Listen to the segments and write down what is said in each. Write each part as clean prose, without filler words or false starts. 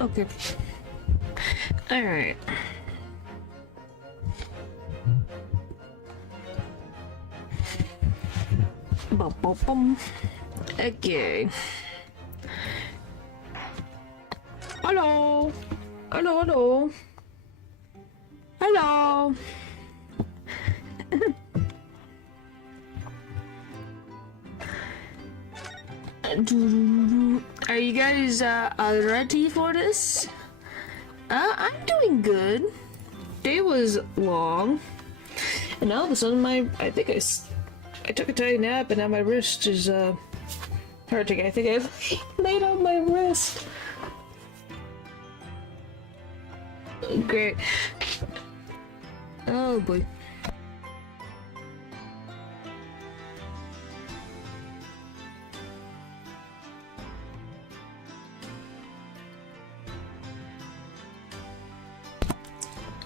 Okay. Alright. Bum, bum, bum. Okay. Hello. Hello, hello. Hello. Are you guys ready for this? I'm doing good. Day was long, and all of a sudden I took a tiny nap, and now my wrist is hurting. I think I laid on my wrist. Great. Oh boy.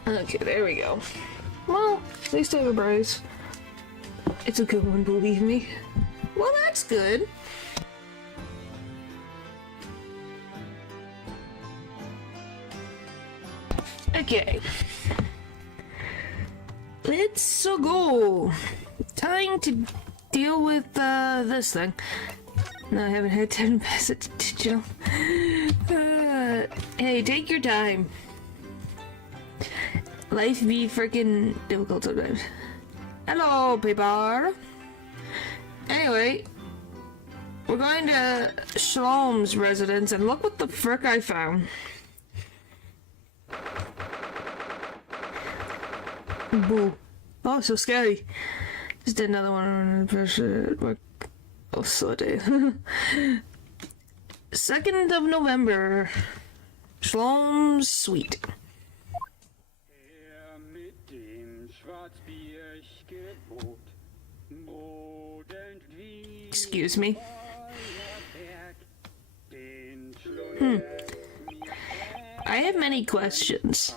Okay, there we go. Well, at least I have a brace. It's a good one, believe me. Well, that's good. Okay. Let's go. Time to deal with this thing. No, I haven't had time to pass it to digital. Hey, take your time. Life be freaking difficult sometimes. Hello, people. Anyway, we're going to Shalom's residence, and look what the frick I found. Boo. Oh, so scary. Just did another one on the first oh, sorry. 2nd of November. Shalom's suite. Excuse me. I have many questions.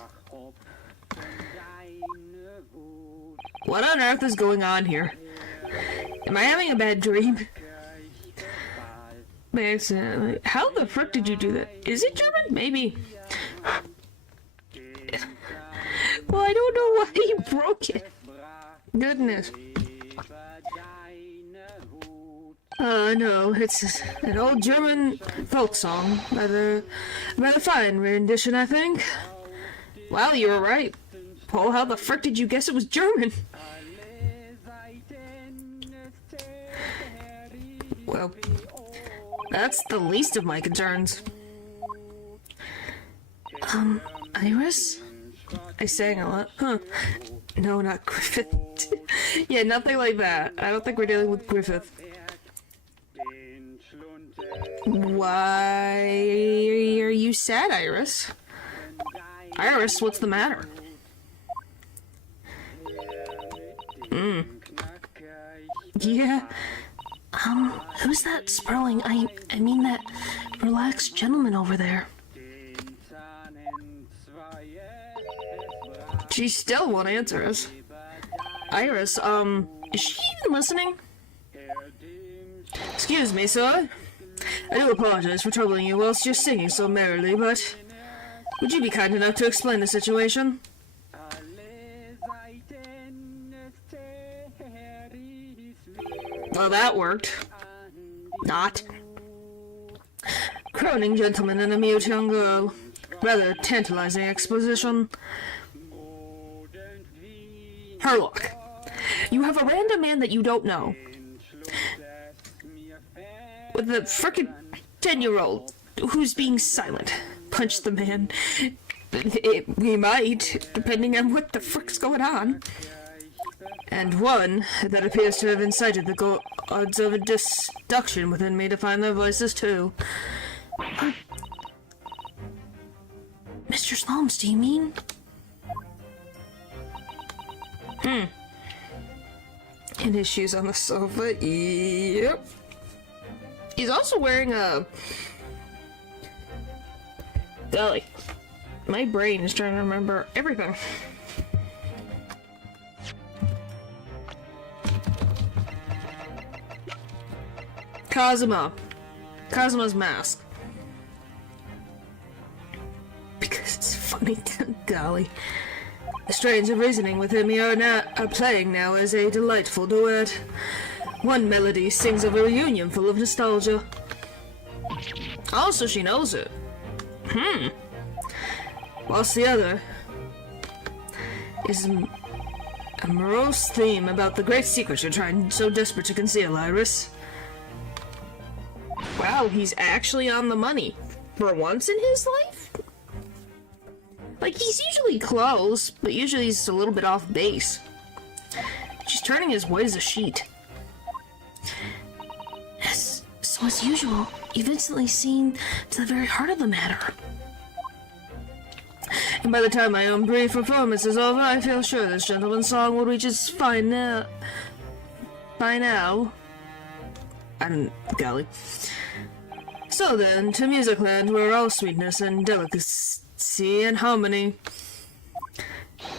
What on earth is going on here? Am I having a bad dream? By accident. How the frick did you do that? Is it German? Maybe. Well, I don't know why you broke it. Goodness. No, it's an old German folk song. Rather fine rendition, I think. Wow, you were right. Paul, how the frick did you guess it was German? Well, that's the least of my concerns. Iris? I sang a lot. Huh. No, not Griffith. Yeah, nothing like that. I don't think we're dealing with Griffith. Why are you sad, Iris? Iris, what's the matter? Yeah. Who's that sprawling, I mean that relaxed gentleman over there? She still won't answer us. Iris, is she even listening? Excuse me, sir. I do apologize for troubling you whilst you're singing so merrily, but would you be kind enough to explain the situation? Well, that worked. Not. Croning gentleman and a mute young girl. Rather tantalizing exposition. Herlock, you have a random man that you don't know. With a frickin' 10-year-old who's being silent. Punch the man. We might, depending on what the frick's going on. And one that appears to have incited the gods of a deduction within me to find their voices too. Mr. Slums, do you mean? And his shoes on the sofa. Yep. He's also wearing a... Golly. My brain is trying to remember everything. Kazuma. Kazuma's mask. Because it's funny, golly. The strains of reasoning with him are playing now as a delightful duet. One melody sings of a reunion full of nostalgia. Also, she knows it. Whilst the other is a morose theme about the great secret you're trying so desperate to conceal, Iris. Wow, he's actually on the money. For once in his life? Like, he's usually close, but usually he's a little bit off base. She's turning as white as a sheet. Yes, so as usual, you've instantly seen to the very heart of the matter. And by the time my own brief performance is over, I feel sure this gentleman's song will reach its final... And golly. So then, to Musicland, where all sweetness and delicacy and harmony.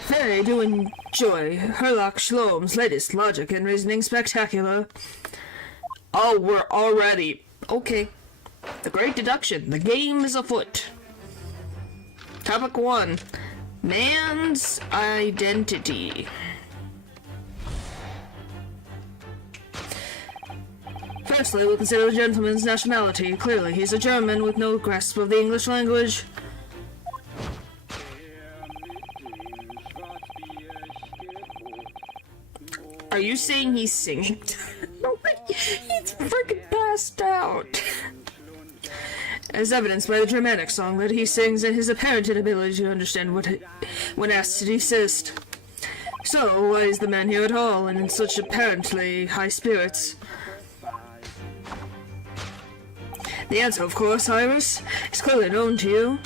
They do enjoy Herlock Shlom's latest logic and reasoning spectacular. Oh, we're already... Okay. The great deduction. The game is afoot. Topic 1. Man's identity. Firstly, we'll consider the gentleman's nationality. Clearly, he's a German with no grasp of the English language. Are you saying he's singing? No, he's freaking passed out. As evidenced by the Germanic song that he sings and his apparent inability to understand when asked to desist. So, why is the man here at all, and in such apparently high spirits? The answer, of course, Iris, is clearly known to you.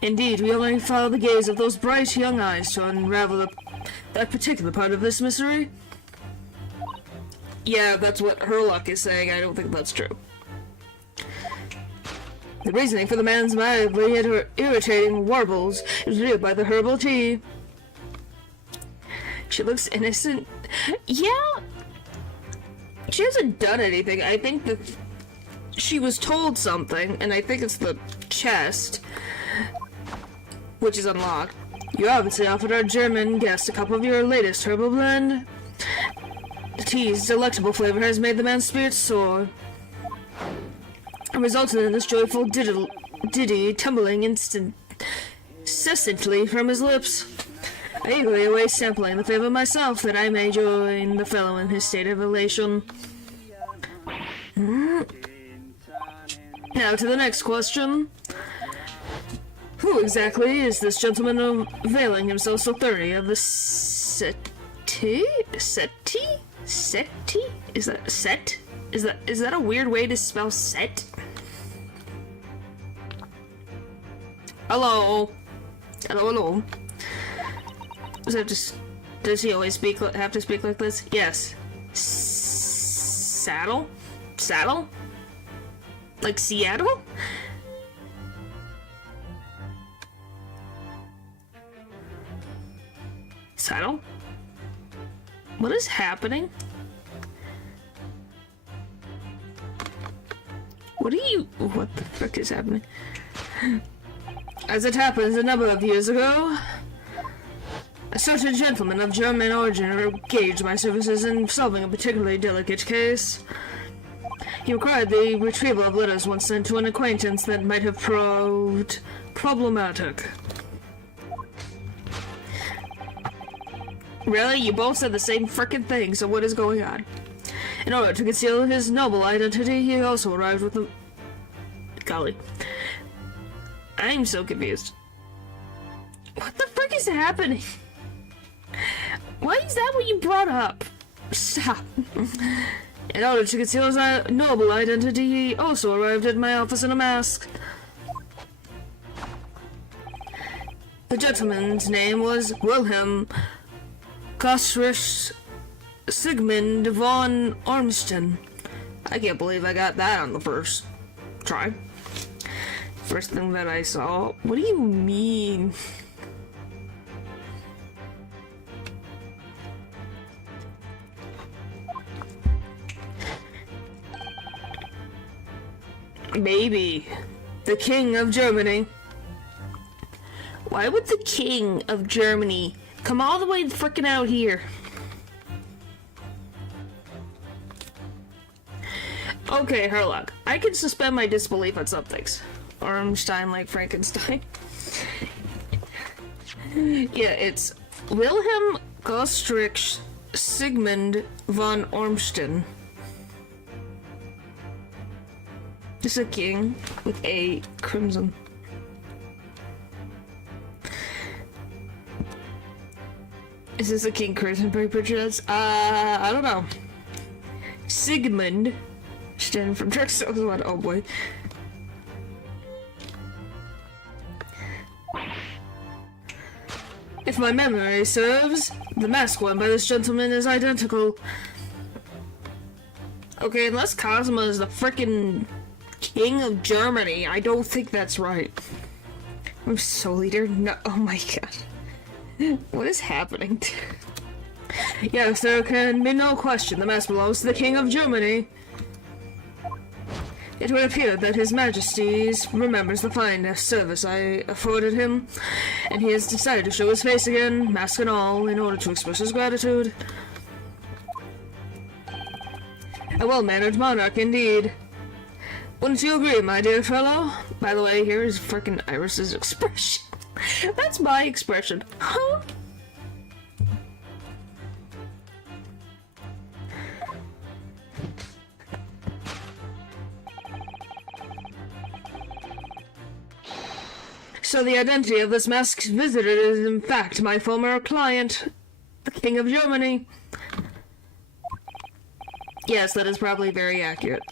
Indeed, we only follow the gaze of those bright young eyes to unravel that particular part of this mystery. Yeah, that's what Herlock is saying. I don't think that's true. The reasoning for the man's mildly irritating warbles is revealed by the herbal tea. She looks innocent. Yeah, she hasn't done anything. I think that she was told something, and I think it's the chest, which is unlocked. You obviously offered our German guest a cup of your latest herbal blend. The tea's delectable flavor has made the man's spirits soar, and resulted in this joyful ditty tumbling incessantly from his lips. I eagerly await sampling the flavor myself, that I may join the fellow in his state of elation. Now to the next question. Who exactly is this gentleman availing himself so thoroughly of the seti? Is that set? Is that a weird way to spell set? Hello? Hello? Does he always have to speak like this? Yes. Saddle? Saddle? Like Seattle? Saddle? What is happening? What the frick is happening? As it happens, a number of years ago, a certain gentleman of German origin engaged my services in solving a particularly delicate case. He required the retrieval of letters once sent to an acquaintance that might have proved problematic. Really? You both said the same frickin' thing, so what is going on? In order to conceal his noble identity, he also arrived with a... Golly. I'm so confused. What the frick is happening? Why is that what you brought up? Stop. In order to conceal his noble identity, he also arrived at my office in a mask. The gentleman's name was Wilhelm Gottschrift Sigmund von Ormston. I can't believe I got that on the first try. First thing that I saw. What do you mean? Maybe. The King of Germany. Why would the King of Germany come all the way frickin' out here? Okay, Herlock. I can suspend my disbelief on some things. Ormstein like Frankenstein. Yeah, it's Wilhelm Gostrich Sigmund von Ormsten. This is a king with a crimson. Is this a King Crimson picture? I don't know. Sigmund. Standing from Dark Souls 1. Oh boy. If my memory serves, the mask worn by this gentleman is identical. Okay, unless Cosmo is the frickin' King of Germany, I don't think that's right. I'm Soul Eater? No, oh my god. What is happening? Yes, there can be no question the mask belongs to the King of Germany. It would appear that His Majesty remembers the fine service I afforded him, and he has decided to show his face again, mask and all, in order to express his gratitude. A well-mannered monarch, indeed. Wouldn't you agree, my dear fellow? By the way, here is frickin' Iris's expression. That's my expression. Huh? So the identity of this masked visitor is in fact my former client, the King of Germany. Yes, that is probably very accurate.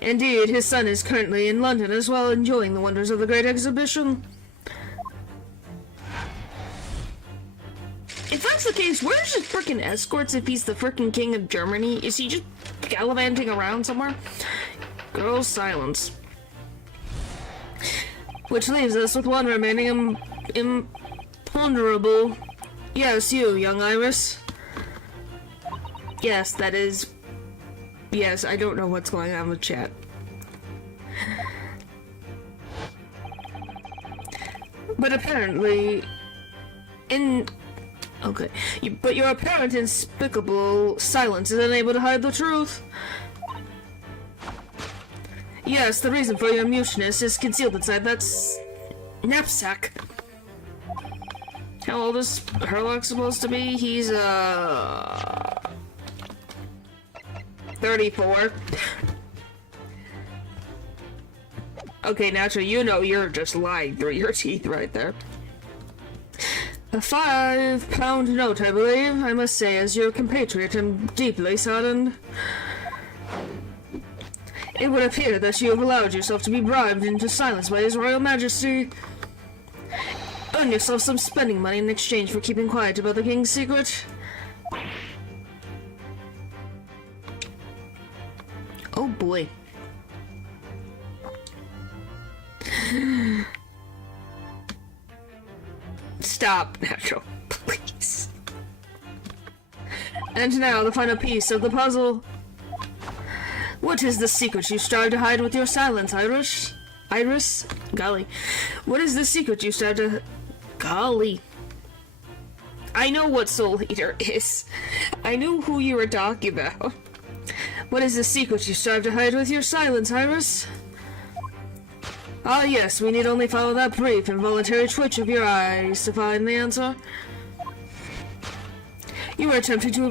Indeed, his son is currently in London as well, enjoying the wonders of the Great Exhibition. If that's the case, where's his frickin' escorts if he's the frickin' King of Germany? Is he just gallivanting around somewhere? Girls, silence. Which leaves us with one remaining imponderable. Yes, you, young Iris. Yes, that is... Yes, I don't know what's going on with chat. But apparently... Okay. But your apparent despicable silence is unable to hide the truth. Yes, the reason for your muteness is concealed inside that knapsack. How old is Herlock supposed to be? He's, 34. Okay, naturally, you know you're just lying through your teeth right there. A 5-pound note, I believe. I must say, as your compatriot, I'm deeply saddened. It would appear that you have allowed yourself to be bribed into silence by His Royal Majesty. Earn yourself some spending money in exchange for keeping quiet about the King's secret. Oh boy. Stop, Natural, please. And now the final piece of the puzzle. What is the secret you strive to hide with your silence, Iris? Iris? Golly. What is the secret you strive to... Golly. I know what Soul Eater is. I knew who you were talking about. What is the secret you strive to hide with your silence, Iris? Ah, yes, we need only follow that brief, involuntary twitch of your eyes to find the answer. You were attempting to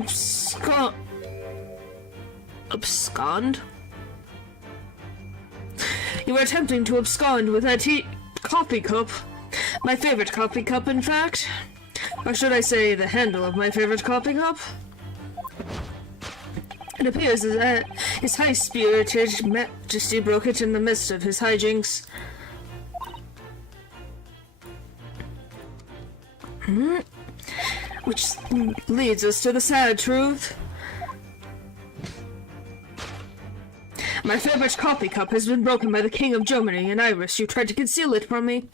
abscond? You were attempting to abscond with that coffee cup. My favorite coffee cup, in fact. Or should I say, the handle of my favorite coffee cup? It appears that His high-spirited Majesty broke it in the midst of his hijinks. Which leads us to the sad truth. My favorite coffee cup has been broken by the King of Germany, and Iris, you tried to conceal it from me.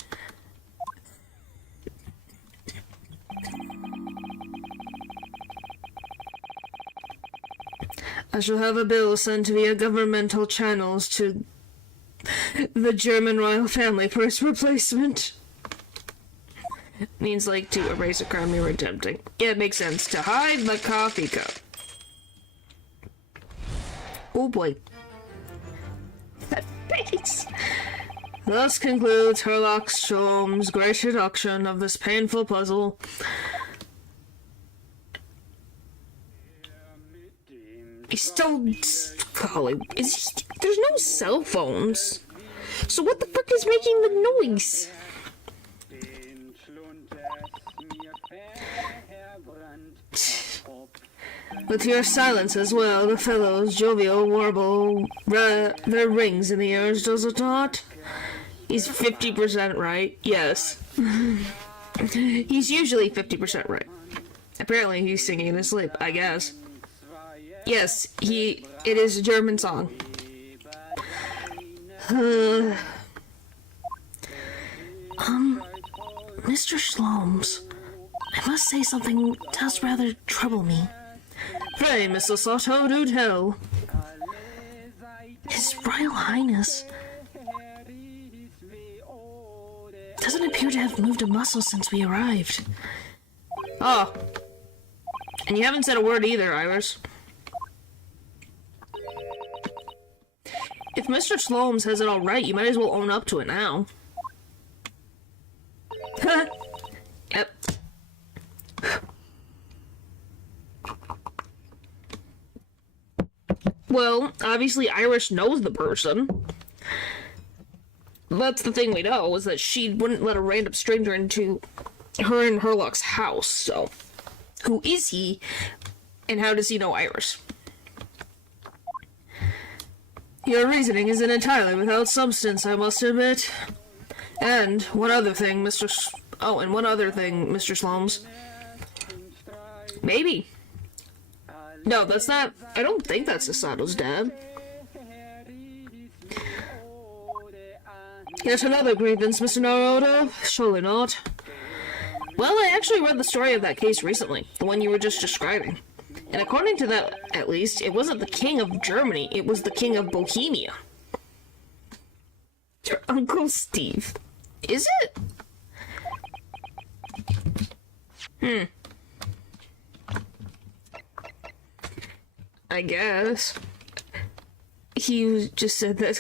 I shall have a bill sent via governmental channels to the German royal family for his replacement. Means like to erase a crime you were attempting. Yeah, it makes sense. To hide the coffee cup. Oh boy. That face. Thus concludes Herlock Sholmes' great deduction of this painful puzzle. He's still calling. There's no cell phones. So what the fuck is making the noise? With your silence as well, the fellow's jovial warble there rings in the ears, does it not? He's 50% right. Yes. He's usually 50% right. Apparently he's singing in his sleep, I guess. Yes, it is a German song. Mr. Sholmes, I must say something does rather trouble me. Pray, Mr. Soto, do tell. His Royal Highness doesn't appear to have moved a muscle since we arrived. Oh. And you haven't said a word either, Iris. If Mr. Sholmes has it all right, you might as well own up to it now. Yep. Well, obviously Irish knows the person. That's the thing we know, is that she wouldn't let a random stranger into her and Herlock's house, so... Who is he, and how does he know Irish? Your reasoning isn't entirely without substance, I must admit. And one other thing, Mr. Sholmes. Maybe. No, that's not... I don't think that's Asato's dad. Yet another grievance, Mr. Naruto? Surely not. Well, I actually read the story of that case recently, the one you were just describing. And according to that, at least, it wasn't the king of Germany, it was the king of Bohemia. Your Uncle Steve. Is it? I guess. He just said that.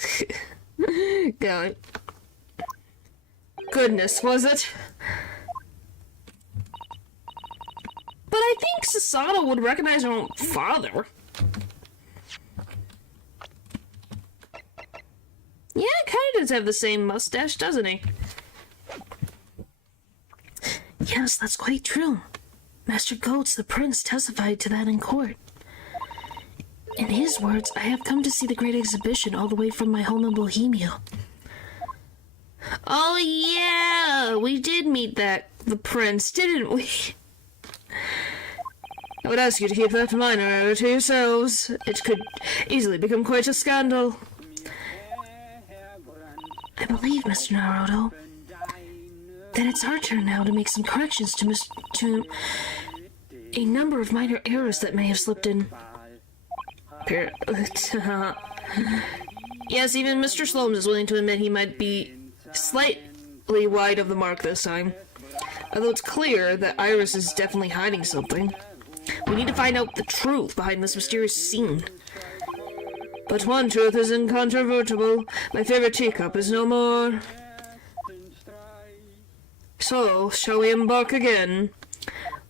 God. Goodness, was it? But I think Sasato would recognize her own father. Yeah, kinda does have the same mustache, doesn't he? Yes, that's quite true. Master Goetz, the prince, testified to that in court. In his words, I have come to see the great exhibition all the way from my home in Bohemia. Oh yeah, we did meet the prince, didn't we? I would ask you to keep that minor to yourselves. It could easily become quite a scandal. I believe, Mr. Naruto, that it's our turn now to make some corrections to a number of minor errors that may have slipped in. Yes, even Mr. Sholmes is willing to admit he might be slightly wide of the mark this time. Although it's clear that Iris is definitely hiding something. We need to find out the truth behind this mysterious scene. But one truth is incontrovertible. My favorite teacup is no more. So, shall we embark again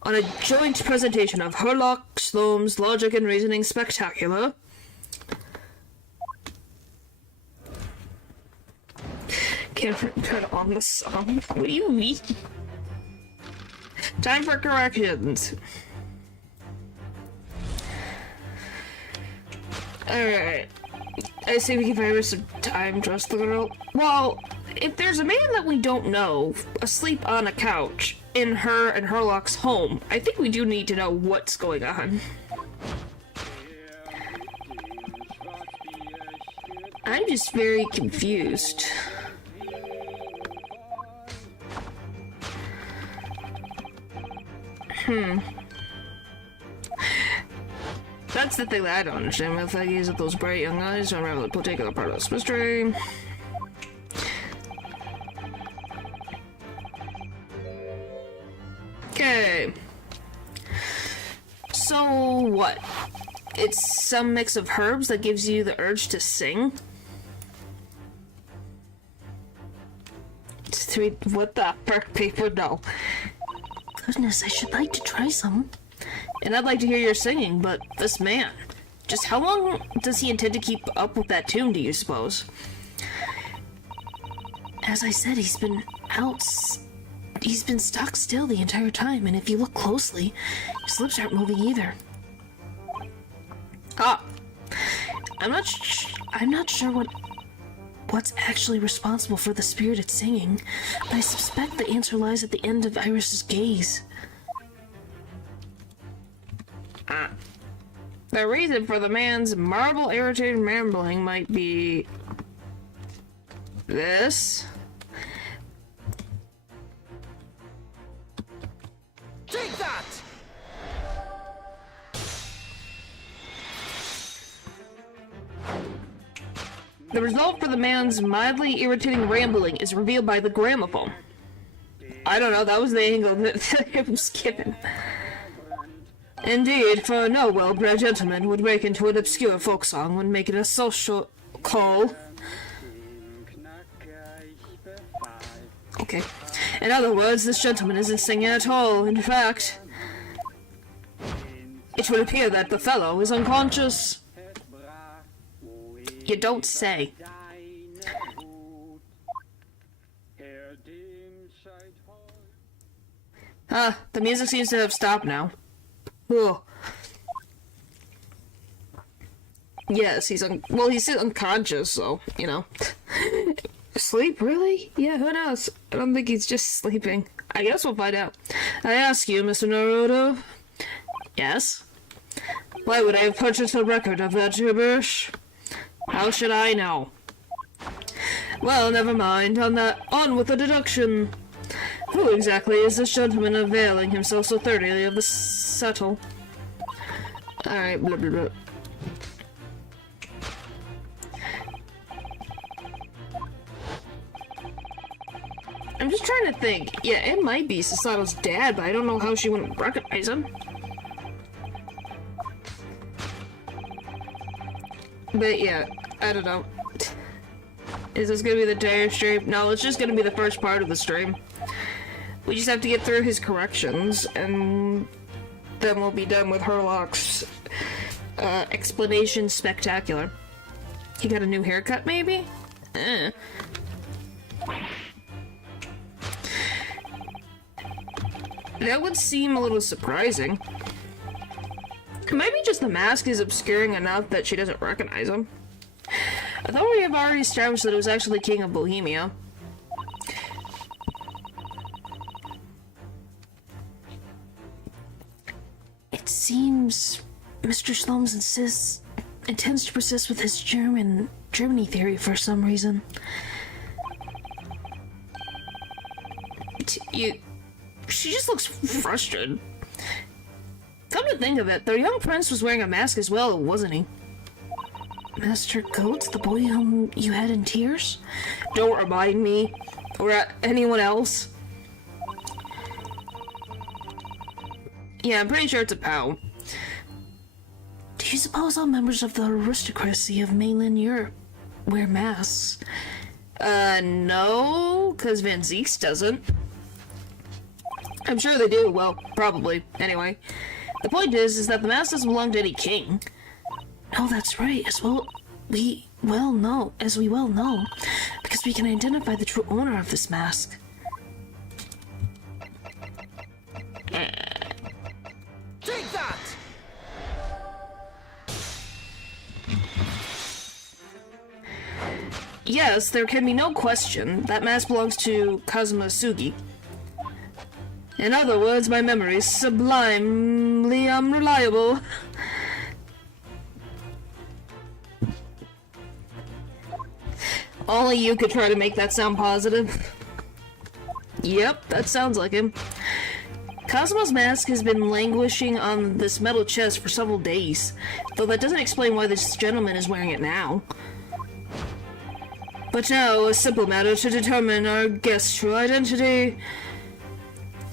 on a joint presentation of Herlock Sholmes' Logic and Reasoning Spectacular? Can't turn on the song. What do you mean? Time for corrections. Alright. I say we give Iris some time, trust the girl. Well, if there's a man that we don't know asleep on a couch in her and Herlock's home, I think we do need to know what's going on. I'm just very confused. That's the thing that I don't understand. With like, is it those bright young eyes don't have a particular part of this mystery? Okay. So, what? It's some mix of herbs that gives you the urge to sing? What the fuck, people? No. Goodness, I should like to try some. And I'd like to hear your singing, but this man... Just how long does he intend to keep up with that tune, do you suppose? As I said, he's been stock still the entire time, and if you look closely, his lips aren't moving either. Ah. I'm not sure what's actually responsible for the spirited singing, but I suspect the answer lies at the end of Iris's gaze. The reason for the man's marble-irritated rambling might be... this? Take that! The result for the man's mildly irritating rambling is revealed by the gramophone. I don't know, that was the angle that it was given. Indeed, for no well-bred gentleman would break into an obscure folk song when making a social call. Okay. In other words, this gentleman isn't singing at all. In fact, it would appear that the fellow is unconscious. You don't say. The music seems to have stopped now. Ugh. Yes, he's unconscious, so, you know. Sleep, really? Yeah, who knows? I don't think he's just sleeping. I guess we'll find out. I ask you, Mr. Naruto. Yes? Why would I have purchased a record of that gibberish? How should I know? Well, never mind. On with the deduction. Who exactly is this gentleman availing himself so thoroughly of the subtle? Alright, blah blah blah. I'm just trying to think. Yeah, it might be Sasato's dad, but I don't know how she wouldn't recognize him. But yeah, I don't know. Is this gonna be the entire stream? No, it's just gonna be the first part of the stream. We just have to get through his corrections, and then we'll be done with Herlock's explanation spectacular. He got a new haircut, maybe? That would seem a little surprising. Maybe just the mask is obscuring enough that she doesn't recognize him. I thought we have already established that it was actually King of Bohemia. It seems Mr. Slomes intends to persist with his Germany theory for some reason. She just looks frustrated. Come to think of it, the young prince was wearing a mask as well, wasn't he? Master Goats, the boy whom you had in tears? Don't remind me, or anyone else. Yeah, I'm pretty sure it's a POW. Do you suppose all members of the aristocracy of mainland Europe wear masks? No, because Van Zieks doesn't. I'm sure they do, well, probably, anyway. The point is that the mask doesn't belong to any king. No, that's right, as we well know, because we can identify the true owner of this mask. Take that! Yes, there can be no question that mask belongs to Kazuma Sugi. In other words, my memory is sublimely unreliable. Only you could try to make that sound positive. Yep, that sounds like him. Kazuma's mask has been languishing on this metal chest for several days, though that doesn't explain why this gentleman is wearing it now. But now, a simple matter to determine our guest's true identity.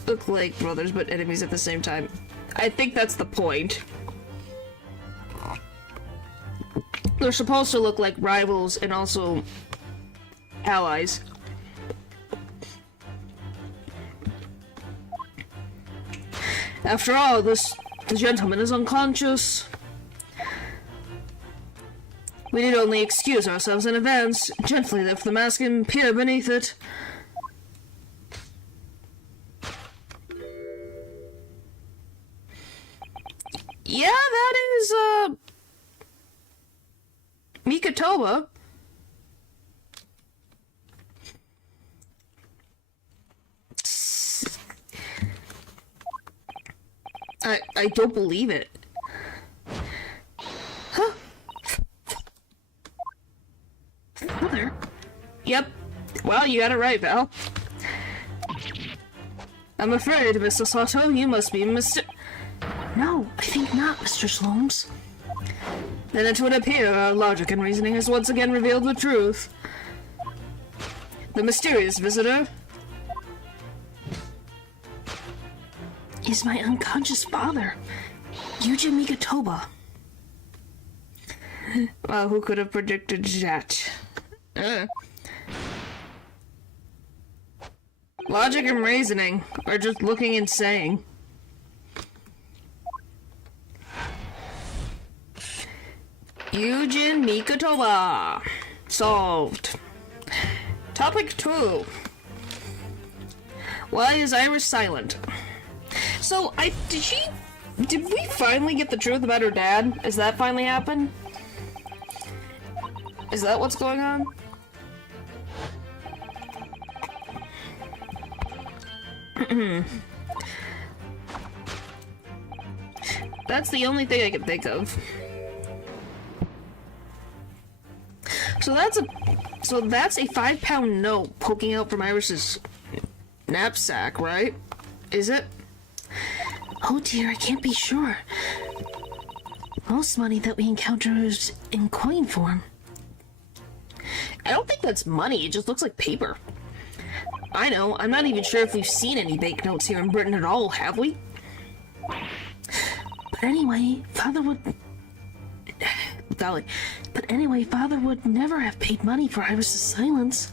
look like brothers but enemies at the same time. I think that's the point. They're supposed to look like rivals and also allies. After all, the gentleman is unconscious. We need only excuse ourselves in advance, gently lift the mask and peer beneath it. Yeah, that is, Mikatoba. I don't believe it. Huh? Mother? Yep. Well, you got it right, Val. I'm afraid, Mr. Sato, you must be Mr. No, I think not, Mr. Slomes. Then it would appear our logic and reasoning has once again revealed the truth. The mysterious visitor is my unconscious father, Yuji Mikatoba. Well, who could have predicted that? Logic and reasoning are just looking and saying. Yuji Mikatoba. Solved. Topic 2. Why is Iris silent? So, did we finally get the truth about her dad? Is that finally happened? Is that what's going on? That's the only thing I can think of. So that's a 5-pound note poking out from Iris's knapsack, right? Is it? Oh dear, I can't be sure. Most money that we encounter is in coin form. I don't think that's money, it just looks like paper. I know, I'm not even sure if we've seen any banknotes here in Britain at all, have we? But anyway, Father would never have paid money for Iris's silence.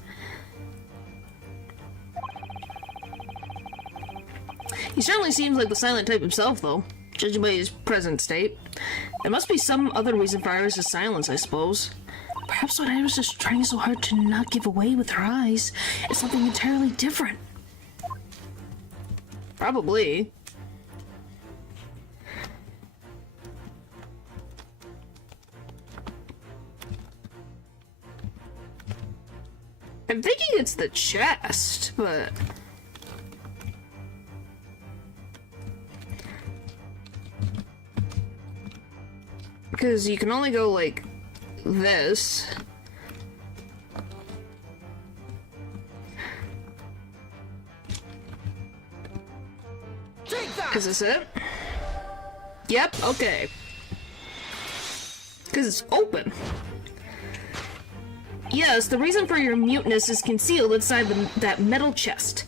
He certainly seems like the silent type himself, though, judging by his present state. There must be some other reason for Iris's silence, I suppose. Perhaps what Iris is trying so hard to not give away with her eyes is something entirely different. Probably. I'm thinking it's the chest, but... because you can only go like this. Is this it? Yep, okay. Because it's open. Yes, the reason for your muteness is concealed inside that metal chest.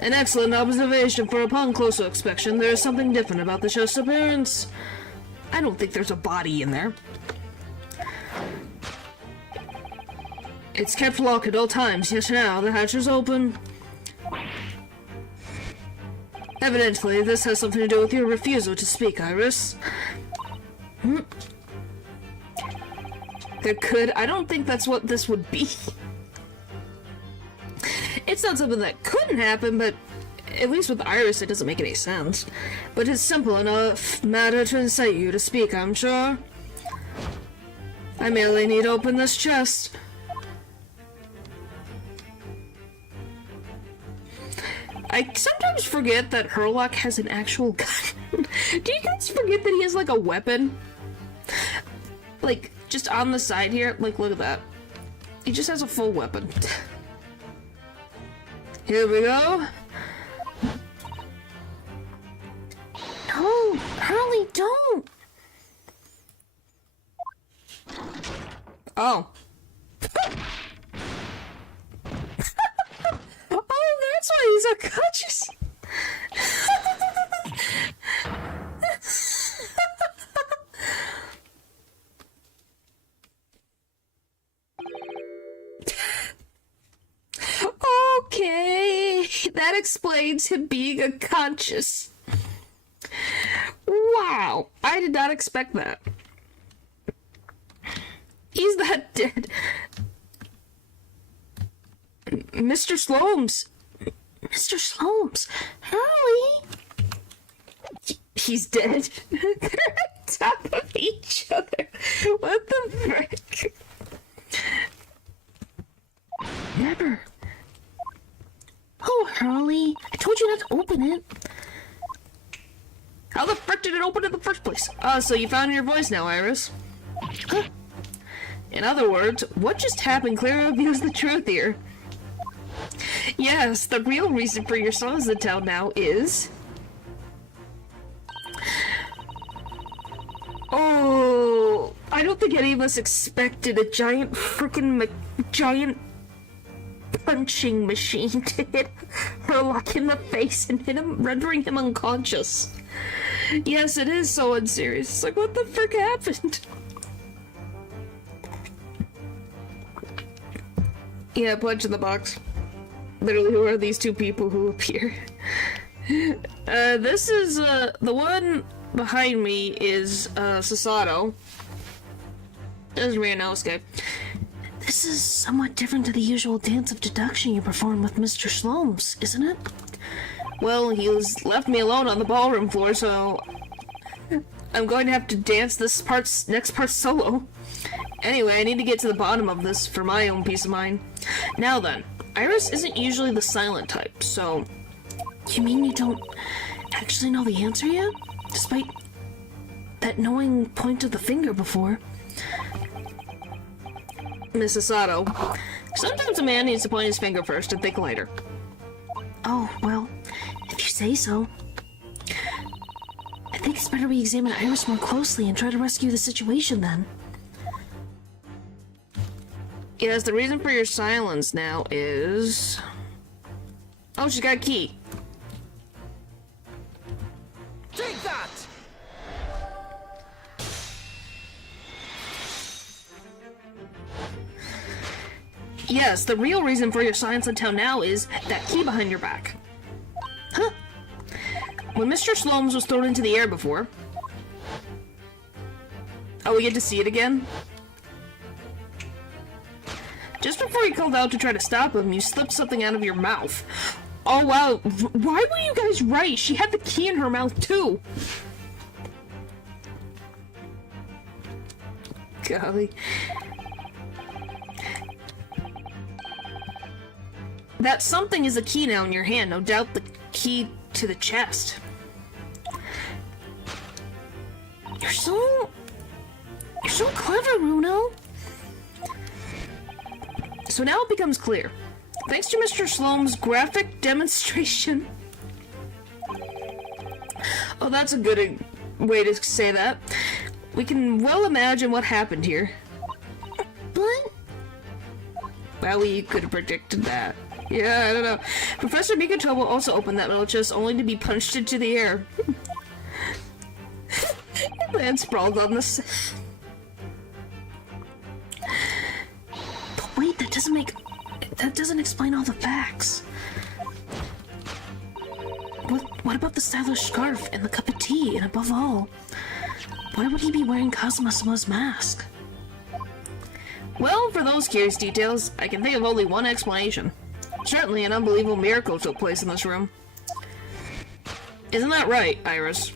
An excellent observation, for upon closer inspection, there is something different about the chest's appearance. I don't think there's a body in there. It's kept locked at all times, yet now the hatch is open. Evidently, this has something to do with your refusal to speak, Iris. There could... I don't think that's what this would be. It's not something that couldn't happen, but at least with Iris it doesn't make any sense. But it's simple enough matter to incite you to speak, I'm sure. I merely need to open this chest. I sometimes forget that Herlock has an actual gun. Do you guys forget that he has like a weapon? Like, just on the side here? Like, look at that. He just has a full weapon. Here we go. No, Hurley, don't! Oh. Oh, that's why he's unconscious. that explains him being unconscious. Wow, I did not expect that. He's not dead. Mr. Slomes. Mr. Slomes. Hurley! He's dead. They're on top of each other. What the frick? Never. Oh, Hurley. I told you not to open it. How the frick did it open in the first place? So you found your voice now, Iris. Huh? In other words, what just happened clearly reveals the truth here. Yes, the real reason for your silence in town now is... Oh, I don't think any of us expected a giant frickin' giant punching machine to hit Herlock in the face and hit him, rendering him unconscious. Yes, it is so unserious. It's like, what the frick happened? Yeah, punch in the box. Literally, who are these two people who appear? This is, the one behind me is, Sasato. This is Rianowski. This is somewhat different to the usual dance of deduction you perform with Mr. Slomes, isn't it? Well, he's left me alone on the ballroom floor, so I'm going to have to dance this next part solo. Anyway, I need to get to the bottom of this for my own peace of mind. Now then, Iris isn't usually the silent type, so... You mean you don't actually know the answer yet? Despite that knowing point of the finger before. Miss Sasato, sometimes a man needs to point his finger first and think later. Oh, well, if you say so. I think it's better we examine Iris more closely and try to rescue the situation then. Yes, the reason for your silence now is... Oh, she's got a key. Take that! Yes, the real reason for your silence until now is that key behind your back. Huh? When Mr. Slomes was thrown into the air before... Oh, we get to see it again? Just before you called out to try to stop him, you slipped something out of your mouth. Oh, wow. Why were you guys right? She had the key in her mouth, too. Golly. That something is a key now in your hand. No doubt the key to the chest. You're so clever, Runo. So now it becomes clear. Thanks to Mr. Slome's graphic demonstration... Oh, that's a good way to say that. We can well imagine what happened here. But... Well, we could have predicted that. Yeah, I don't know. Professor Mikotomo also opened that little chest only to be punched into the air. Man sprawled on the... But wait, that doesn't explain all the facts. What about the stylish scarf and the cup of tea, and above all, why would he be wearing Kazuma-sama's mask? Well, for those curious details, I can think of only one explanation. Certainly an unbelievable miracle took place in this room. Isn't that right, Iris?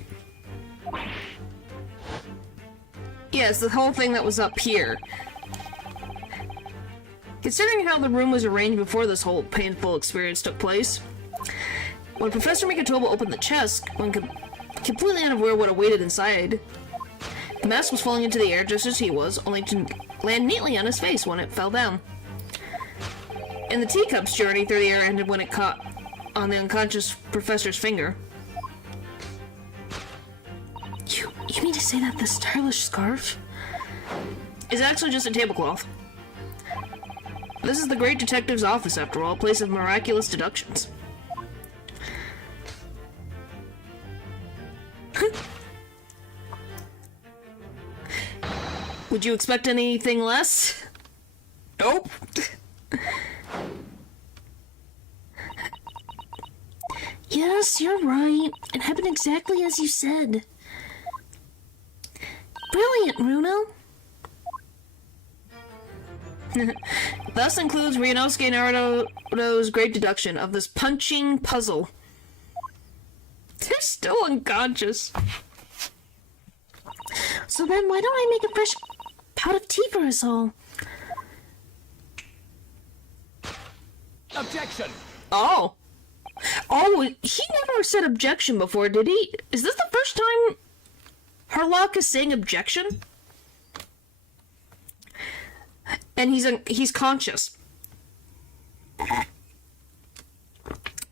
Yes, the whole thing that was up here. Considering how the room was arranged before this whole painful experience took place, when Professor Mikotomo opened the chest, when completely unaware what awaited inside, the mask was falling into the air just as he was, only to land neatly on his face when it fell down. And the teacup's journey through the air ended when it caught on the unconscious professor's finger. You mean to say that the stylish scarf is actually just a tablecloth? This is the great detective's office, after all, a place of miraculous deductions. Would you expect anything less? Nope. Yes, you're right. It happened exactly as you said. Brilliant, Bruno. Thus includes Ryunosuke Naruto's great deduction of this punching puzzle. They're still unconscious. So then why don't I make a fresh pot of tea for us all? Objection! Oh. Oh, he never said objection before, did he? Is this the first time Herlock is saying objection? And he's conscious.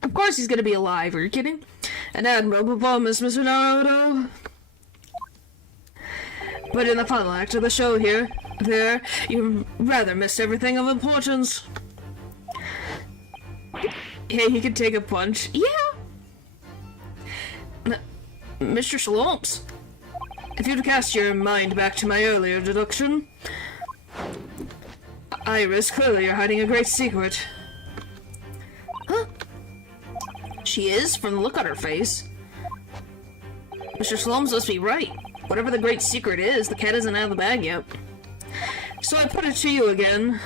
Of course he's gonna be alive, are you kidding? An admirable performance, Mr. Naruto. But in the final act of the show you rather missed everything of importance. Hey, he could take a punch. Yeah. Mr. Shaloms, if you'd cast your mind back to my earlier deduction, Iris, clearly you're hiding a great secret. Huh? She is, from the look on her face. Mr. Shaloms must be right. Whatever the great secret is, the cat isn't out of the bag yet. So I put it to you again.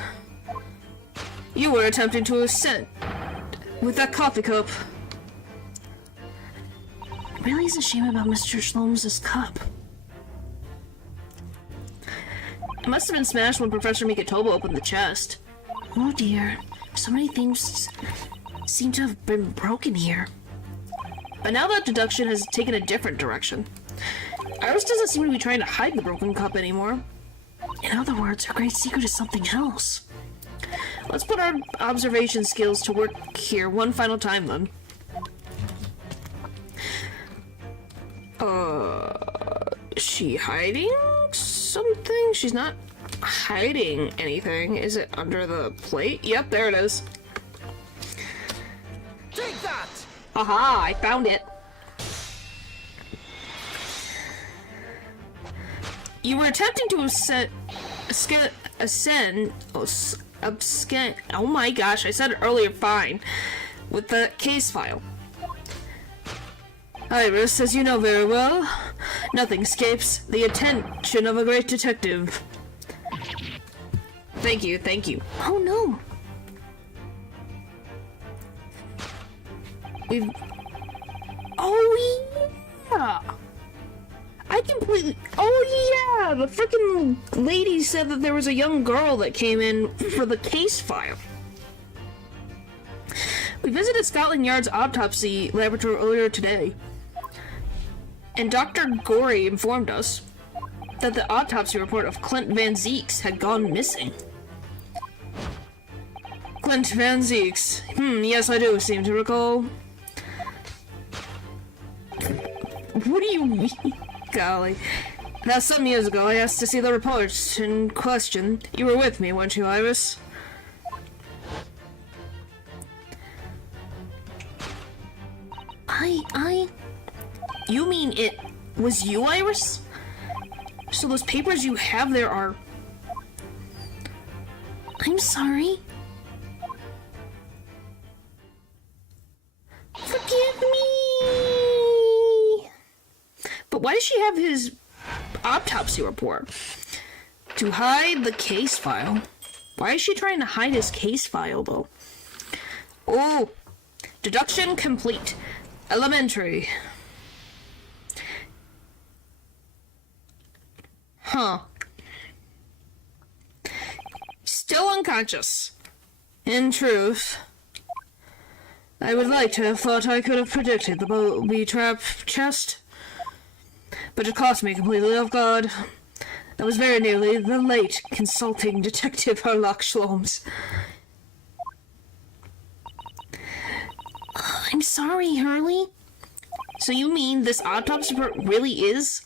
You were attempting to ascend with that coffee cup. It really is a shame about Mr. Shlom's cup. It must have been smashed when Professor Mikitoba opened the chest. Oh dear. So many things seem to have been broken here. But now that deduction has taken a different direction. Iris doesn't seem to be trying to hide the broken cup anymore. In other words, her great secret is something else. Let's put our observation skills to work here one final time, then. Is she hiding something? She's not hiding anything. Is it under the plate? Yep, there it is. Take that! Aha, I found it. You were attempting to oh my gosh, I said it earlier, fine, with the case file. Iris, as you know very well, nothing escapes the attention of a great detective. Thank you, thank you. Oh no. Oh yeah! I completely... Oh yeah! The freaking lady said that there was a young girl that came in for the case file. We visited Scotland Yard's autopsy laboratory earlier today. And Dr. Gorey informed us that the autopsy report of Clint Van Zeeks had gone missing. Clint Van Zeeks. Yes, I do seem to recall. What do you mean? Golly. That's some years ago. I asked to see the report in question. You were with me, weren't you, Iris? You mean it was you, Iris? So those papers you have there are... I'm sorry. Forgive me! But why does she have his autopsy report? To hide the case file? Why is she trying to hide his case file, though? Oh! Deduction complete. Elementary. Huh. Still unconscious. In truth, I would like to have thought I could have predicted the booby-trap chest, but it caught me completely off guard. That was very nearly the late consulting detective Herlock Shloms. I'm sorry, Hurley. So you mean this autopsy report really is?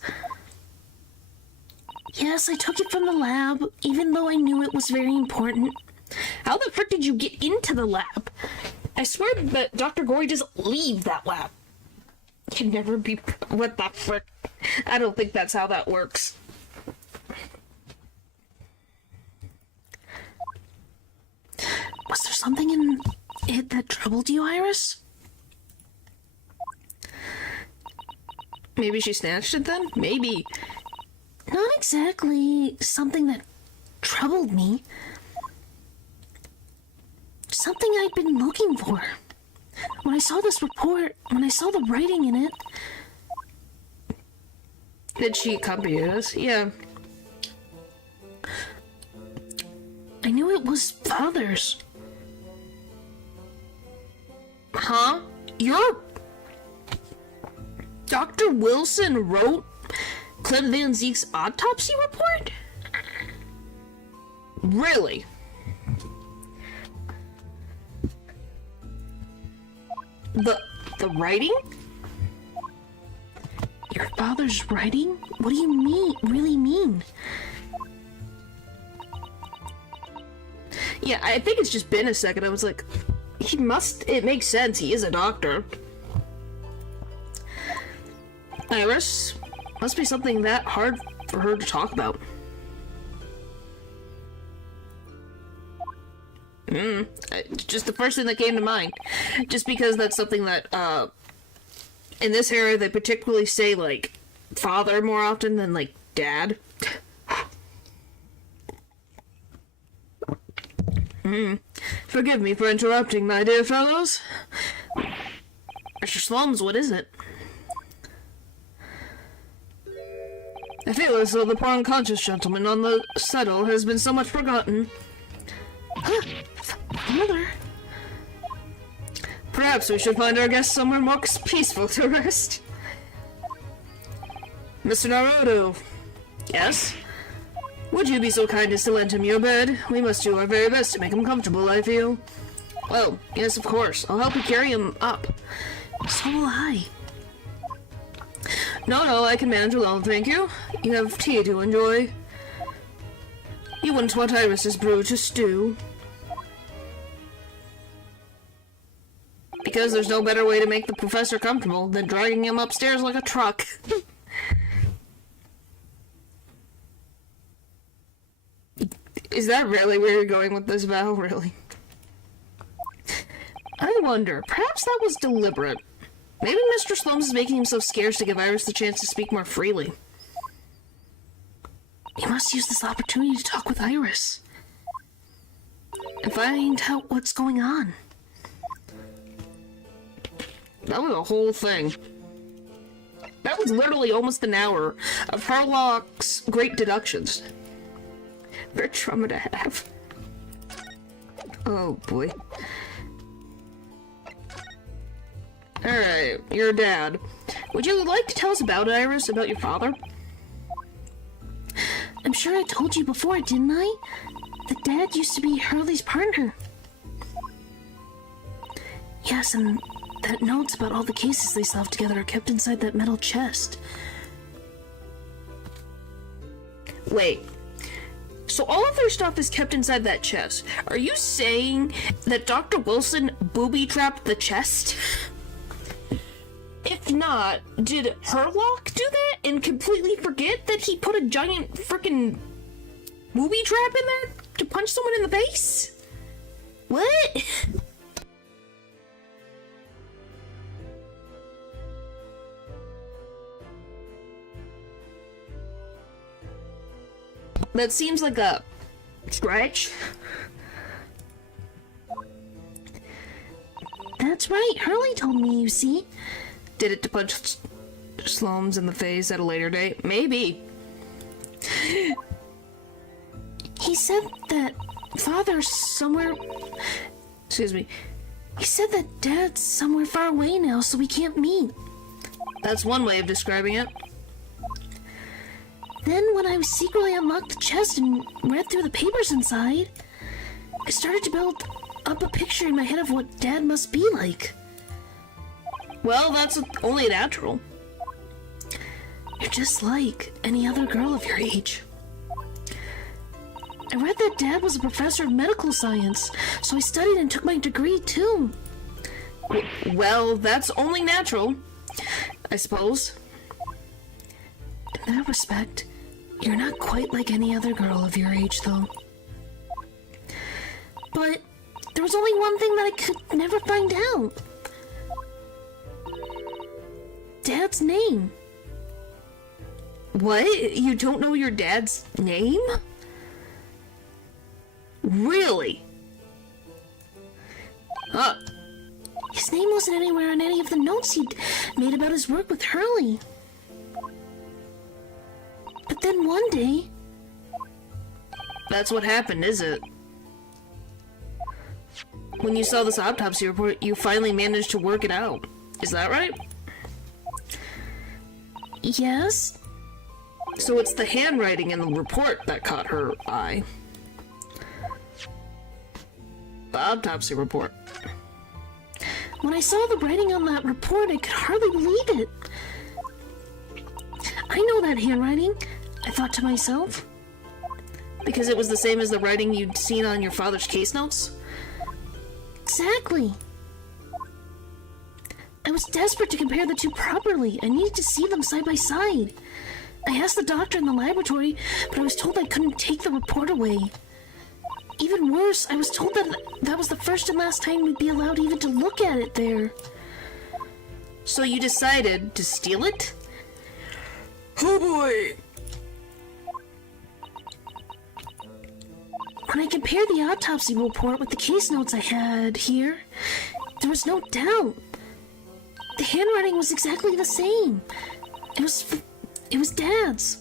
Yes, I took it from the lab, even though I knew it was very important. How the frick did you get into the lab? I swear that Dr. Gorey doesn't leave that lab. Can never be... What the frick? I don't think that's how that works. Was there something in it that troubled you, Iris? Maybe she snatched it then? Maybe. Not exactly something that troubled me. Something I'd been looking for. When I saw this report, when I saw the writing in it... Did she copy us? Yeah. I knew it was Father's. Huh? Your... Dr. Wilson wrote Clem Van Zeke's autopsy report? Really? The writing? Your father's writing? What do you really mean? Yeah, I think it's just been a second. I was like, it makes sense. He is a doctor. Iris, must be something that hard for her to talk about. Just the first thing that came to mind. Just because that's something that, in this area, they particularly say, like, father more often than, like, dad. Forgive me for interrupting, my dear fellows. Mr. Slums, what is it? I feel as though the poor unconscious gentleman on the settle has been so much forgotten. Mother? Perhaps we should find our guest somewhere more peaceful to rest. Mr. Naruto. Yes? Would you be so kind as to lend him your bed? We must do our very best to make him comfortable, I feel. Oh, yes, of course. I'll help you carry him up. So will I. No, I can manage alone, thank you. You have tea to enjoy. You wouldn't want Iris's brew to stew. Because there's no better way to make the professor comfortable than dragging him upstairs like a truck. Is that really where you're going with this, Val? Really? I wonder, perhaps that was deliberate. Maybe Mr. Slums is making himself scarce to give Iris the chance to speak more freely. You must use this opportunity to talk with Iris. And find out what's going on. That was a whole thing. That was literally almost an hour of Herlock's great deductions. Very trauma to have. Oh boy. Alright, your dad. Would you like to tell us about Iris, about your father? I'm sure I told you before, didn't I? That Dad used to be Hurley's partner. Yes, and that notes about all the cases they solved together are kept inside that metal chest. Wait. So all of their stuff is kept inside that chest. Are you saying that Dr. Wilson booby-trapped the chest? If not, did Herlock do that and completely forget that he put a giant frickin' booby trap in there to punch someone in the face? What? That seems like a stretch. That's right, Hurley told me, you see. Did it to punch Slums in the face at a later date? Maybe. He said that Father's somewhere... Excuse me. He said that Dad's somewhere far away now, so we can't meet. That's one way of describing it. Then, when I secretly unlocked the chest and read through the papers inside, I started to build up a picture in my head of what Dad must be like. Well, that's only natural. You're just like any other girl of your age. I read that Dad was a professor of medical science, so I studied and took my degree too. Well, that's only natural, I suppose. In that respect, you're not quite like any other girl of your age, though. But there was only one thing that I could never find out. Dad's name. What? You don't know your dad's name? Really? Huh. His name wasn't anywhere on any of the notes he'd made about his work with Hurley. But then one day... That's what happened, is it? When you saw this autopsy report, you finally managed to work it out. Is that right? Yes? So it's the handwriting in the report that caught her eye. The autopsy report. When I saw the writing on that report, I could hardly believe it. I know that handwriting, I thought to myself. Because it was the same as the writing you'd seen on your father's case notes? Exactly. I was desperate to compare the two properly. I needed to see them side by side. I asked the doctor in the laboratory, but I was told I couldn't take the report away. Even worse, I was told that that was the first and last time we'd be allowed even to look at it there. So you decided to steal it? Oh boy! When I compared the autopsy report with the case notes I had here, there was no doubt. The handwriting was exactly the same. It was Dad's.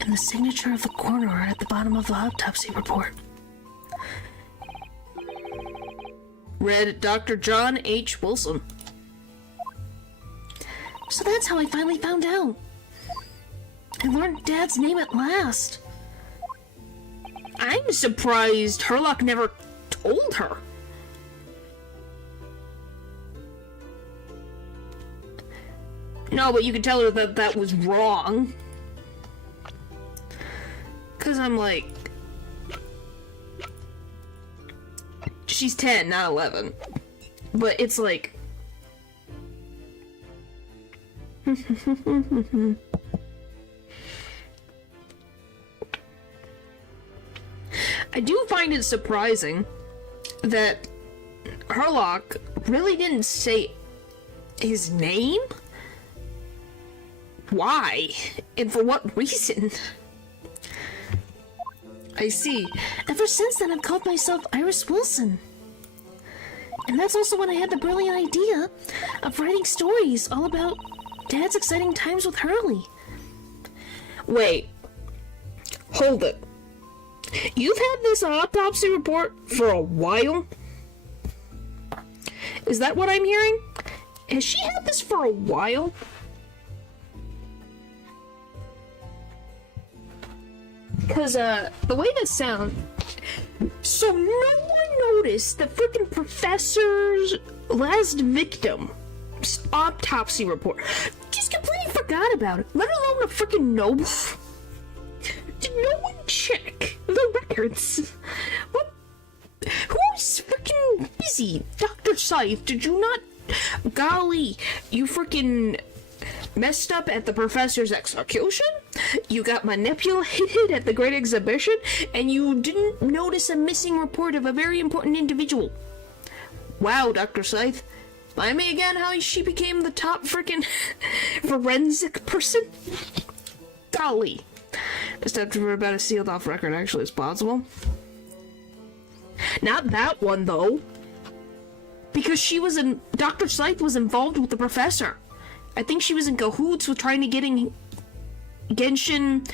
And the signature of the coroner at the bottom of the autopsy report. Read Dr. John H. Wilson. So that's how I finally found out. I learned Dad's name at last. I'm surprised Herlock never told her. No, but you could tell her that that was wrong. Because I'm like... She's 10, not 11. But it's like... I do find it surprising that Herlock really didn't say his name? Why? And for what reason? I see. Ever since then, I've called myself Iris Wilson. And that's also when I had the brilliant idea of writing stories all about Dad's exciting times with Hurley. Wait. Hold it. You've had this autopsy report for a while? Is that what I'm hearing? Has she had this for a while? Because, the way that sounds... So no one noticed the freaking professor's last victim's autopsy report. Just completely forgot about it, let alone a freaking know. Did no one check the records? What? Who's freaking busy? Dr. Scythe, did you not... Golly, you freaking messed up at the professor's execution? You got manipulated at the Great Exhibition? And you didn't notice a missing report of a very important individual? Wow, Dr. Scythe. Remind me again how she became the top freaking forensic person? Golly. Just after we're about as sealed off record actually as possible. Not that one, though. Because she was in... Dr. Scythe was involved with the professor. I think she was in cahoots with trying to getting Genshin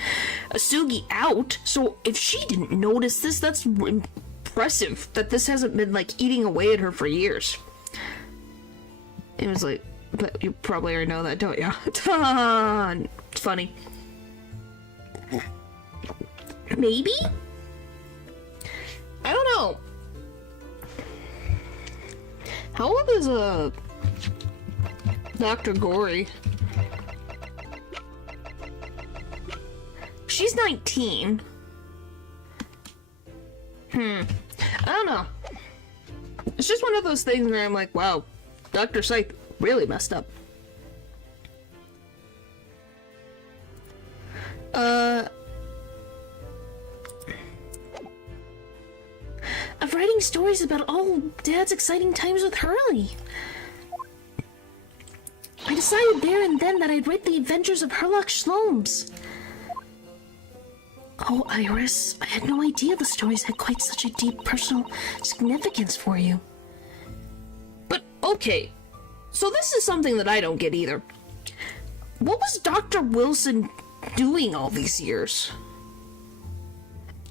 Asugi out. So if she didn't notice this, that's impressive. That this hasn't been, like, eating away at her for years. It was like... But you probably already know that, don't you? It's funny. Maybe? I don't know. How old is Dr. Gory? She's 19. I don't know. It's just one of those things where I'm like, wow, Dr. Scythe really messed up. Of writing stories about all Dad's exciting times with Hurley. I decided there and then that I'd write The Adventures of Herlock Sholmes. Oh, Iris, I had no idea the stories had quite such a deep personal significance for you. But, okay, so this is something that I don't get either. What was Dr. Wilson doing all these years?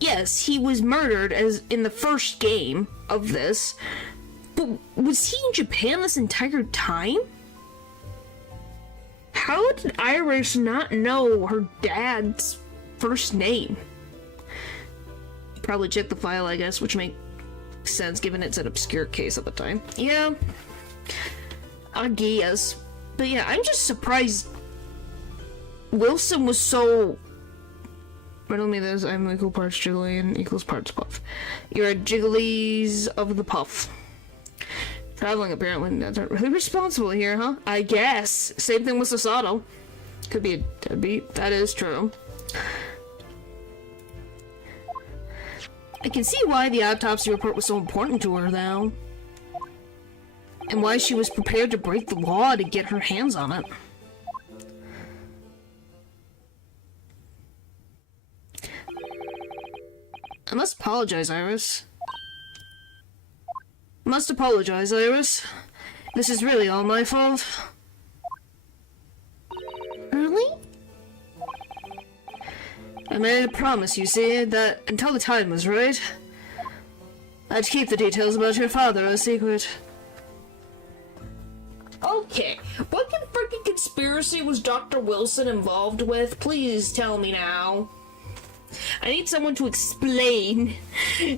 Yes, he was murdered as in the first game of this, but was he in Japan this entire time? How did Iris not know her dad's first name? Probably checked the file, I guess, which makes sense given it's an obscure case at the time. Yeah, I guess. But yeah, I'm just surprised Wilson was so... Riddle me this, I'm equal parts jiggly and equals parts puff. You're a jigglies of the puff. Traveling apparently not really responsible here, huh? I guess. Same thing with Sasato. Could be a deadbeat. That is true. I can see why the autopsy report was so important to her, though. And why she was prepared to break the law to get her hands on it. I must apologize, Iris. Must apologize, Iris. This is really all my fault. Really? I made a promise, you see, that until the time was right, I'd keep the details about your father a secret. Okay, what freaking conspiracy was Dr. Wilson involved with? Please tell me now. I need someone to explain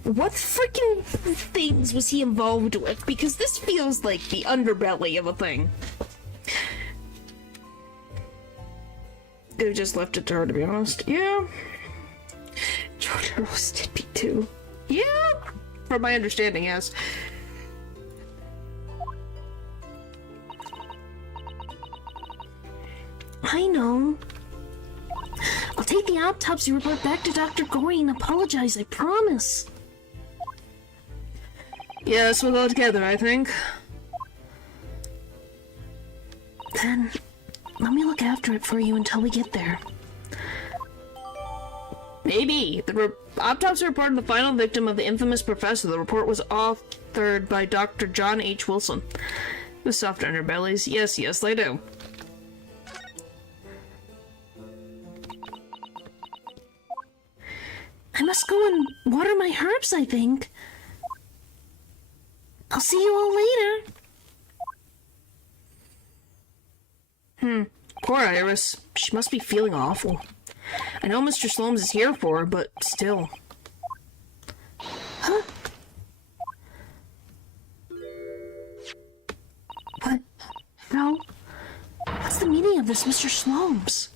what freaking things was he involved with, because this feels like the underbelly of a thing. They just left it to her, to be honest. Yeah. George roasted me too. Yeah, from my understanding, yes. I know. I'll take the autopsy report back to Dr. Gorey and apologize, I promise. Yes, we'll go together, I think. Then, let me look after it for you until we get there. Maybe. The autopsy report of the final victim of the infamous professor. The report was authored by Dr. John H. Wilson. With soft underbellies. Yes, yes, they do. I must go and water my herbs, I think. I'll see you all later. Poor Iris. She must be feeling awful. I know Mr. Slomes is here for her, but still. Huh? What? No. What's the meaning of this, Mr. Slomes?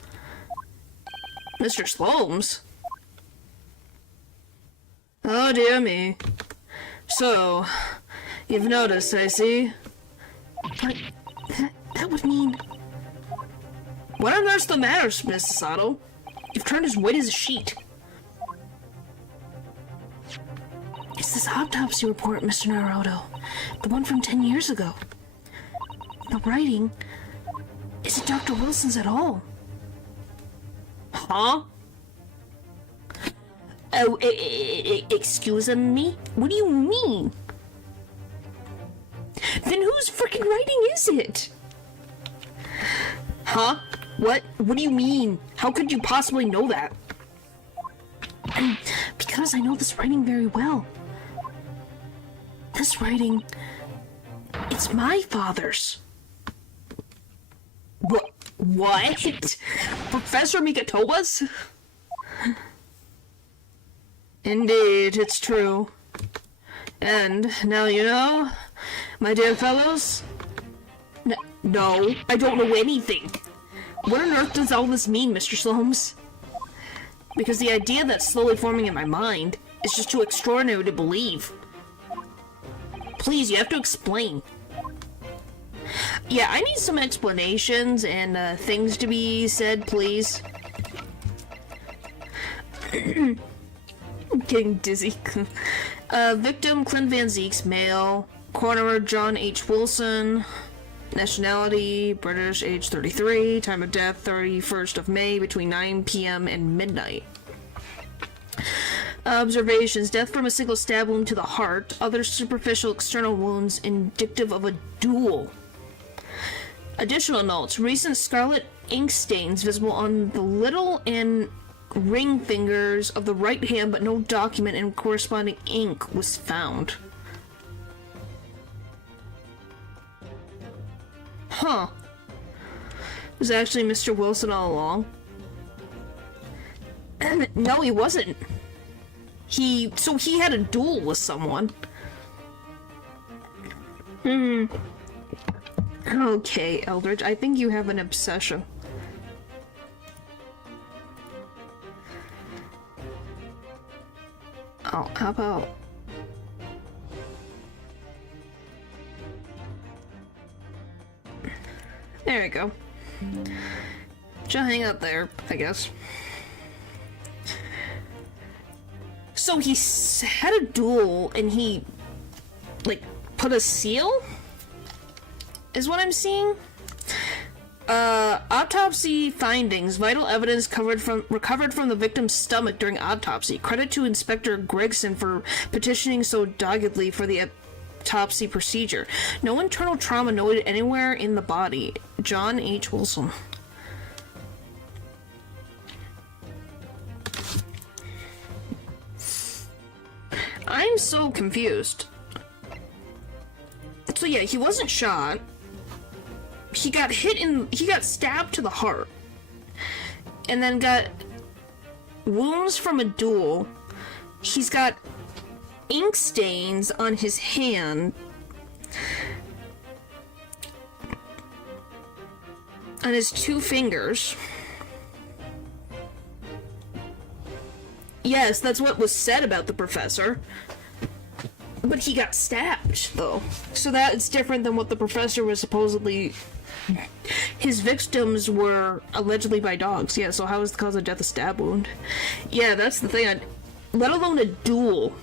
Mr. Slomes? Oh dear me. So, you've noticed, I see. But that would mean... What on earth's the matter, Miss Sato? You've turned as white as a sheet. It's this autopsy report, Mr. Naruto. The one from 10 years ago. The writing isn't Dr. Wilson's at all. Huh? Oh, excuse me? What do you mean? Then whose freaking writing is it? Huh? What? What do you mean? How could you possibly know that? Because I know this writing very well. This writing... it's my father's. What? Professor Mikatowa's? Indeed, it's true. And now you know, my dear fellows? No, I don't know anything. What on earth does all this mean, Mr. Slomes? Because the idea that's slowly forming in my mind is just too extraordinary to believe. Please, you have to explain. Yeah, I need some explanations and things to be said, please. I'm getting dizzy. Victim Clint Van Zeek's male. Coroner John H. Wilson. Nationality, British, age 33. Time of death, 31st of May, between 9 p.m. and midnight. Observations. Death from a single stab wound to the heart. Other superficial external wounds indicative of a duel. Additional notes. Recent scarlet ink stains visible on the little and ring fingers of the right hand, but no document and corresponding ink was found. Huh. It was actually Mr. Wilson all along. No, he wasn't. So he had a duel with someone. Okay, Eldridge, I think you have an obsession. Oh, how about... There we go. Just hang out there, I guess. So he had a duel and he, like, put a seal? Is what I'm seeing? Autopsy findings. Vital evidence recovered from the victim's stomach during autopsy. Credit to Inspector Gregson for petitioning so doggedly for the autopsy procedure. No internal trauma noted anywhere in the body. John H. Wilson. I'm so confused. So yeah, he wasn't shot. He got stabbed to the heart. And then got wounds from a duel. He's got ink stains on his hand. On his 2 fingers. Yes, that's what was said about the professor. But he got stabbed, though. So that's different than what the professor was supposedly... His victims were allegedly by dogs. Yeah, so how is the cause of death a stab wound? Yeah, that's the thing. Let alone a duel.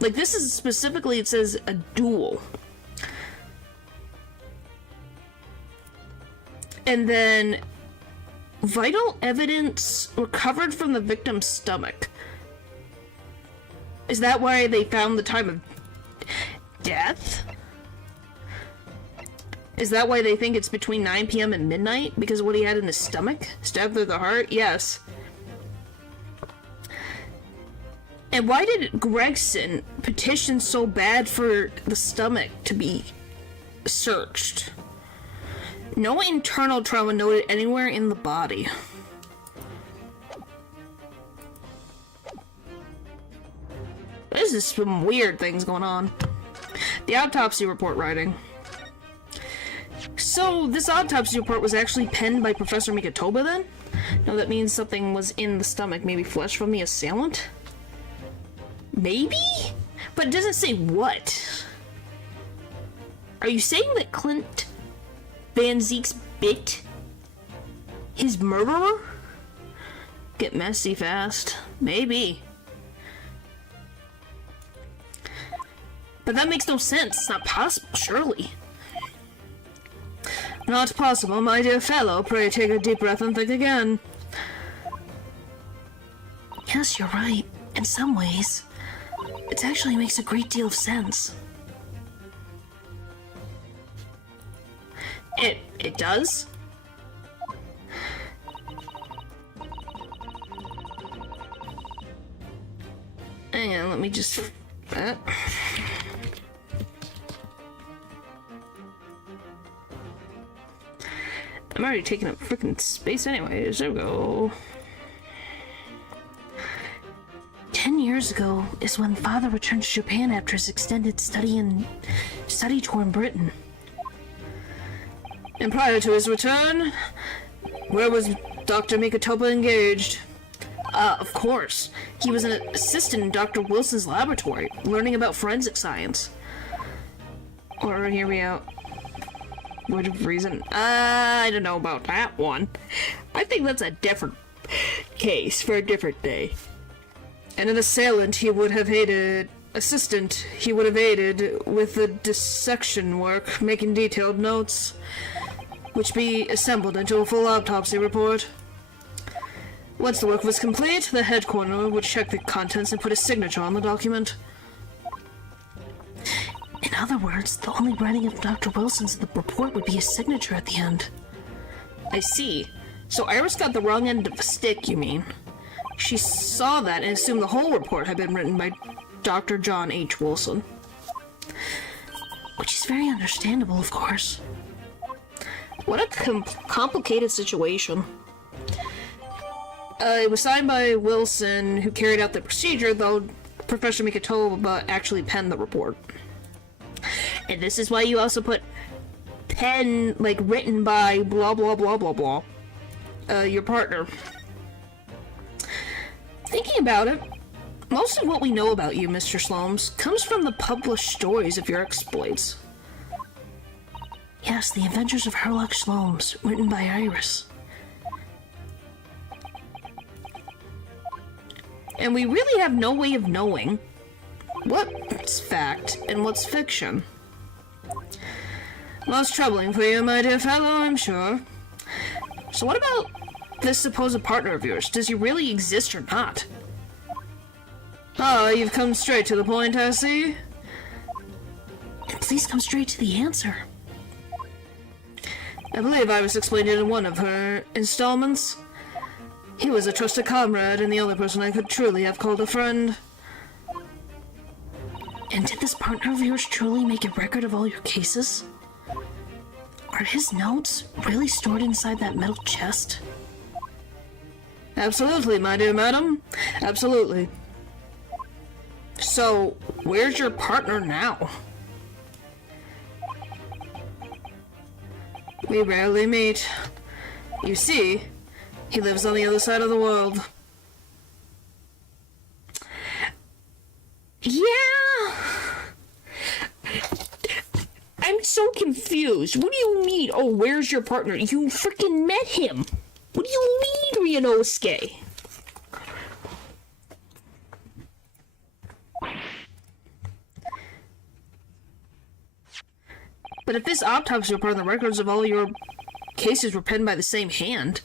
Like, this is specifically, it says a duel. And then... Vital evidence recovered from the victim's stomach. Is that why they found the time of death? Is that why they think it's between 9 p.m. and midnight? Because of what he had in his stomach? Stabbed through the heart? Yes. And why did Gregson petition so bad for the stomach to be searched? No internal trauma noted anywhere in the body. This is some weird things going on. The autopsy report writing. So, this autopsy report was actually penned by Professor Mikatoba then? No, that means something was in the stomach. Maybe flesh from the assailant? Maybe? But it doesn't say what. Are you saying that Clint Van Zeek's bit his murderer? Get messy fast. Maybe. But that makes no sense. It's not possible, surely. Not possible, my dear fellow. Pray take a deep breath and think again. Yes, you're right. In some ways. It actually makes a great deal of sense. It does? Hang on, let me just... I'm already taking up freaking space anyways. There we go. 10 years ago is when Father returned to Japan after his extended study tour in Britain. And prior to his return, where was Dr. Mikatoba engaged? Of course. He was an assistant in Dr. Wilson's laboratory, learning about forensic science. Or hear me out. What reason? I don't know about that one. I think that's a different case for a different day. And an assailant he would have hated assistant, he would have aided with the dissection work, making detailed notes, which be assembled into a full autopsy report. Once the work was complete, the head coroner would check the contents and put a signature on the document. In other words, the only writing of Dr. Wilson's in the report would be a signature at the end. I see. So Iris got the wrong end of the stick, you mean? She saw that and assumed the whole report had been written by Dr. John H. Wilson. Which is very understandable, of course. What a complicated situation. It was signed by Wilson, who carried out the procedure, though Professor Mikitoba actually penned the report. And this is why you also put pen, like, written by blah blah blah blah blah. Your partner. Thinking about it, most of what we know about you, Mr. Slomes, comes from the published stories of your exploits. Yes, The Adventures of Herlock Slomes, written by Iris. And we really have no way of knowing what's fact and what's fiction. Most troubling for you, my dear fellow, I'm sure. So what about this supposed partner of yours? Does he really exist or not? Ah, you've come straight to the point, I see. And please come straight to the answer. I believe Iris explained it in one of her installments. He was a trusted comrade and the only person I could truly have called a friend. And did this partner of yours truly make a record of all your cases? Are his notes really stored inside that metal chest? Absolutely, my dear madam. Absolutely. So, where's your partner now? We rarely meet. You see, he lives on the other side of the world. Yeah. I'm so confused. What do you mean? Oh, where's your partner? You freaking met him. What do you mean, Ryunosuke? But if this autopsy report and the records of all your cases were penned by the same hand,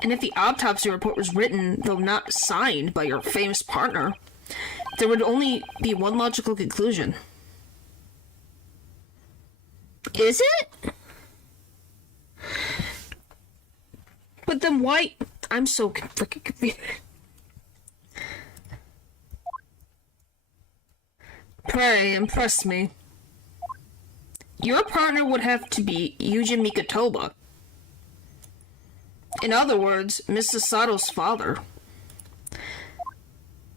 and if the autopsy report was written, though not signed, by your famous partner, there would only be one logical conclusion. Is it? But then why? I'm so freaking confused. Pray, impress me. Your partner would have to be Yuji Mikitoba. In other words, Mrs. Sato's father.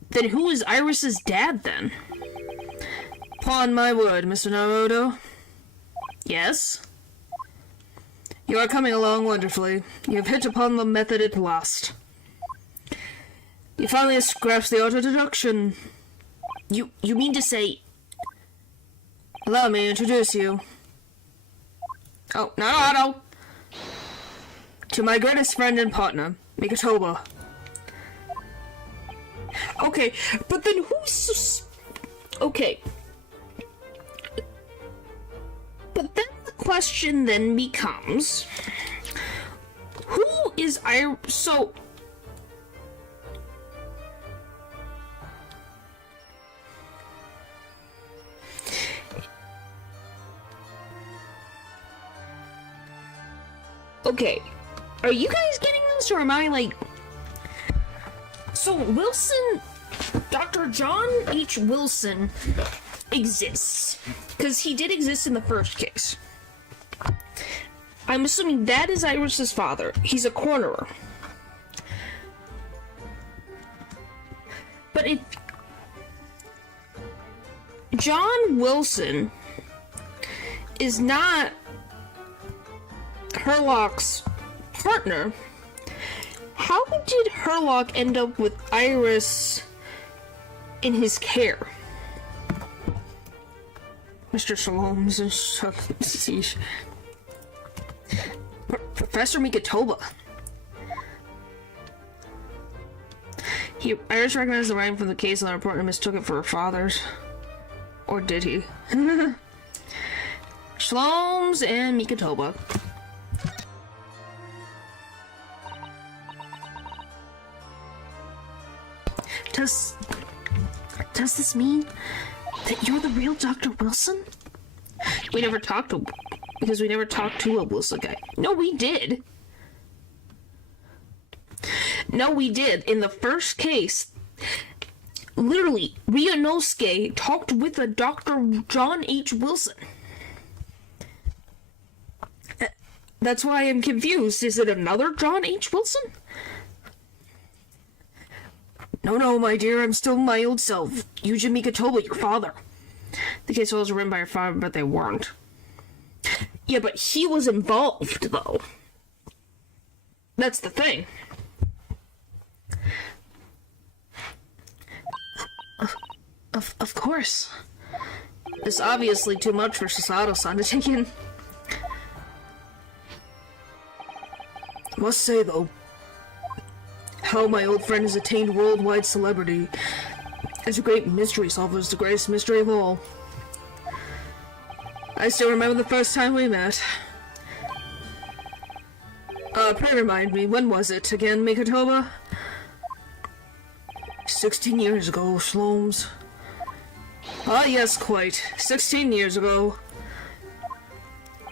Then who is Iris's dad, then? Upon my word, Mr. Naruto. Yes? You are coming along wonderfully. You have hit upon the method at last. You finally grasped the auto-deduction. You mean to say... Allow me to introduce you. Oh, not auto. To my greatest friend and partner, Mikitoba. Okay, but then who's... Okay. But then the question then becomes... Who is So... Okay, are you guys getting this, or am I, like... So, Wilson... Dr. John H. Wilson exists. Because he did exist in the first case. I'm assuming that is Iris's father. He's a coroner. But if... John Wilson is not Herlock's partner, how did Herlock end up with Iris in his care? Mr. Slomes and Professor Mikitoba. Iris recognized the writing from the case on the report and mistook it for her father's. Or did he? Shloms and Mikatoba. Does this mean that you're the real Dr. Wilson? We never talked to... Because we never talked to a Wilson guy. No, we did. No, we did. In the first case, literally, Ryunosuke talked with a Dr. John H. Wilson. That's why I'm confused. Is it another John H. Wilson? No, my dear, I'm still my old self. Yuji Mikatoba, your father. The case was written by your father, but they weren't. Yeah, but he was involved, though. That's the thing. Of course. It's obviously too much for Sasato-san to take in. Must say, though, how my old friend has attained worldwide celebrity as a great mystery solver is the greatest mystery of all. I still remember the first time we met. Pray remind me, when was it again, Mikatoba? 16 years ago, Shloms. Ah, yes, quite. 16 years ago.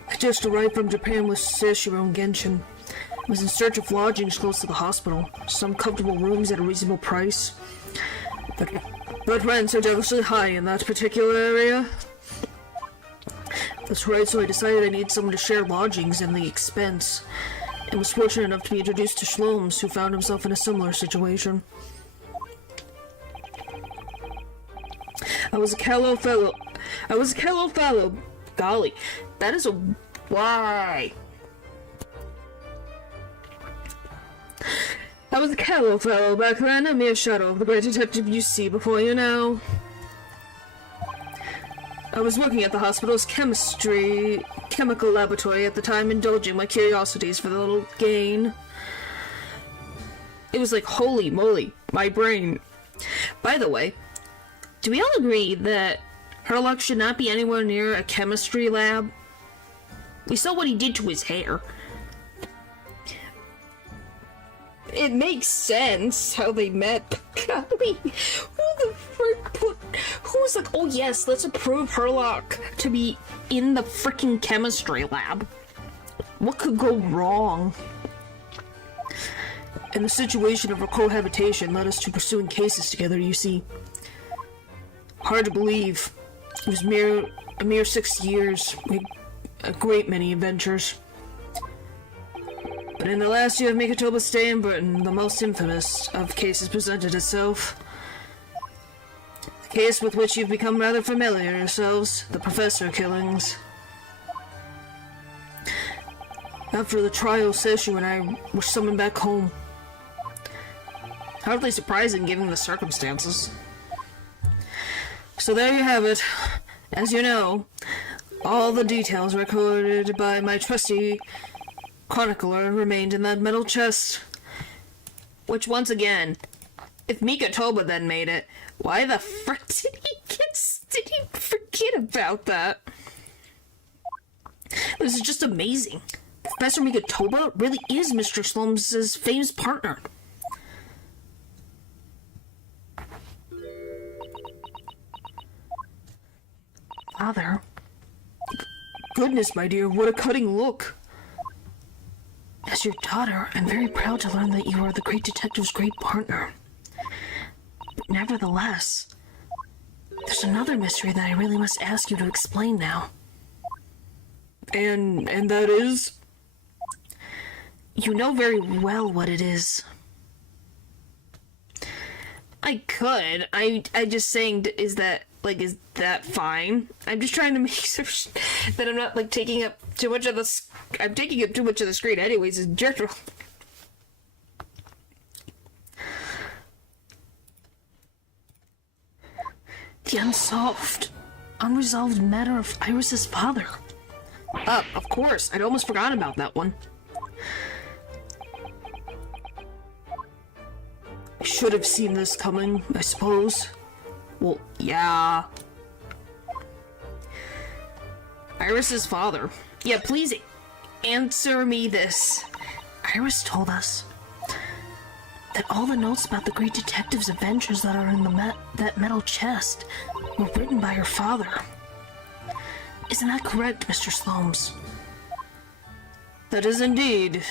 I just arrived from Japan with Seishiro and Genshin. I was in search of lodgings close to the hospital. Some comfortable rooms at a reasonable price. But rents are devilishly high in that particular area. That's right, so I decided I needed someone to share lodgings and the expense. And was fortunate enough to be introduced to Shloms, who found himself in a similar situation. I was a Callow fellow. Golly, that is a why. I was a Callow fellow back then, a mere shadow of the great detective you see before you now. I was working at the hospital's chemical laboratory at the time, indulging my curiosities for the little gain. It was like, holy moly, my brain. By the way, do we all agree that Herlock should not be anywhere near a chemistry lab? We saw what he did to his hair. It makes sense how they met. Golly, who the frick who's like, oh yes, let's approve Herlock to be in the freaking chemistry lab? What could go wrong? And the situation of our cohabitation led us to pursuing cases together, you see. Hard to believe. It was a mere 6 years. We had a great many adventures. But in the last year of Mikatoba's stay in Britain, the most infamous of cases presented itself. The case with which you've become rather familiar yourselves, the Professor killings. After the trial, Seishu and I were summoned back home. Hardly surprising given the circumstances. So there you have it. As you know, all the details recorded by my trusty chronicler remained in that metal chest. Which, once again, if Mikatoba then made it, why the frick did he forget about that? This is just amazing. Professor Mikatoba really is Mr. Slum's famous partner. Father. Goodness, my dear, what a cutting look. As your daughter, I'm very proud to learn that you are the great detective's great partner. But nevertheless, there's another mystery that I really must ask you to explain now. And that is? You know very well what it is. I could. I just saying, is that fine? I'm just trying to make sure that I'm not, like, taking up too much of the... I'm taking up too much of the screen anyways, in general. The unresolved matter of Iris's father. Of course. I'd almost forgotten about that one. should have seen this coming, I suppose. Well, yeah. Iris's father. Yeah, please answer me this. Iris told us that all the notes about the great detective's adventures that are in that metal chest were written by her father. Isn't that correct, Mr. Slomes? That is indeed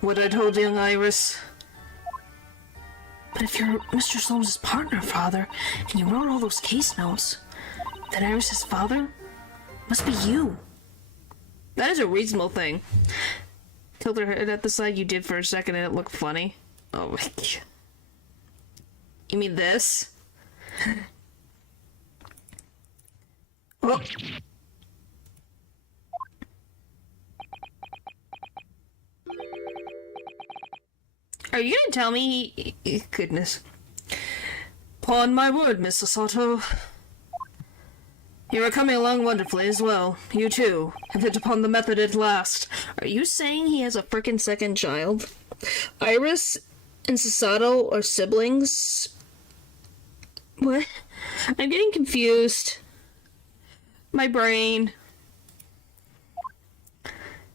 what I told young Iris. But if you're Mr. Slomes' partner, father, and you wrote all those case notes, then Iris's father must be you. That is a reasonable thing. Tilt her head at the side you did for a second and it looked funny. Oh my god. You mean this? Oh. Are you gonna tell me? Goodness. Upon my word, Miss Sato. You are coming along wonderfully as well. You too have hit upon the method at last. Are you saying he has a frickin' second child? Iris and Sasato are siblings? What? I'm getting confused. My brain.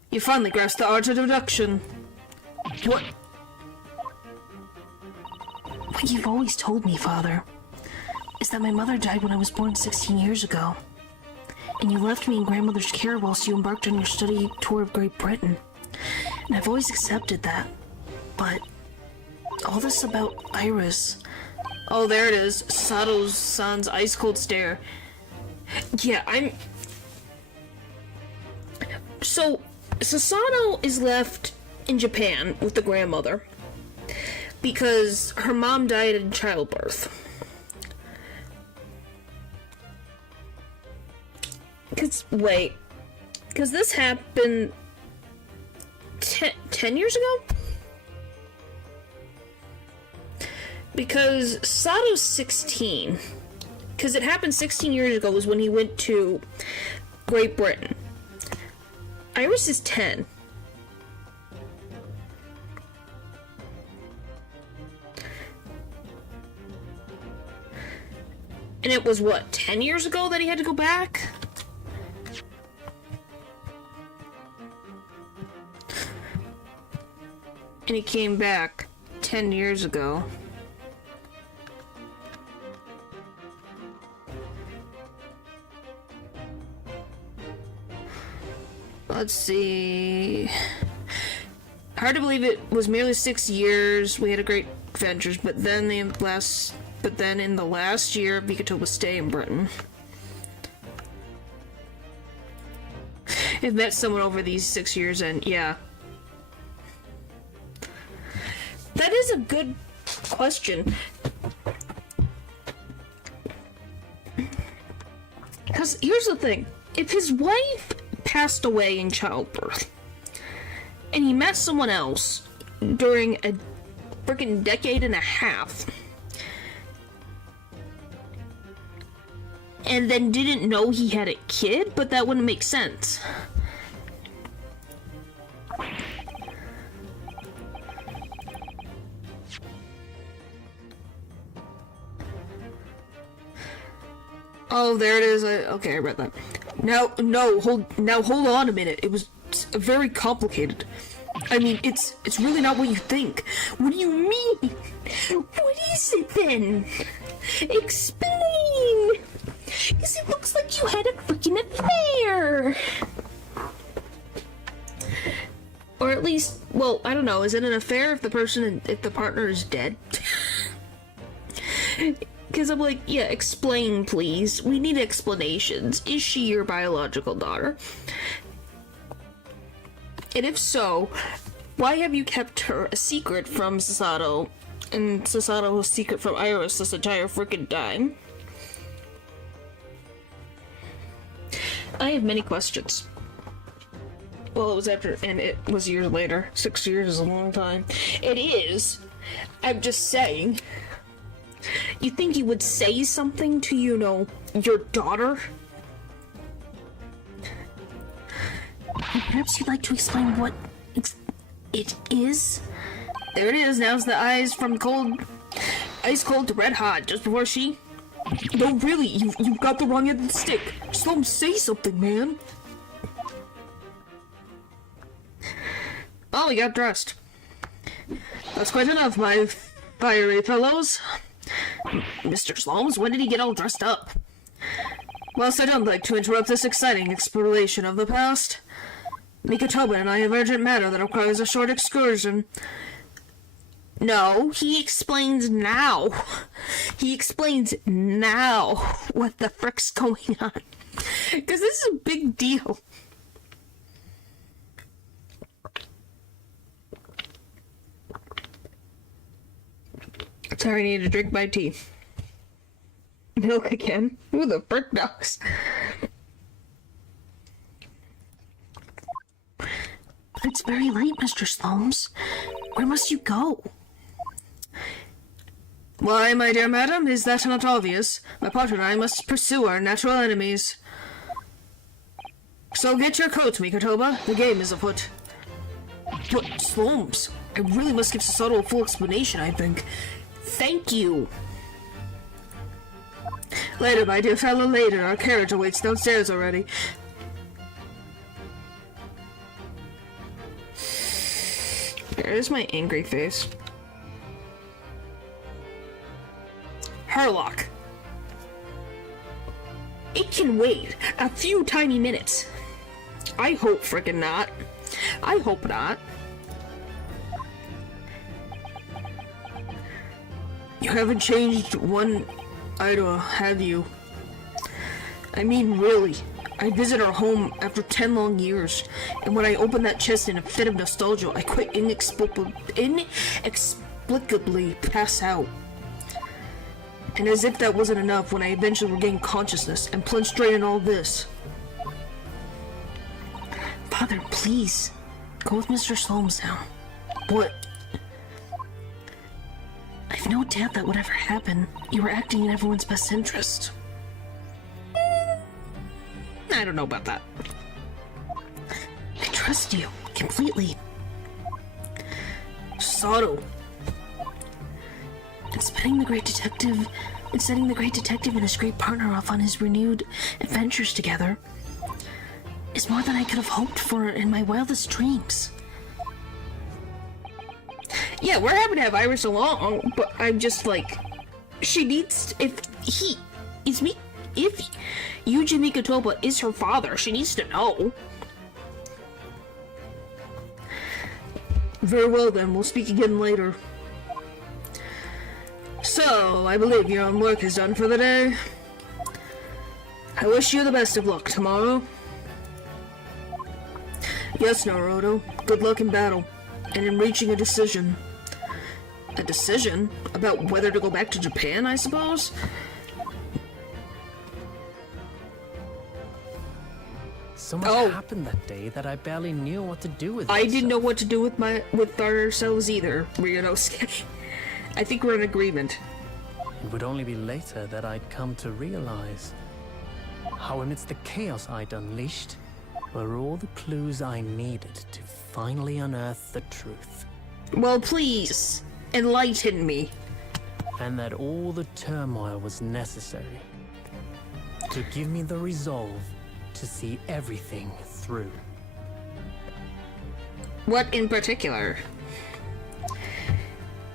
You finally grasped the art of deduction. What? What you've always told me, father, is that my mother died when I was born 16 years ago. And you left me in grandmother's care whilst you embarked on your study tour of Great Britain. And I've always accepted that. But all this about Iris... Oh, there it is. Sato's son's ice-cold stare. Yeah, So, Sasato is left in Japan with the grandmother because her mom died in childbirth. Because this happened 10 years ago? Because Sato's 16. Because it happened 16 years ago was when he went to Great Britain. Iris is 10. And it was, what, 10 years ago that he had to go back? And he came back 10 years ago. Let's see. Hard to believe it was merely 6 years. We had a great adventures, but then in the last year, Vikatoa was staying in Britain. I've met someone over these 6 years, and yeah. That is a good question. Because here's the thing. If his wife passed away in childbirth, and he met someone else during a freaking decade and a half, and then didn't know he had a kid, but that wouldn't make sense. Oh, there it is. Okay, I read that. Hold on a minute. It was very complicated. I mean, it's really not what you think. What do you mean? What is it then? Explain! Because it looks like you had a freaking affair! Or at least, well, I don't know, is it an affair if the partner is dead? Because I'm like, yeah, explain, please. We need explanations. Is she your biological daughter? And if so, why have you kept her a secret from Sasato, and Sasato a secret from Iris this entire freaking time? I have many questions. Well, it was after, and it was years later. 6 years is a long time. It is. I'm just saying. You think you would say something to, your daughter? Perhaps you'd like to explain what it is? There it is. Now's the eyes from cold. Ice cold to red hot just before she... No, really, you got the wrong end of the stick. Just let him say something, man. Well, we got dressed. That's quite enough, my fiery fellows. Mr. Slomes, when did he get all dressed up? Whilst I don't like to interrupt this exciting exploration of the past, Mikotoba and I have urgent matter that requires a short excursion. No, he explains now. He explains now what the frick's going on. Because this is a big deal. Sorry, I need to drink my tea. Milk again? Who the frick knows? It's very late, Mr. Slomes. Where must you go? Why, my dear madam, is that not obvious? My partner and I must pursue our natural enemies. So get your coat, Mikotoba. The game is afoot. But, Slomes, I really must give Sasato a full explanation, I think. Thank you. Later, my dear fellow, later. Our carriage awaits downstairs already. There's my angry face. Herlock. It can wait a few tiny minutes. I hope frickin' not. I hope not. You haven't changed one iota, have you? I mean, really. I visit our home after 10 long years, and when I open that chest in a fit of nostalgia, I quite inexplicably pass out. And as if that wasn't enough, when I eventually regain consciousness and plunge straight in all this. Father, please. Go with Mr. Slomes now. What? I've no doubt that whatever happened, you were acting in everyone's best interest. I don't know about that. I trust you, completely. Sato. And setting the great detective and his great partner off on his renewed adventures together is more than I could have hoped for in my wildest dreams. Yeah, we're happy to have Iris along, but I'm just like, she needs, if Yuji Mikotoba is her father, she needs to know. Very well then, we'll speak again later. So, I believe your own work is done for the day. I wish you the best of luck tomorrow. Yes, Naruto, good luck in battle, and in reaching a decision. A decision? About whether to go back to Japan, I suppose? So much happened that day that I barely knew what to do with I myself. didn't know what to do with ourselves either, Ryunosuke. I think we're in agreement. It would only be later that I'd come to realize how amidst the chaos I'd unleashed were all the clues I needed to finally unearth the truth. Well, please, enlighten me. And that all the turmoil was necessary to give me the resolve to see everything through. What in particular?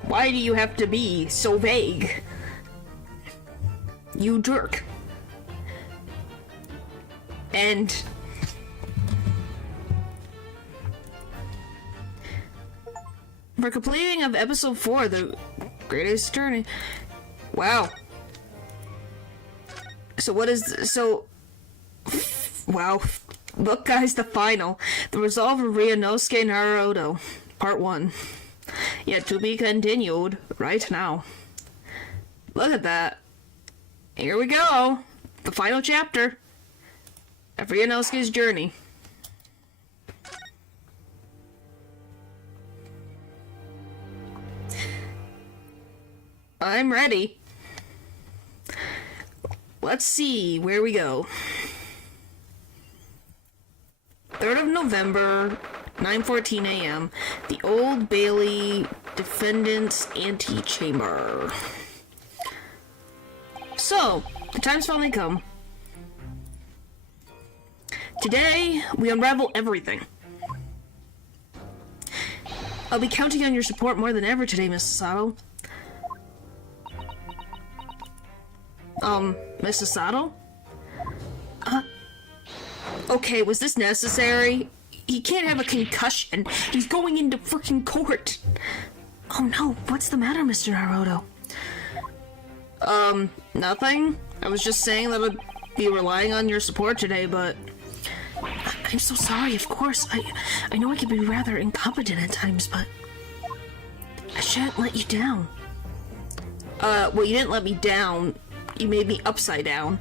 Why do you have to be so vague? You jerk. And... for completing of episode 4, the greatest journey. Wow. So what is... so... wow. Look, guys, the final. The Resolve of Ryunosuke Naruto. Part 1. Yet to be continued right now. Look at that. Here we go. The final chapter of Ryunosuke's journey. I'm ready. Let's see where we go. 3rd of November, 9:14 a.m. The Old Bailey Defendant's Antechamber. So, the time's finally come. Today, we unravel everything. I'll be counting on your support more than ever today, Mrs. Sato. Mrs. Sato? Okay, was this necessary? He can't have a concussion. He's going into freaking court. Oh no, what's the matter, Mr. Naruto? Nothing. I was just saying that I'd be relying on your support today, but... I'm so sorry, of course. I know I can be rather incompetent at times, but... I shan't let you down. Well, you didn't let me down. You made me upside down.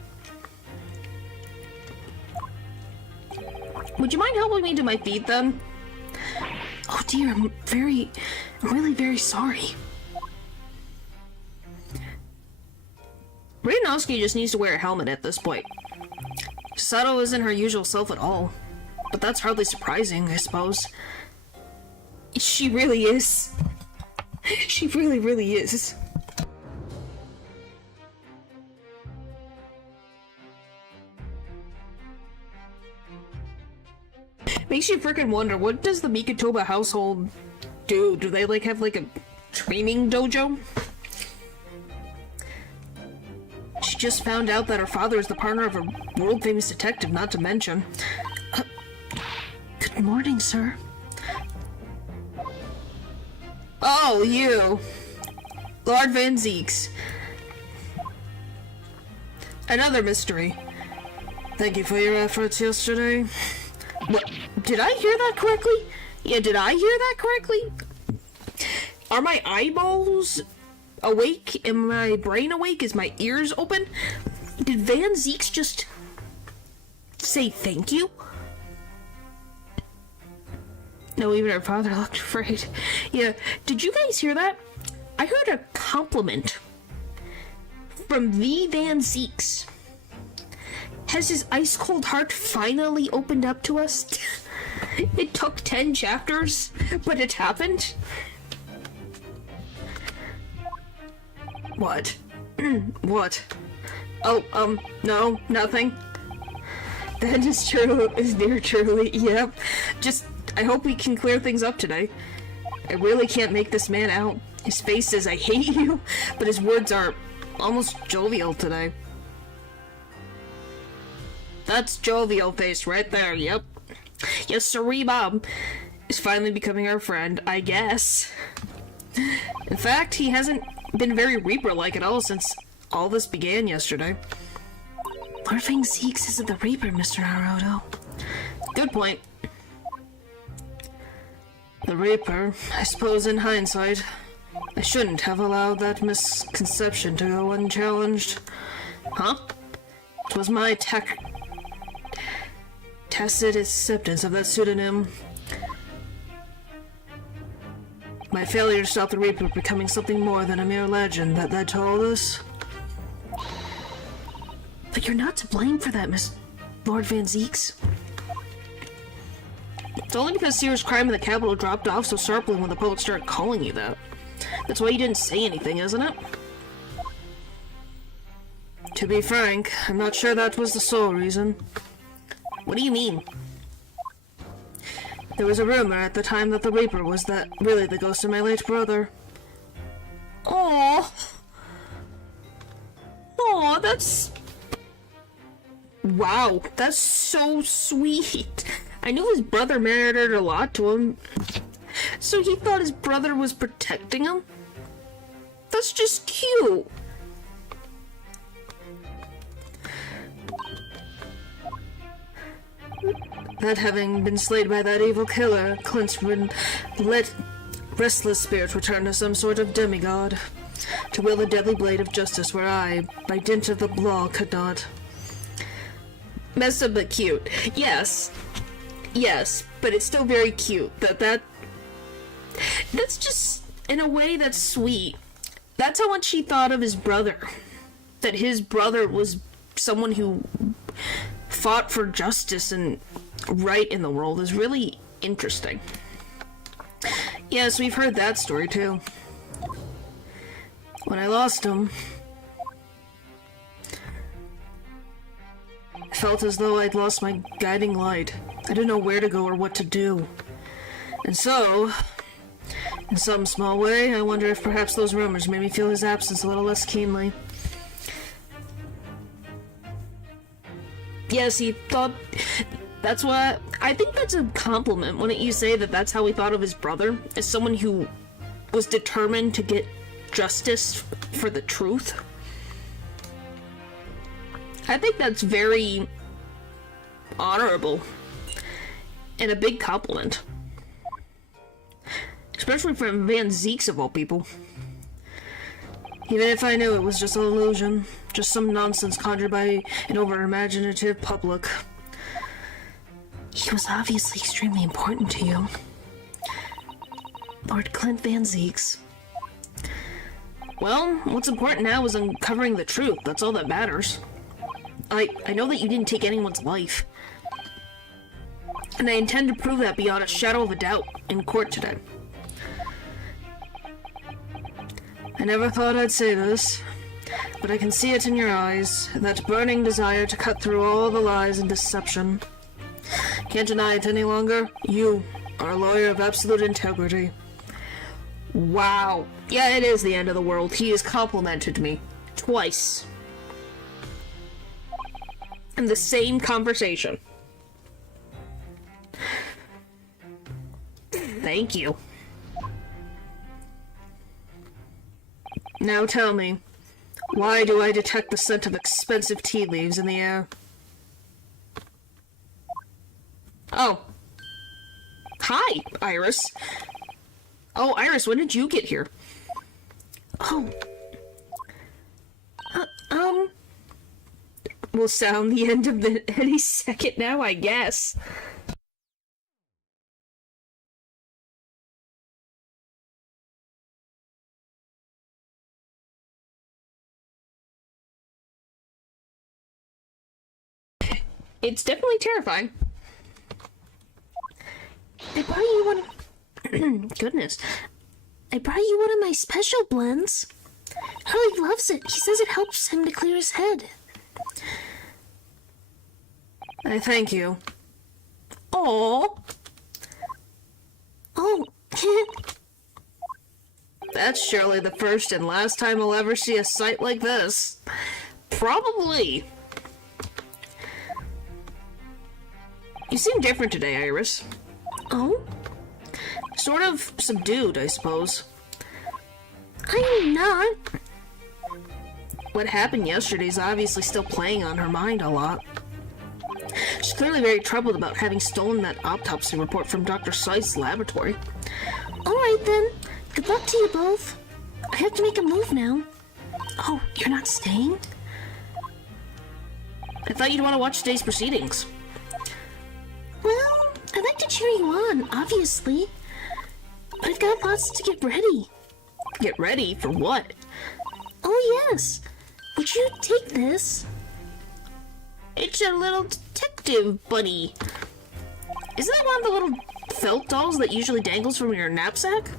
Would you mind helping me to my feet, then? Oh dear, I'm really very sorry. Rinnosuke just needs to wear a helmet at this point. Sato isn't her usual self at all. But that's hardly surprising, I suppose. She really is. She really, really is. Makes you freaking wonder, what does the Mikotoba household do? Do they, like, have, like, a training dojo? She just found out that her father is the partner of a world-famous detective, not to mention. Good morning, sir. Oh, you. Lord Van Zeeks. Another mystery. Thank you for your efforts yesterday. What? Did I hear that correctly? Yeah, did I hear that correctly? Are my eyeballs awake? Am my brain awake? Is my ears open? Did Van Zeeks just say thank you? No, even her father looked afraid. Yeah, did you guys hear that? I heard a compliment from the Van Zeeks. Has his ice-cold heart finally opened up to us? It took 10 chapters, but it happened? What? What? Oh, no, nothing. That is true, is near truly, yep. Just, I hope we can clear things up today. I really can't make this man out. His face says, I hate you, but his words are almost jovial today. That's jovial face right there, yep. Yes, sirree, Bob is finally becoming our friend, I guess. In fact, he hasn't been very Reaper-like at all since all this began yesterday. Lord Van Zeeks isn't the Reaper, Mr. Naruto. Good point. The Reaper, I suppose in hindsight, I shouldn't have allowed that misconception to go unchallenged. Huh? 'Twas my tacit acceptance of that pseudonym. My failure to stop the Reaper becoming something more than a mere legend that led to all this. But you're not to blame for that, Lord Van Zeeks. It's only because serious crime in the capital dropped off so sharply when the public started calling you that. That's why you didn't say anything, isn't it? To be frank, I'm not sure that was the sole reason. What do you mean? There was a rumor at the time that the Reaper was really the ghost of my late brother. Aww. Aww, that's... Wow, that's so sweet. I knew his brother mattered a lot to him. So he thought his brother was protecting him? That's just cute. That having been slayed by that evil killer, Clint's restless spirit returned to some sort of demigod, to wield the deadly blade of justice where I, by dint of the law, could not. Messed up but cute. Yes. Yes, but it's still very cute. That's just, in a way, that's sweet. That's how much he thought of his brother. That his brother was someone who fought for justice and right in the world is really interesting. Yes, we've heard that story too. When I lost him, felt as though I'd lost my guiding light. I didn't know where to go or what to do. And so, in some small way, I wonder if perhaps those rumors made me feel his absence a little less keenly. Yes, he thought... That's what... I think that's a compliment, wouldn't you say, that that's how he thought of his brother? As someone who was determined to get justice for the truth? I think that's very honorable. And a big compliment. Especially from Van Zeeks of all people. Even if I knew it was just an illusion. Just some nonsense conjured by an over-imaginative public. He was obviously extremely important to you. Lord Clint Van Zeeks. Well, what's important now is uncovering the truth. That's all that matters. I know that you didn't take anyone's life. And I intend to prove that beyond a shadow of a doubt in court today. I never thought I'd say this, but I can see it in your eyes, that burning desire to cut through all the lies and deception. Can't deny it any longer. You are a lawyer of absolute integrity. Wow. Yeah, it is the end of the world. He has complimented me. Twice. In the same conversation. Thank you. Now tell me, why do I detect the scent of expensive tea leaves in the air? Oh. Hi, Iris. Oh, Iris, when did you get here? Oh. We'll sound the end of any second now, I guess. It's definitely terrifying. I brought you one. Goodness. I brought you one of my special blends. Herlock loves it. He says it helps him to clear his head. I thank you. Aww. Oh. That's surely the first and last time I'll ever see a sight like this. Probably. You seem different today, Iris. Oh? Sort of subdued, I suppose. I'm not. What happened yesterday's obviously still playing on her mind a lot. She's clearly very troubled about having stolen that autopsy report from Dr. Seitz's laboratory. Alright then. Good luck to you both. I have to make a move now. Oh, you're not staying? I thought you'd want to watch today's proceedings. Well, I'd like to cheer you on, obviously. But I've got lots to get ready. Get ready? For what? Oh, yes. Would you take this? It's a little detective buddy. Isn't that one of the little felt dolls that usually dangles from your knapsack?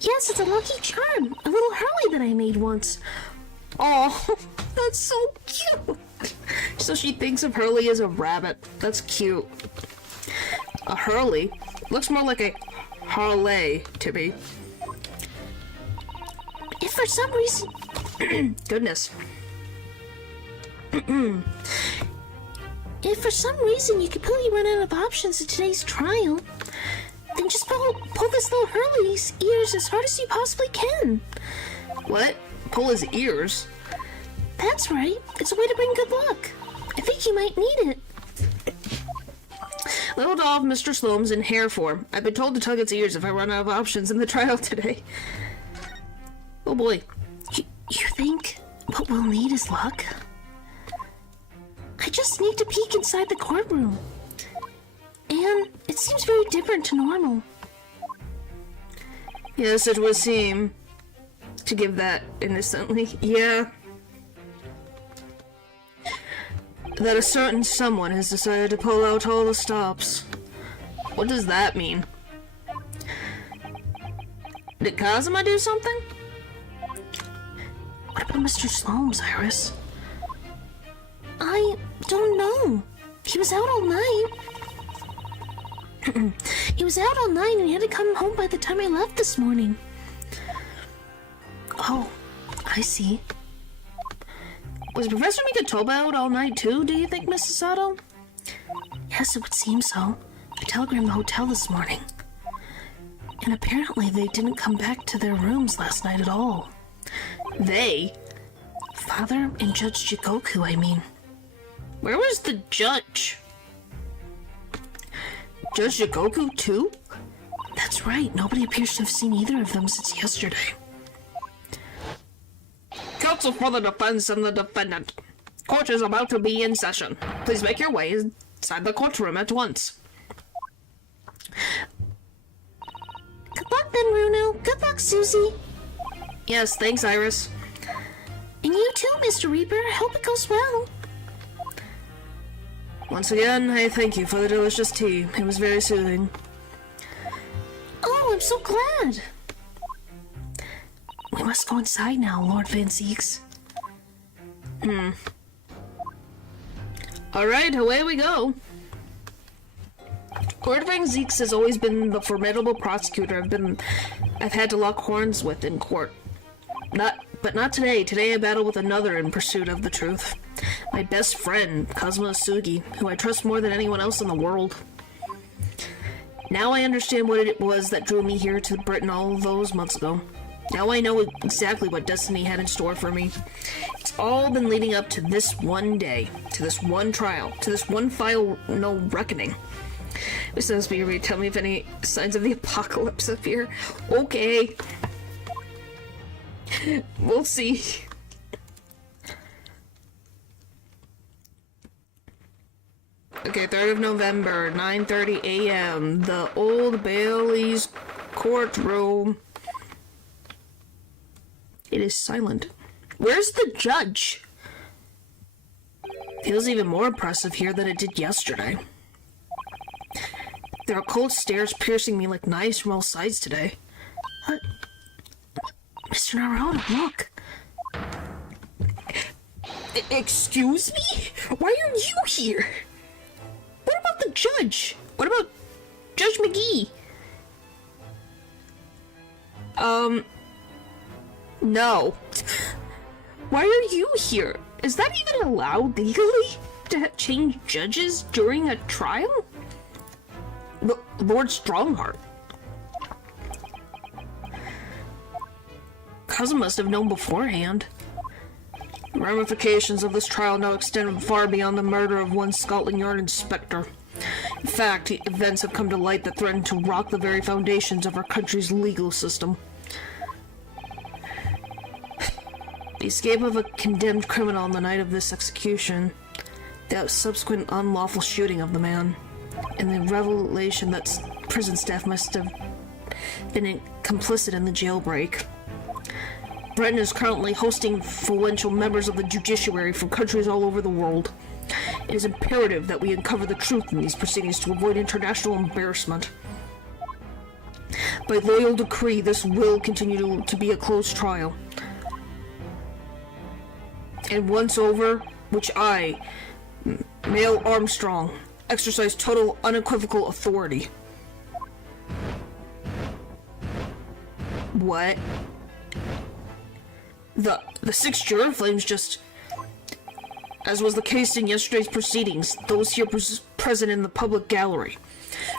Yes, it's a lucky charm. A little Hurley that I made once. Oh, that's so cute. So she thinks of Hurley as a rabbit. That's cute. A Hurley? Looks more like a Harley to me. If for some reason... Goodness. If for some reason you completely run out of options in today's trial, then just pull this little Hurley's ears as hard as you possibly can. What? Pull his ears? That's right. It's a way to bring good luck. I think you might need it. Little doll of Mr. Sloane's in hair form. I've been told to tug its ears if I run out of options in the trial today. Oh boy. You think what we'll need is luck? I just need to peek inside the courtroom. And it seems very different to normal. Yes, it would seem. To give that innocently. Yeah. That a certain someone has decided to pull out all the stops. What does that mean? Did Kazuma do something? What about Mr. Sloane's, Iris? I don't know. He was out all night. He was out all night and he had to come home by the time I left this morning. Oh, I see. Was Professor Mikatoba out all night too, do you think, Mrs. Sato? Yes, it would seem so. I telegrammed the hotel this morning. And apparently they didn't come back to their rooms last night at all. They? Father and Judge Jikoku, I mean. Where was the judge? Judge Jikoku too? That's right. Nobody appears to have seen either of them since yesterday. Counsel for the defense and the defendant. Court is about to be in session. Please make your way inside the courtroom at once. Good luck then, Runo. Good luck, Susie. Yes, thanks, Iris. And you too, Mr. Reaper. I hope it goes well. Once again, I thank you for the delicious tea. It was very soothing. Oh, I'm so glad. We must go inside now, Lord Van Zeeks. Alright, away we go. Lord Van Zeeks has always been the formidable prosecutor I've had to lock horns with in court. But not today. Today I battle with another in pursuit of the truth. My best friend, Kazuma Sugi, who I trust more than anyone else in the world. Now I understand what it was that drew me here to Britain all those months ago. Now I know exactly what destiny had in store for me. It's all been leading up to this one day, to this one trial, to this one final reckoning. Mr. Speaker, tell me if any signs of the apocalypse appear. Okay. We'll see. Okay, 3rd of November, 9:30 a.m. The Old Bailey's courtroom. It is silent. Where's the judge? Feels even more oppressive here than it did yesterday. There are cold stares piercing me like knives from all sides today. Mr. Naruto, look. Excuse me? Why are you here? What about the judge? What about Judge McGee? No. Why are you here? Is that even allowed legally? To change judges during a trial? Lord Strongheart. Cousin must have known beforehand. The ramifications of this trial now extend far beyond the murder of one Scotland Yard inspector. In fact, events have come to light that threaten to rock the very foundations of our country's legal system. The escape of a condemned criminal on the night of this execution, the subsequent unlawful shooting of the man, and the revelation that prison staff must have been complicit in the jailbreak. Britain is currently hosting influential members of the judiciary from countries all over the world. It is imperative that we uncover the truth in these proceedings to avoid international embarrassment. By loyal decree, this will continue to be a closed trial. And once over, which I, Male Armstrong, exercise total unequivocal authority. What? The 6 juror flames just... As was the case in yesterday's proceedings, those here present in the public gallery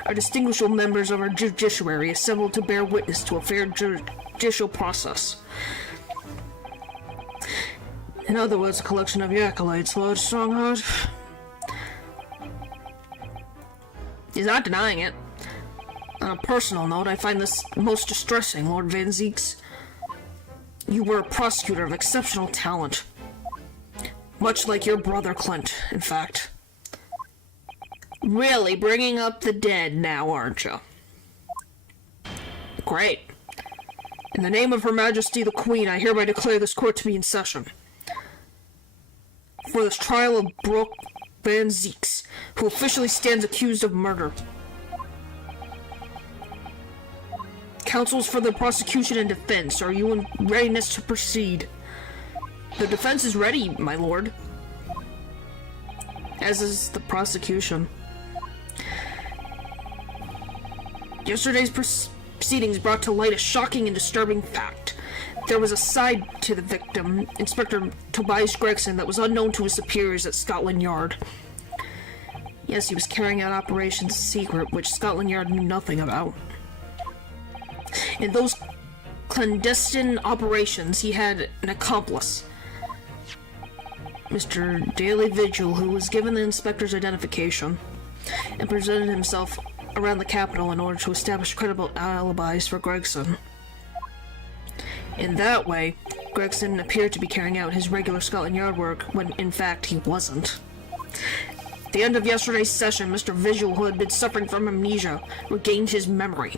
are distinguished members of our judiciary assembled to bear witness to a fair judicial process. In other words, a collection of your acolytes, Lord Strongheart. He's not denying it. On a personal note, I find this most distressing, Lord Van Zeeks. You were a prosecutor of exceptional talent. Much like your brother Clint, in fact. Really bringing up the dead now, aren't you? Great. In the name of Her Majesty the Queen, I hereby declare this court to be in session. For this trial of Brooke Van Zeeks, who officially stands accused of murder. Counsels for the prosecution and defense, are you in readiness to proceed? The defense is ready, my lord. as is the prosecution. Yesterday's proceedings brought to light a shocking and disturbing fact. There was a side to the victim, Inspector Tobias Gregson, that was unknown to his superiors at Scotland Yard. Yes, he was carrying out operations in secret, which Scotland Yard knew nothing about. In those clandestine operations, he had an accomplice, Mr. Daily Vigil, who was given the inspector's identification and presented himself around the capital in order to establish credible alibis for Gregson. In that way, Gregson appeared to be carrying out his regular Scotland Yard work when in fact he wasn't. At the end of yesterday's session, Mr. Vigil, who had been suffering from amnesia, regained his memory.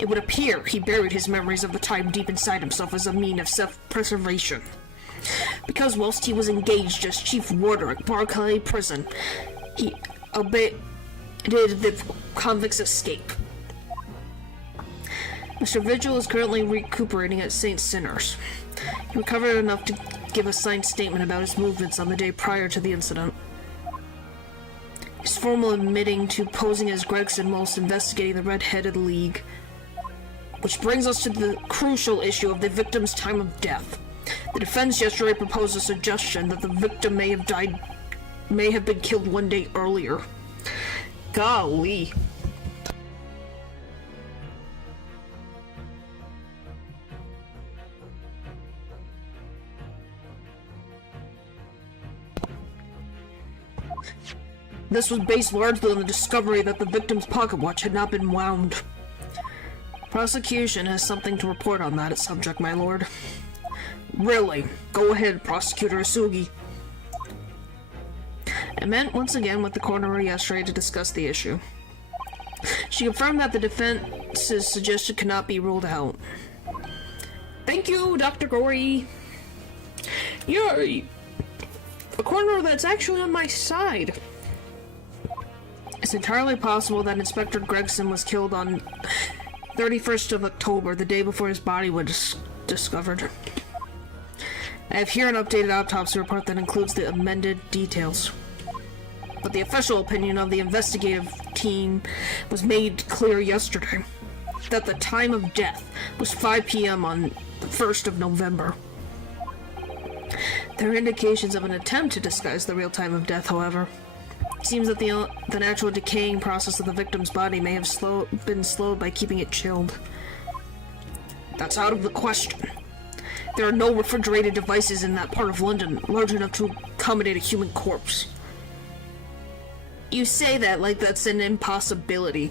It would appear he buried his memories of the time deep inside himself as a mean of self-preservation. Because whilst he was engaged as chief warder at Barclay Prison, he obeyed the convict's escape. Mr. Vigil is currently recuperating at St. Sinner's. He recovered enough to give a signed statement about his movements on the day prior to the incident. He's formally admitting to posing as Gregson whilst investigating the Red-Headed League. Which brings us to the crucial issue of the victim's time of death. The defense yesterday proposed a suggestion that the victim may have been killed one day earlier. Golly. This was based largely on the discovery that the victim's pocket watch had not been wound. Prosecution has something to report on that subject, my lord. Really? Go ahead, Prosecutor Asugi. I met once again with the coroner yesterday to discuss the issue. She confirmed that the defense's suggestion cannot be ruled out. Thank you, Dr. Gory. You're a coroner that's actually on my side. It's entirely possible that Inspector Gregson was killed on 31st of October, the day before his body was discovered. I have here an updated autopsy report that includes the amended details. But the official opinion of the investigative team was made clear yesterday, that the time of death was 5 p.m. on the 1st of November. There are indications of an attempt to disguise the real time of death, however. It seems that the natural decaying process of the victim's body may have been slowed by keeping it chilled. That's out of the question. There are no refrigerated devices in that part of London large enough to accommodate a human corpse. You say that like that's an impossibility.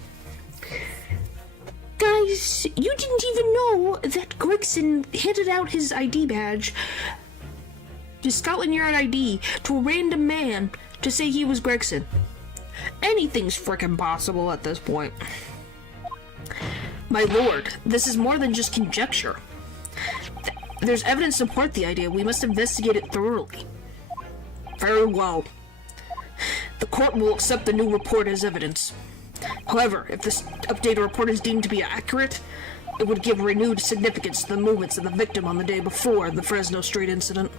Guys, you didn't even know that Gregson handed out his ID badge, his Scotland Yard ID, to a random man to say he was Gregson. Anything's frickin' possible at this point. My lord, this is more than just conjecture. There's evidence to support the idea. We must investigate it thoroughly. Very well. The court will accept the new report as evidence. However, if this updated report is deemed to be accurate, it would give renewed significance to the movements of the victim on the day before the Fresno Street incident.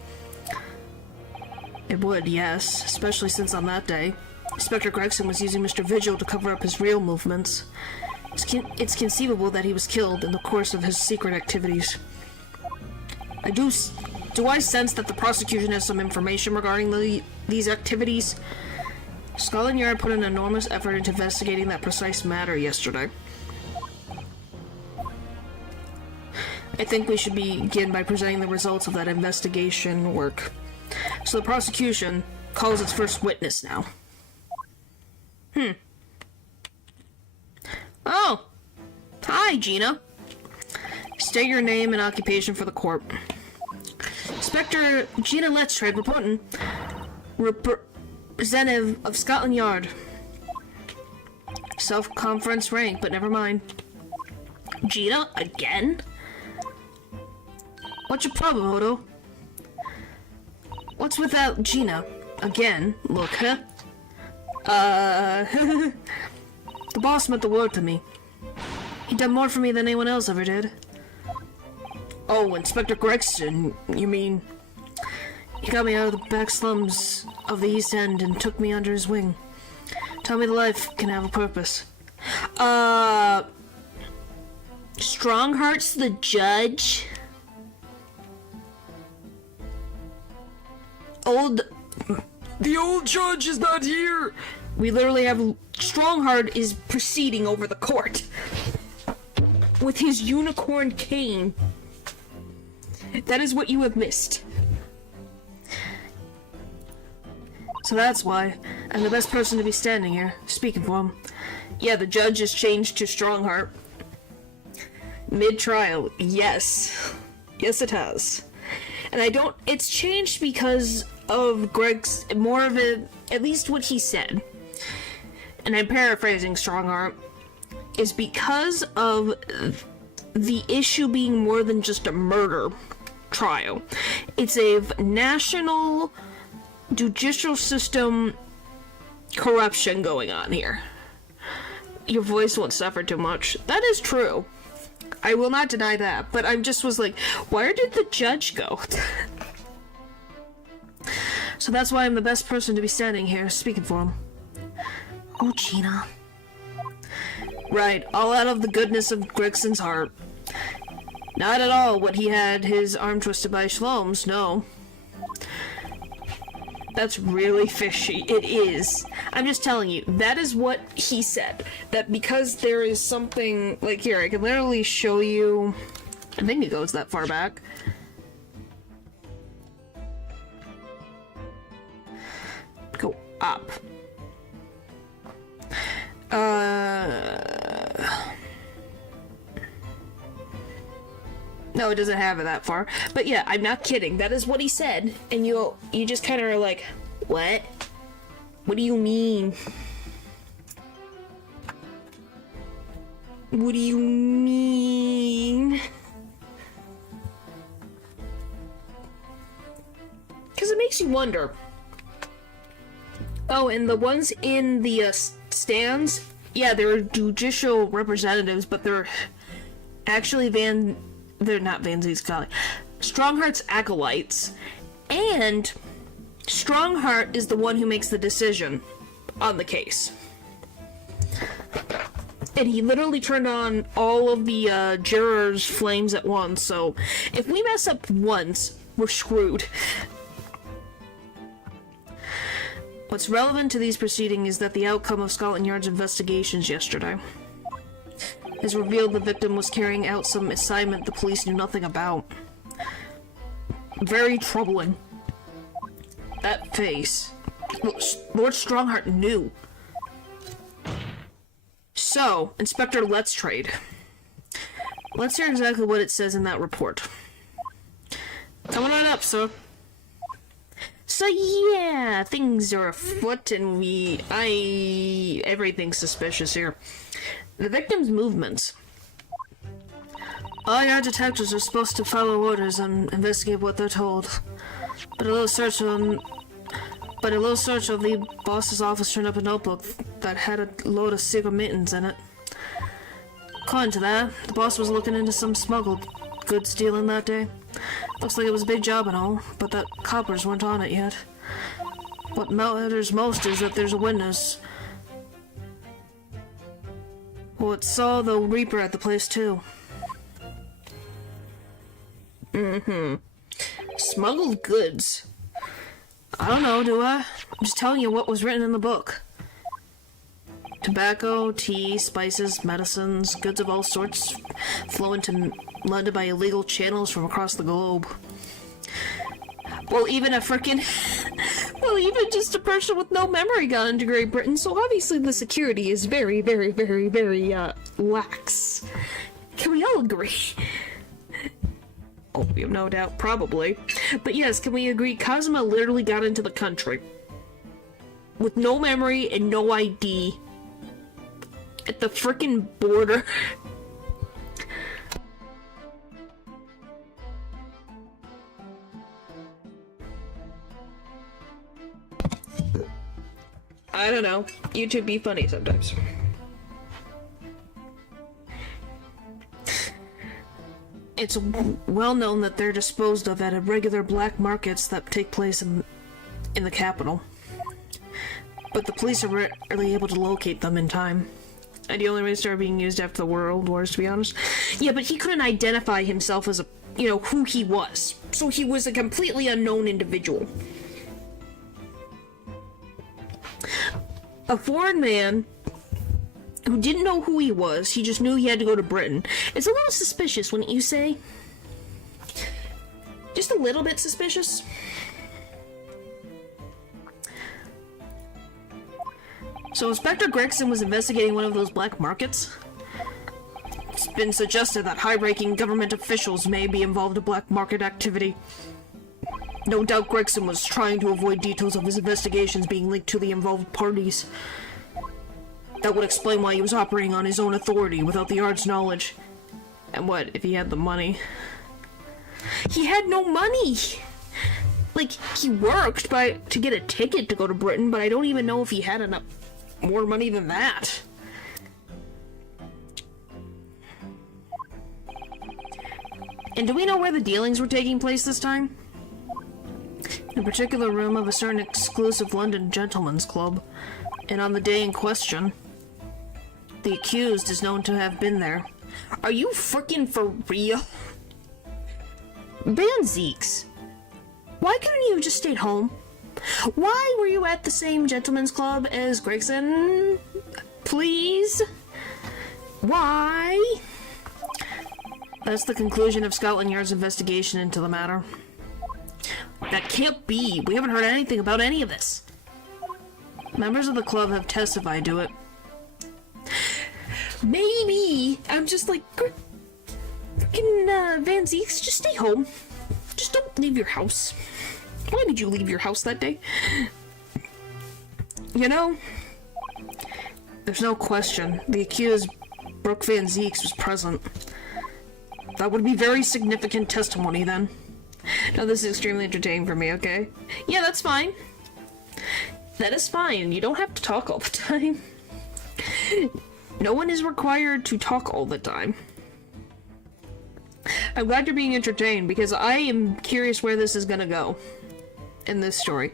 It would, yes, especially since on that day, Inspector Gregson was using Mr. Vigil to cover up his real movements. It's conceivable that he was killed in the course of his secret activities. Do I sense that the prosecution has some information regarding these activities? Scotland Yard put an enormous effort into investigating that precise matter yesterday. I think we should begin by presenting the results of that investigation work. So the prosecution calls its first witness now. Oh! Hi, Gina. State your name and occupation for the court. Inspector Gina Letstrade reporting. Representative of Scotland Yard. Self-conference rank, but never mind. Gina? Again? What's your problem, Odo? What's with that Gina? Again? Look, huh? The boss meant the word to me. He done more for me than anyone else ever did. Oh, Inspector Gregson, you mean? He got me out of the back slums of the East End and took me under his wing. Tell me the life can have a purpose. Strongheart's the judge? The old judge is not here! We literally have Strongheart is proceeding over the court with his unicorn cane. That is what you have missed. So that's why I'm the best person to be standing here, speaking for him. Yeah, the judge has changed to Strongheart. Mid-trial, yes. Yes, it has. And it's changed because of Greg's, more of it, at least what he said, and I'm paraphrasing Strongheart, is because of the issue being more than just a murder trial. It's a national judicial system corruption going on here. Your voice won't suffer too much. That is true. I will not deny that, but I just was like, where did the judge go? So that's why I'm the best person to be standing here, speaking for him. Oh, Gina. Right, all out of the goodness of Gregson's heart. Not at all what he had his arm twisted by Shlomes, no. That's really fishy. It is. I'm just telling you, that is what he said. That because there is something, like here, I can literally show you, I think it goes that far back. Go up. No, it doesn't have it that far. But yeah, I'm not kidding. That is what he said. And you just kind of are like, what? What do you mean? What do you mean? Because it makes you wonder. Oh, and the ones in the stands, yeah, they're judicial representatives, but they're actually they're not Van Z's colleague. Strongheart's acolytes, and Strongheart is the one who makes the decision on the case. And he literally turned on all of the jurors' flames at once, so if we mess up once, we're screwed. What's relevant to these proceedings is that the outcome of Scotland Yard's investigations yesterday has revealed the victim was carrying out some assignment the police knew nothing about. Very troubling. That face. Lord Strongheart knew. So, Inspector Letstrade. Let's hear exactly what it says in that report. Coming on up, sir. So yeah, things are afoot and everything's suspicious here. The victim's movements. All your detectives are supposed to follow orders and investigate what they're told. But a little search of the boss's office turned up a notebook that had a load of secret mittens in it. According to that, the boss was looking into some smuggled goods dealing that day. Looks like it was a big job and all, but that coppers weren't on it yet. What matters most is that there's a witness who saw the Reaper at the place too. Smuggled goods. I don't know, do I? I'm just telling you what was written in the book. Tobacco, tea, spices, medicines, goods of all sorts flow into London by illegal channels from across the globe. Well, even even just a person with no memory got into Great Britain, so obviously the security is very, very, very, very, lax. Can we all agree? Oh, we have no doubt, probably. But yes, can we agree Cosima literally got into the country with no memory and no ID at the frickin' border? I don't know. YouTube be funny sometimes. It's well known that they're disposed of at regular black markets that take place in the capital. But the police are rarely able to locate them in time. And the only way they started being used after the World Wars, to be honest. Yeah, but he couldn't identify himself as who he was. So he was a completely unknown individual. A foreign man who didn't know who he was, he just knew he had to go to Britain. It's a little suspicious, wouldn't you say? Just a little bit suspicious. So Inspector Gregson was investigating one of those black markets. It's been suggested that high-ranking government officials may be involved in black market activity. No doubt Gregson was trying to avoid details of his investigations being linked to the involved parties. That would explain why he was operating on his own authority without the Yard's knowledge. And what if he had the money? He had no money! Like, he worked to get a ticket to go to Britain, but I don't even know if he had enough more money than that. And do we know where the dealings were taking place this time? In a particular room of a certain exclusive London gentleman's club. And on the day in question, the accused is known to have been there. Are you freaking for real? Van Zeeks, why couldn't you have just stayed home? Why were you at the same gentleman's club as Gregson? Please? Why? That's the conclusion of Scotland Yard's investigation into the matter. That can't be. We haven't heard anything about any of this. Members of the club have testified to it. Maybe I'm just like, freaking Van Zeeks, just stay home. Just don't leave your house. Why did you leave your house that day? You know, there's no question the accused, Brooke Van Zeeks, was present. That would be very significant testimony then. Now this is extremely entertaining for me, okay? Yeah, that's fine. That is fine. You don't have to talk all the time. No one is required to talk all the time. I'm glad you're being entertained because I am curious where this is gonna go in this story.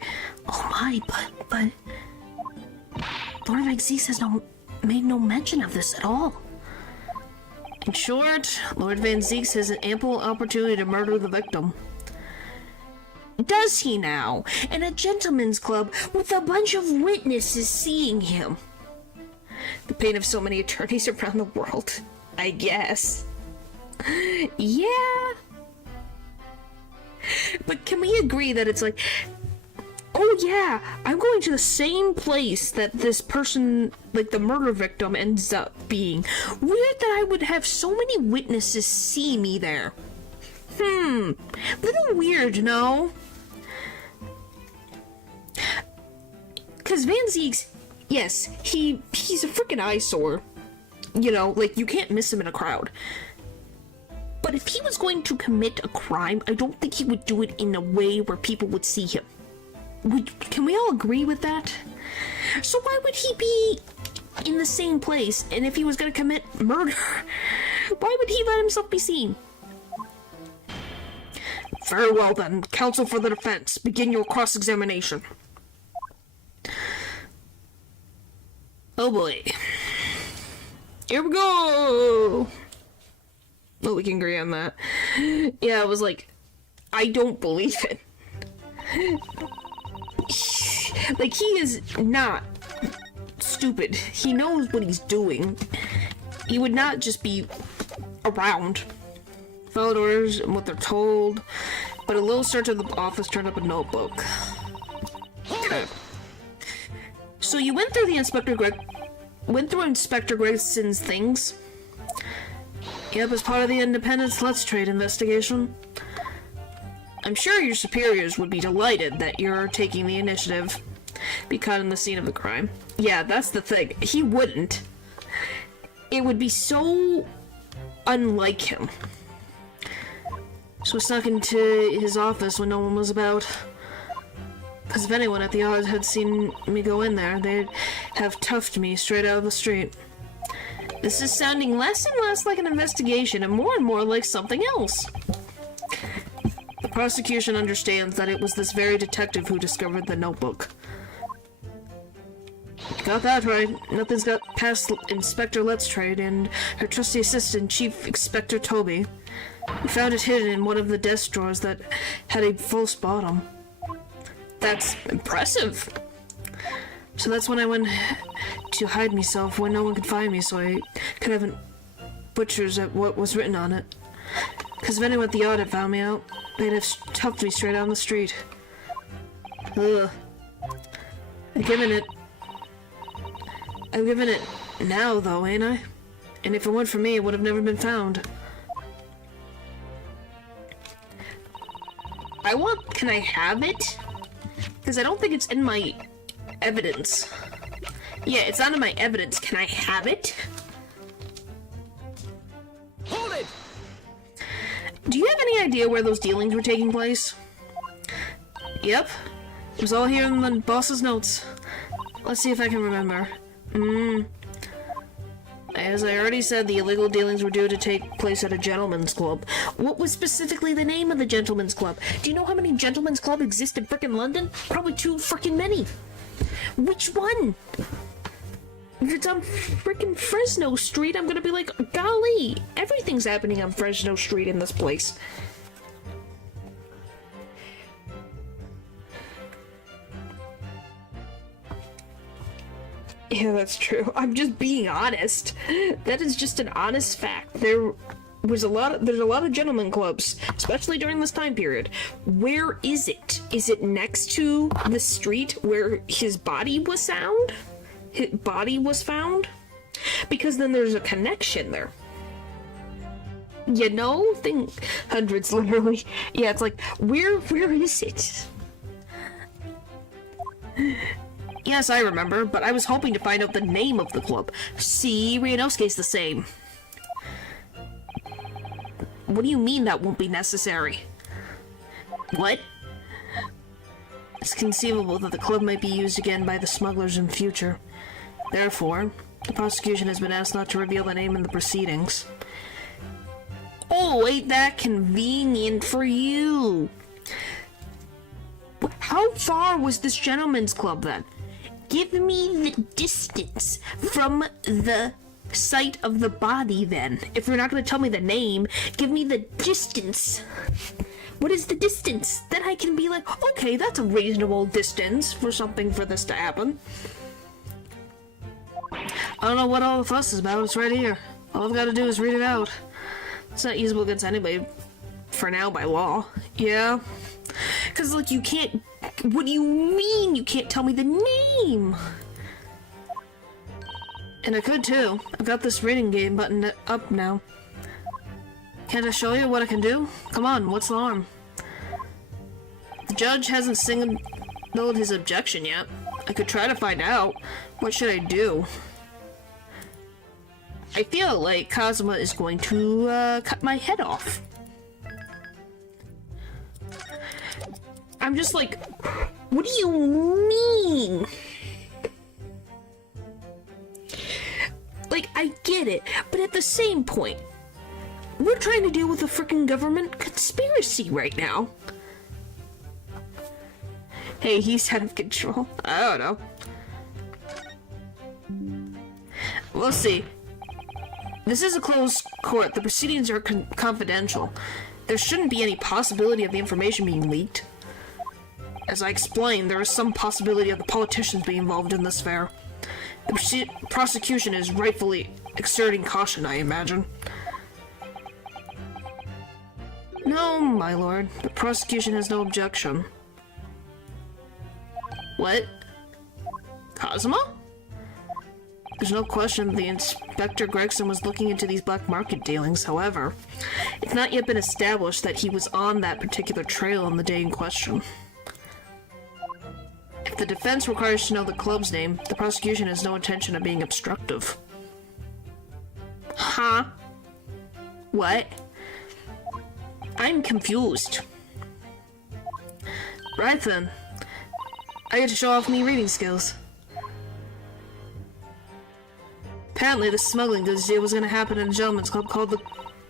Oh my, but Lord Van Zeeks has made no mention of this at all. In short, Lord Van Zeeks has an ample opportunity to murder the victim. Does he now? In a gentleman's club with a bunch of witnesses seeing him. The pain of so many attorneys around the world, I guess. Yeah. But can we agree that it's like, oh yeah, I'm going to the same place that this person, like the murder victim, ends up being. Weird that I would have so many witnesses see me there. Little weird, no? Because Van Zeeks, yes, he's a freaking eyesore. You know, like, you can't miss him in a crowd. But if he was going to commit a crime, I don't think he would do it in a way where people would see him. Can we all agree with that? So why would he be in the same place? And if he was going to commit murder, why would he let himself be seen? Very well then, counsel for the defense, begin your cross-examination. Oh boy. Here we go! Well, we can agree on that. Yeah, it was like, I don't believe it. Like, he is not stupid. He knows what he's doing. He would not just be around. Followed orders and what they're told, but a little search of the office turned up a notebook. Okay. So you went through Inspector Gregson's things. Yep, as part of the Independence Let's Trade investigation. I'm sure your superiors would be delighted that you're taking the initiative. Be caught in the scene of the crime. Yeah, that's the thing. He wouldn't. It would be so unlike him. So I snuck into his office when no one was about. Because if anyone at the odds had seen me go in there, they'd have toughed me straight out of the street. This is sounding less and less like an investigation and more like something else. The prosecution understands that it was this very detective who discovered the notebook. Got that right. Nothing's got past Inspector Letstrade and her trusty assistant, Chief Inspector Toby. We found it hidden in one of the desk drawers that had a false bottom. That's impressive. So that's when I went to hide myself when no one could find me, so I could have butchers at what was written on it. Because if anyone at the audit found me out, they'd have tucked me straight out on the street. Ugh. I'm giving it now, though, ain't I? And if it weren't for me, it would have never been found. Can I have it? Because I don't think it's in my evidence. Yeah, it's not in my evidence. Can I have it? Hold it! Do you have any idea where those dealings were taking place? Yep. It was all here in the boss's notes. Let's see if I can remember. As I already said, the illegal dealings were due to take place at a gentleman's club. What was specifically the name of the gentleman's club? Do you know how many gentlemen's clubs exist in frickin' London? Probably too frickin' many. Which one? If it's on frickin' Fresno Street, I'm gonna be like, golly, everything's happening on Fresno Street in this place. Yeah, that's true. I'm just being honest. That is just an honest fact. There's a lot of gentlemen clubs, especially during this time period. Where is it? Is it next to the street where his body was found? Because then there's a connection there. You know? Hundreds, literally. Yeah, it's like, where is it? Yes, I remember, but I was hoping to find out the name of the club. See, Ryunosuke's the same. What do you mean that won't be necessary? What? It's conceivable that the club might be used again by the smugglers in future. Therefore, the prosecution has been asked not to reveal the name in the proceedings. Oh, ain't that convenient for you? How far was this gentleman's club then? Give me the distance from the site of the body then. If you're not going to tell me the name, give me the distance. What is the distance? Then I can be like, okay, that's a reasonable distance for something for this to happen. I don't know what all the fuss is about. It's right here. All I've got to do is read it out. It's not usable against anybody for now by law. Yeah. Because, like, you can't... What do you mean you can't tell me the name? And I could, too. I've got this reading game button up now. Can't I show you what I can do? Come on, what's the harm? The judge hasn't signaled his objection yet. I could try to find out. What should I do? I feel like Kazuma is going to, cut my head off. I'm just like, what do you mean? Like, I get it, but at the same point, we're trying to deal with a freaking government conspiracy right now. Hey, he's out of control. I don't know. We'll see. This is a closed court. The proceedings are confidential. There shouldn't be any possibility of the information being leaked. As I explained, there is some possibility of the politicians being involved in this affair. The prosecution is rightfully exerting caution, I imagine. No, my lord. The prosecution has no objection. What? Kazuma? There's no question that the Inspector Gregson was looking into these black market dealings. However, it's not yet been established that he was on that particular trail on the day in question. If the defense requires to know the club's name, the prosecution has no intention of being obstructive. Huh? What? I'm confused. Right then. I get to show off me reading skills. Apparently, the smuggling goods deal was going to happen in a gentleman's club called the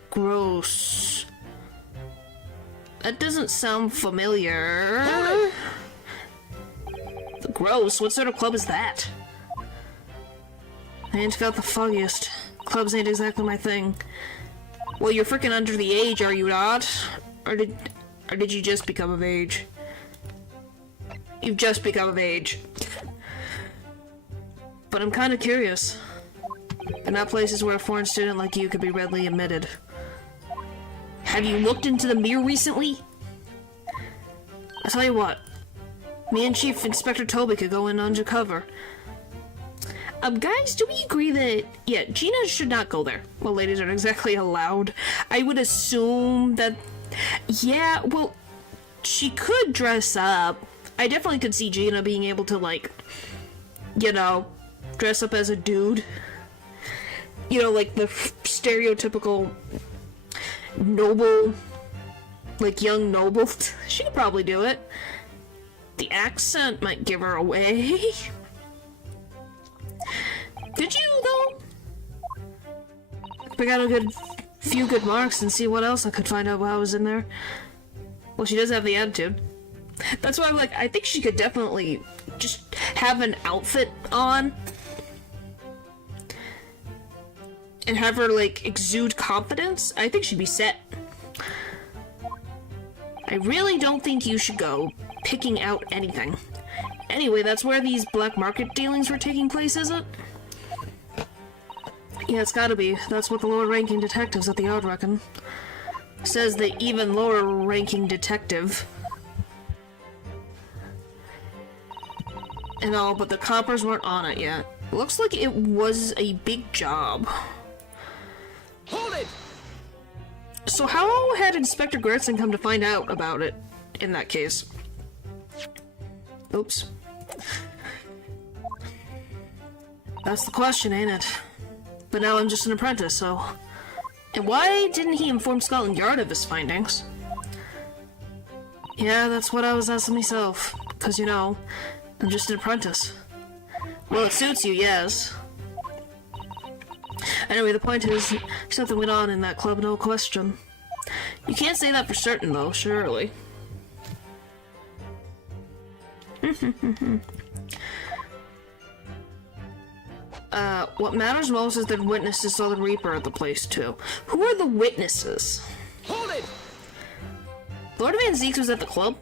Gross. That doesn't sound familiar. The Gross? What sort of club is that? I ain't got the foggiest. Clubs ain't exactly my thing. Well, you're freaking under the age, are you not? Or did you just become of age? You've just become of age. But I'm kind of curious. They're not places where a foreign student like you could be readily admitted. Have you looked into the mirror recently? I'll tell you what. Me and Chief Inspector Toby could go in undercover. Guys, do we agree that, yeah, Gina should not go there? Well, ladies aren't exactly allowed. I would assume that, yeah, well, she could dress up. I definitely could see Gina being able to, like, you know, dress up as a dude. You know, like the stereotypical noble, like young noble. She could probably do it. The accent might give her away. Could you, though? Pick out a few good marks and see what else I could find out while I was in there. Well, she does have the attitude. That's why I'm like, I think she could definitely just have an outfit on and have her, like, exude confidence. I think she'd be set. I really don't think you should go picking out anything. Anyway, that's where these black market dealings were taking place, is it? Yeah, it's gotta be. That's what the lower-ranking detectives at the yard reckon. Says the even lower-ranking detective. And all, but the coppers weren't on it yet. Looks like it was a big job. Hold it! So how had Inspector Gertson come to find out about it, in that case? Oops. That's the question, ain't it? But now I'm just an apprentice, so... And why didn't he inform Scotland Yard of his findings? Yeah, that's what I was asking myself. Because, you know, I'm just an apprentice. Well, it suits you, yes. Anyway, the point is, something went on in that club, no question. You can't say that for certain, though, surely. What matters most is that witnesses saw the Reaper at the place, too. Who are the witnesses? Hold it! Lord Van Zeeks was at the club?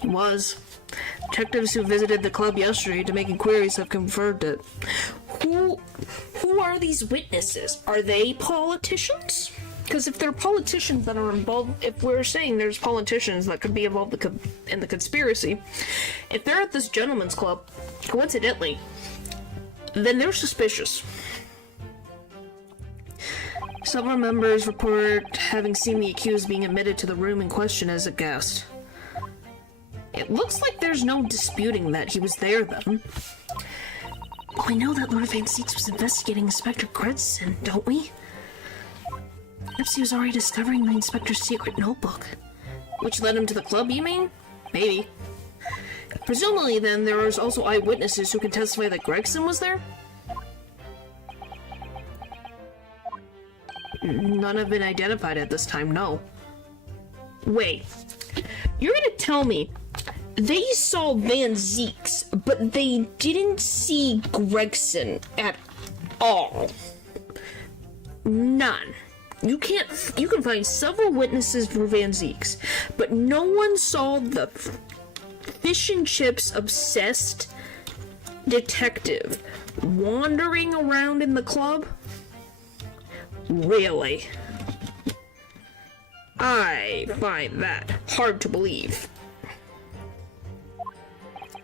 He was. Detectives who visited the club yesterday to make inquiries have confirmed it. Who are these witnesses? Are they politicians? Because if they're politicians that are involved, if we're saying there's politicians that could be involved in the conspiracy, if they're at this gentleman's club, coincidentally, then they're suspicious. Several members report having seen the accused being admitted to the room in question as a guest. It looks like there's no disputing that he was there then. Well, we know that Lord Van Zeeks was investigating Inspector Gredson, don't we? Perhaps he was already discovering the Inspector's secret notebook. Which led him to the club, you mean? Maybe. Presumably, then, there was also eyewitnesses who can testify that Gregson was there? None have been identified at this time, no. Wait. You're gonna tell me they saw Van Zeeks, but they didn't see Gregson at all? None. You can find several witnesses for Van Zeeks, but no one saw the fish and chips obsessed detective wandering around in the club? Really? I find that hard to believe.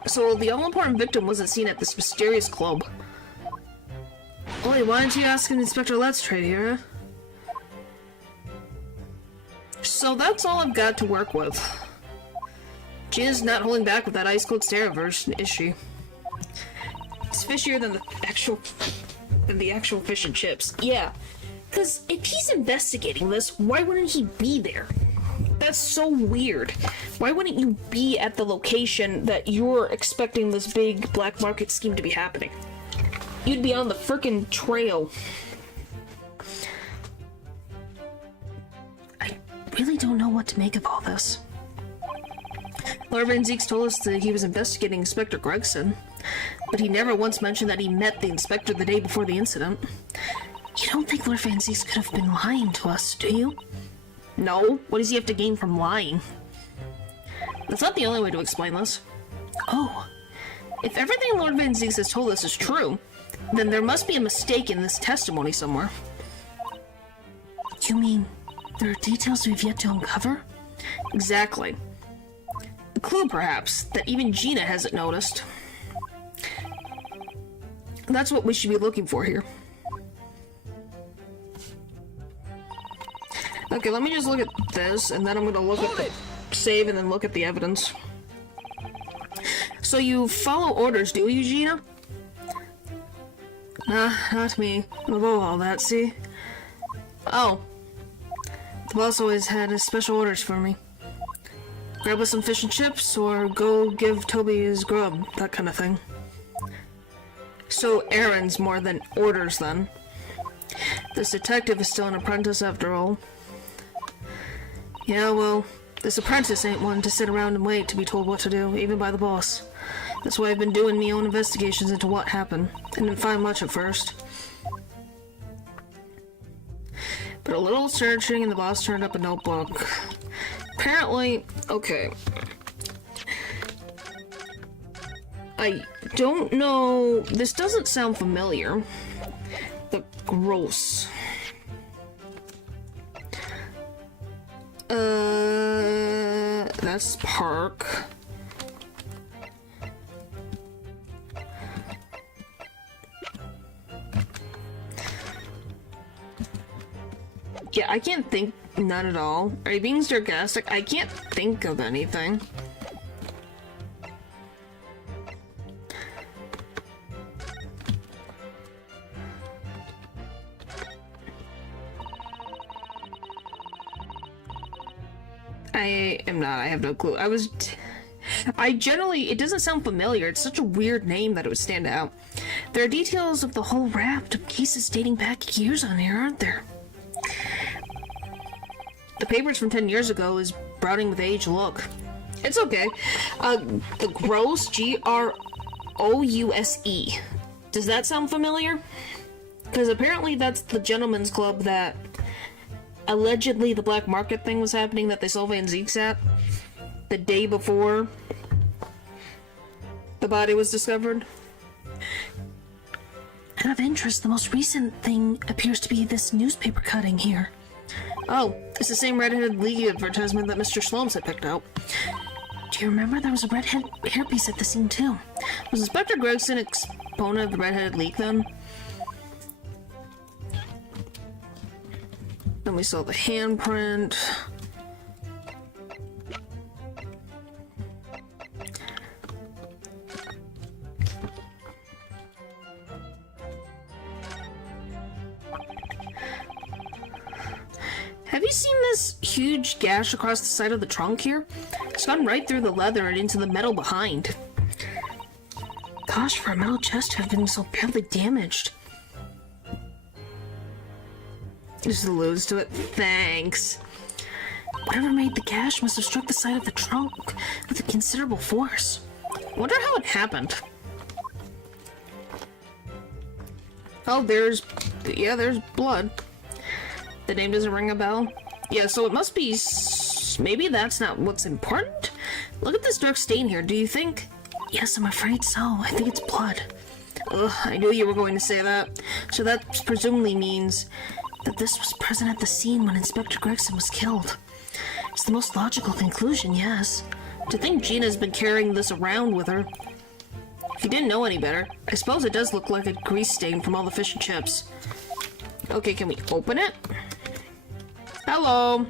So the all-important victim wasn't seen at this mysterious club. Ollie, why aren't you asking Inspector Letstrade here? So that's all I've got to work with. Gina's not holding back with that ice-cold stare of hers, is she? It's fishier than the actual fish and chips. Yeah, because if he's investigating this, why wouldn't he be there? That's so weird. Why wouldn't you be at the location that you're expecting this big black market scheme to be happening? you'd be on the frickin' trail. I really don't know what to make of all this. Lord Van Zeeks told us that he was investigating Inspector Gregson, but he never once mentioned that he met the inspector the day before the incident. You don't think Lord Van Zeeks could have been lying to us, do you? No. What does he have to gain from lying? That's not the only way to explain this. Oh, If everything Lord Van Zeeks has told us is true, then there must be a mistake in this testimony somewhere. you mean there are details we've yet to uncover? Exactly. A clue, perhaps, that even Gina hasn't noticed. That's what we should be looking for here. Okay, let me just look at this, and then I'm gonna look at the save and then look at the evidence. So you follow orders, do you, Gina? Nah, not me. Above all that, see? Oh. The boss always had his special orders for me. Grab us some fish and chips, or go give Toby his grub, that kind of thing. So errands more than orders, then. This detective is still an apprentice after all. Yeah, well, this apprentice ain't one to sit around and wait to be told what to do, even by the boss. That's why I've been doing me own investigations into what happened, and didn't find much at first. But a little searching, and the boss turned up a notebook. Apparently, okay. I don't know, this doesn't sound familiar. The gross. That's Park. Yeah, I can't think, none at all. Are you being sarcastic? I can't think of anything. I am not. I have no clue. I generally, it doesn't sound familiar. It's such a weird name that it would stand out. There are details of the whole raft of cases dating back years on here, aren't there? The papers from 10 years ago is browning with age. Look. It's okay. The Gross, Grouse. Does that sound familiar? Because apparently that's the gentleman's club that allegedly the black market thing was happening that they saw Van Zeeks at the day before the body was discovered. Out of interest, the most recent thing appears to be this newspaper cutting here. Oh, it's the same red-headed league advertisement that Mr. Slomes had picked out. Do you remember there was a red hairpiece at the scene too? Was Inspector Gregson exponent of the red-headed league then? Then we saw the handprint. Have you seen this huge gash across the side of the trunk here? It's gone right through the leather and into the metal behind. Gosh, for a metal chest to have been so badly damaged. Just alludes to it. Thanks. Whatever made the gash must have struck the side of the trunk with a considerable force. Wonder how it happened. Oh, there's blood. The name doesn't ring a bell. Yeah, so it must be... Maybe that's not what's important? Look at this dark stain here. Do you think... Yes, I'm afraid so. I think it's blood. Ugh, I knew you were going to say that. So that presumably means... that this was present at the scene when Inspector Gregson was killed. It's the most logical conclusion, yes. To think Gina's been carrying this around with her. If you didn't know any better, I suppose it does look like a grease stain from all the fish and chips. Okay, can we open it? Hello.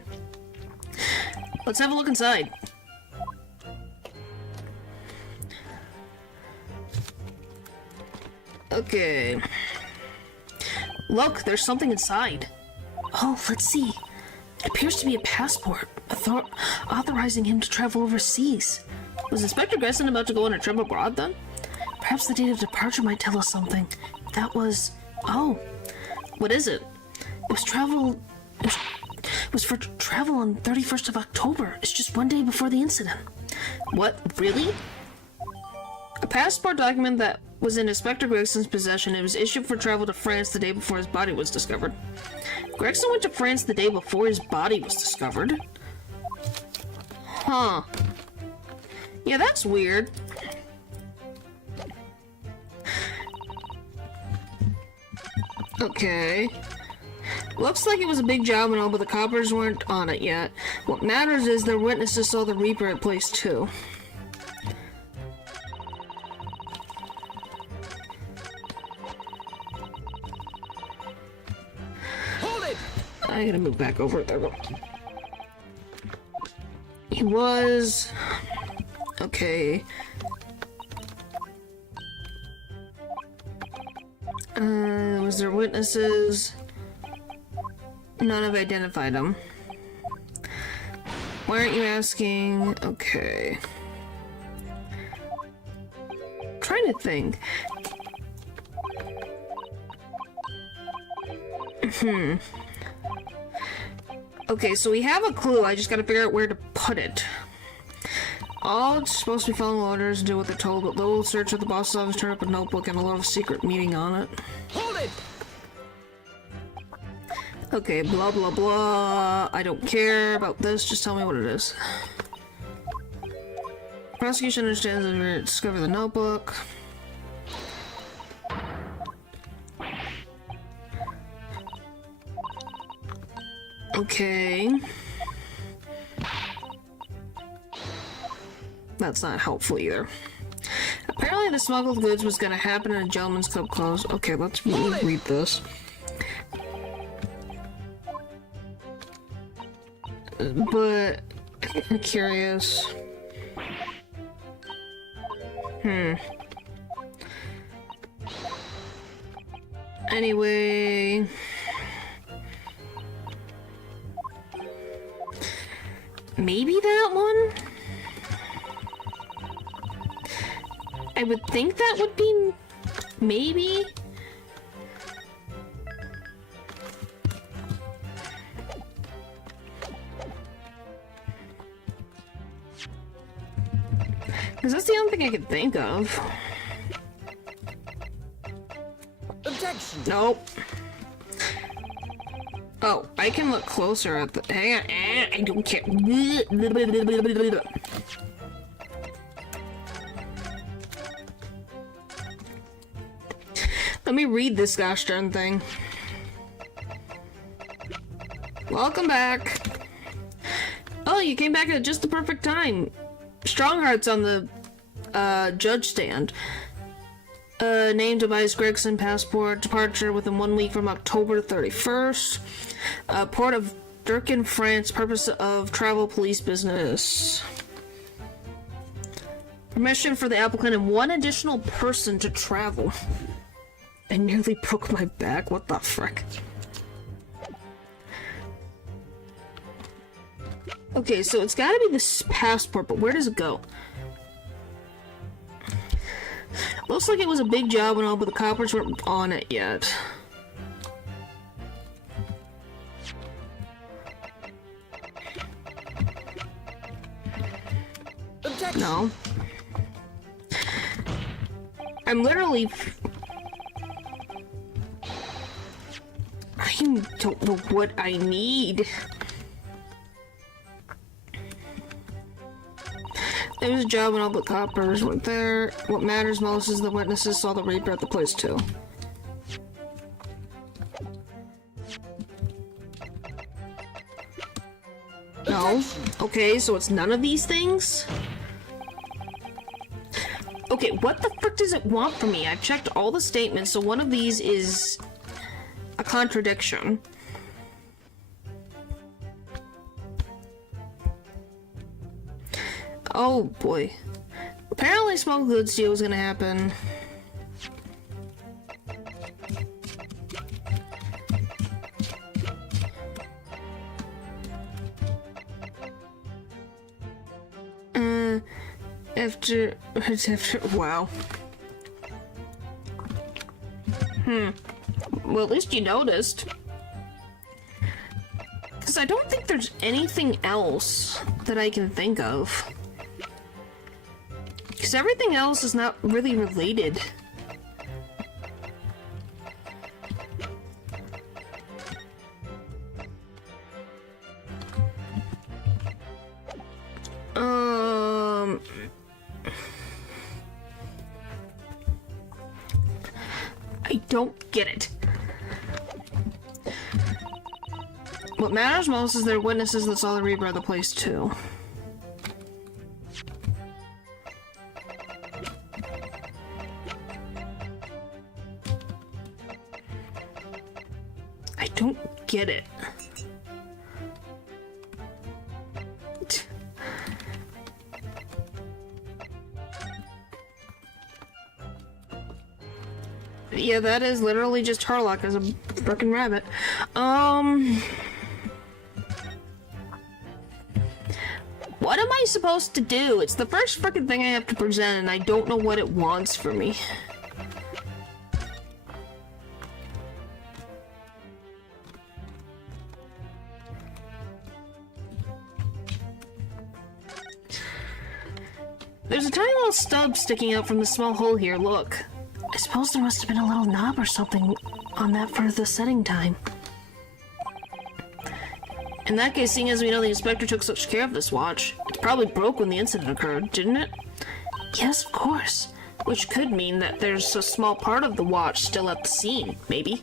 Let's have a look inside. Okay. Look, there's something inside. Oh, let's see. It appears to be a passport, authorizing him to travel overseas. Was Inspector Gregson about to go on a trip abroad then? Perhaps the date of departure might tell us something. That was... Oh. What is it? It was travel... It was for travel on 31st of October. It's just one day before the incident. What? Really? A passport document that was in Inspector Gregson's possession. It was issued for travel to France the day before his body was discovered. Gregson went to France the day before his body was discovered? Huh. Yeah, that's weird. Okay. Looks like it was a big job and all, but the coppers weren't on it yet. What matters is their witnesses saw the Reaper at place 2. I gotta move back over. There we go. He was... Okay. Was there witnesses? None have identified him. Why aren't you asking? Okay. I'm trying to think. Okay, so we have a clue. I just gotta figure out where to put it. All supposed to be following orders and do what they're told, but little search at the boss's office turned up a notebook and a little secret meeting on it. Hold it! Okay, blah blah blah. I don't care about this, just tell me what it is. Prosecution understands that we discovered the notebook. Okay. That's not helpful either. Apparently the smuggled goods was gonna happen in a gentleman's club clothes. Okay, let's read this. But I'm curious. Anyway, maybe that one? I would think that would be maybe. Because that's the only thing I could think of. Objection! Nope. Oh, I can look closer at the... Hang on. I don't care. Let me read this gosh darn thing. Welcome back. Oh, you came back at just the perfect time. Strongheart's on the judge stand. Name, device, Gregson, passport, departure within 1 week from October 31st. Port of Durkin, France, purpose of travel, police business. Permission for the applicant and one additional person to travel. I nearly broke my back. What the frick? Okay, so it's gotta be this passport, but where does it go? Looks like it was a big job and all, but the coppers weren't on it yet. Objection. No. I'm literally... I don't know what I need. It was a job and all but coppers weren't there. What matters most is the witnesses saw the Reaper at the place too. No? Okay, so it's none of these things? Okay, what the frick does it want from me? I've checked all the statements, so one of these is a contradiction. Oh boy. Apparently smuggled goods deal was gonna happen. After wow. Well, at least you noticed. Because I don't think there's anything else that I can think of. Because everything else is not really related. I don't get it. What matters most is there are witnesses that saw the Reaper of the place too. I don't get it. Yeah, that is literally just Herlock as a frickin' rabbit. What am I supposed to do? It's the first frickin' thing I have to present and I don't know what it wants from me. There's a tiny little stub sticking out from the small hole here, look. I suppose there must have been a little knob or something on that for the setting time. In that case, seeing as we know the inspector took such care of this watch, it probably broke when the incident occurred, didn't it? Yes, of course. Which could mean that there's a small part of the watch still at the scene, maybe.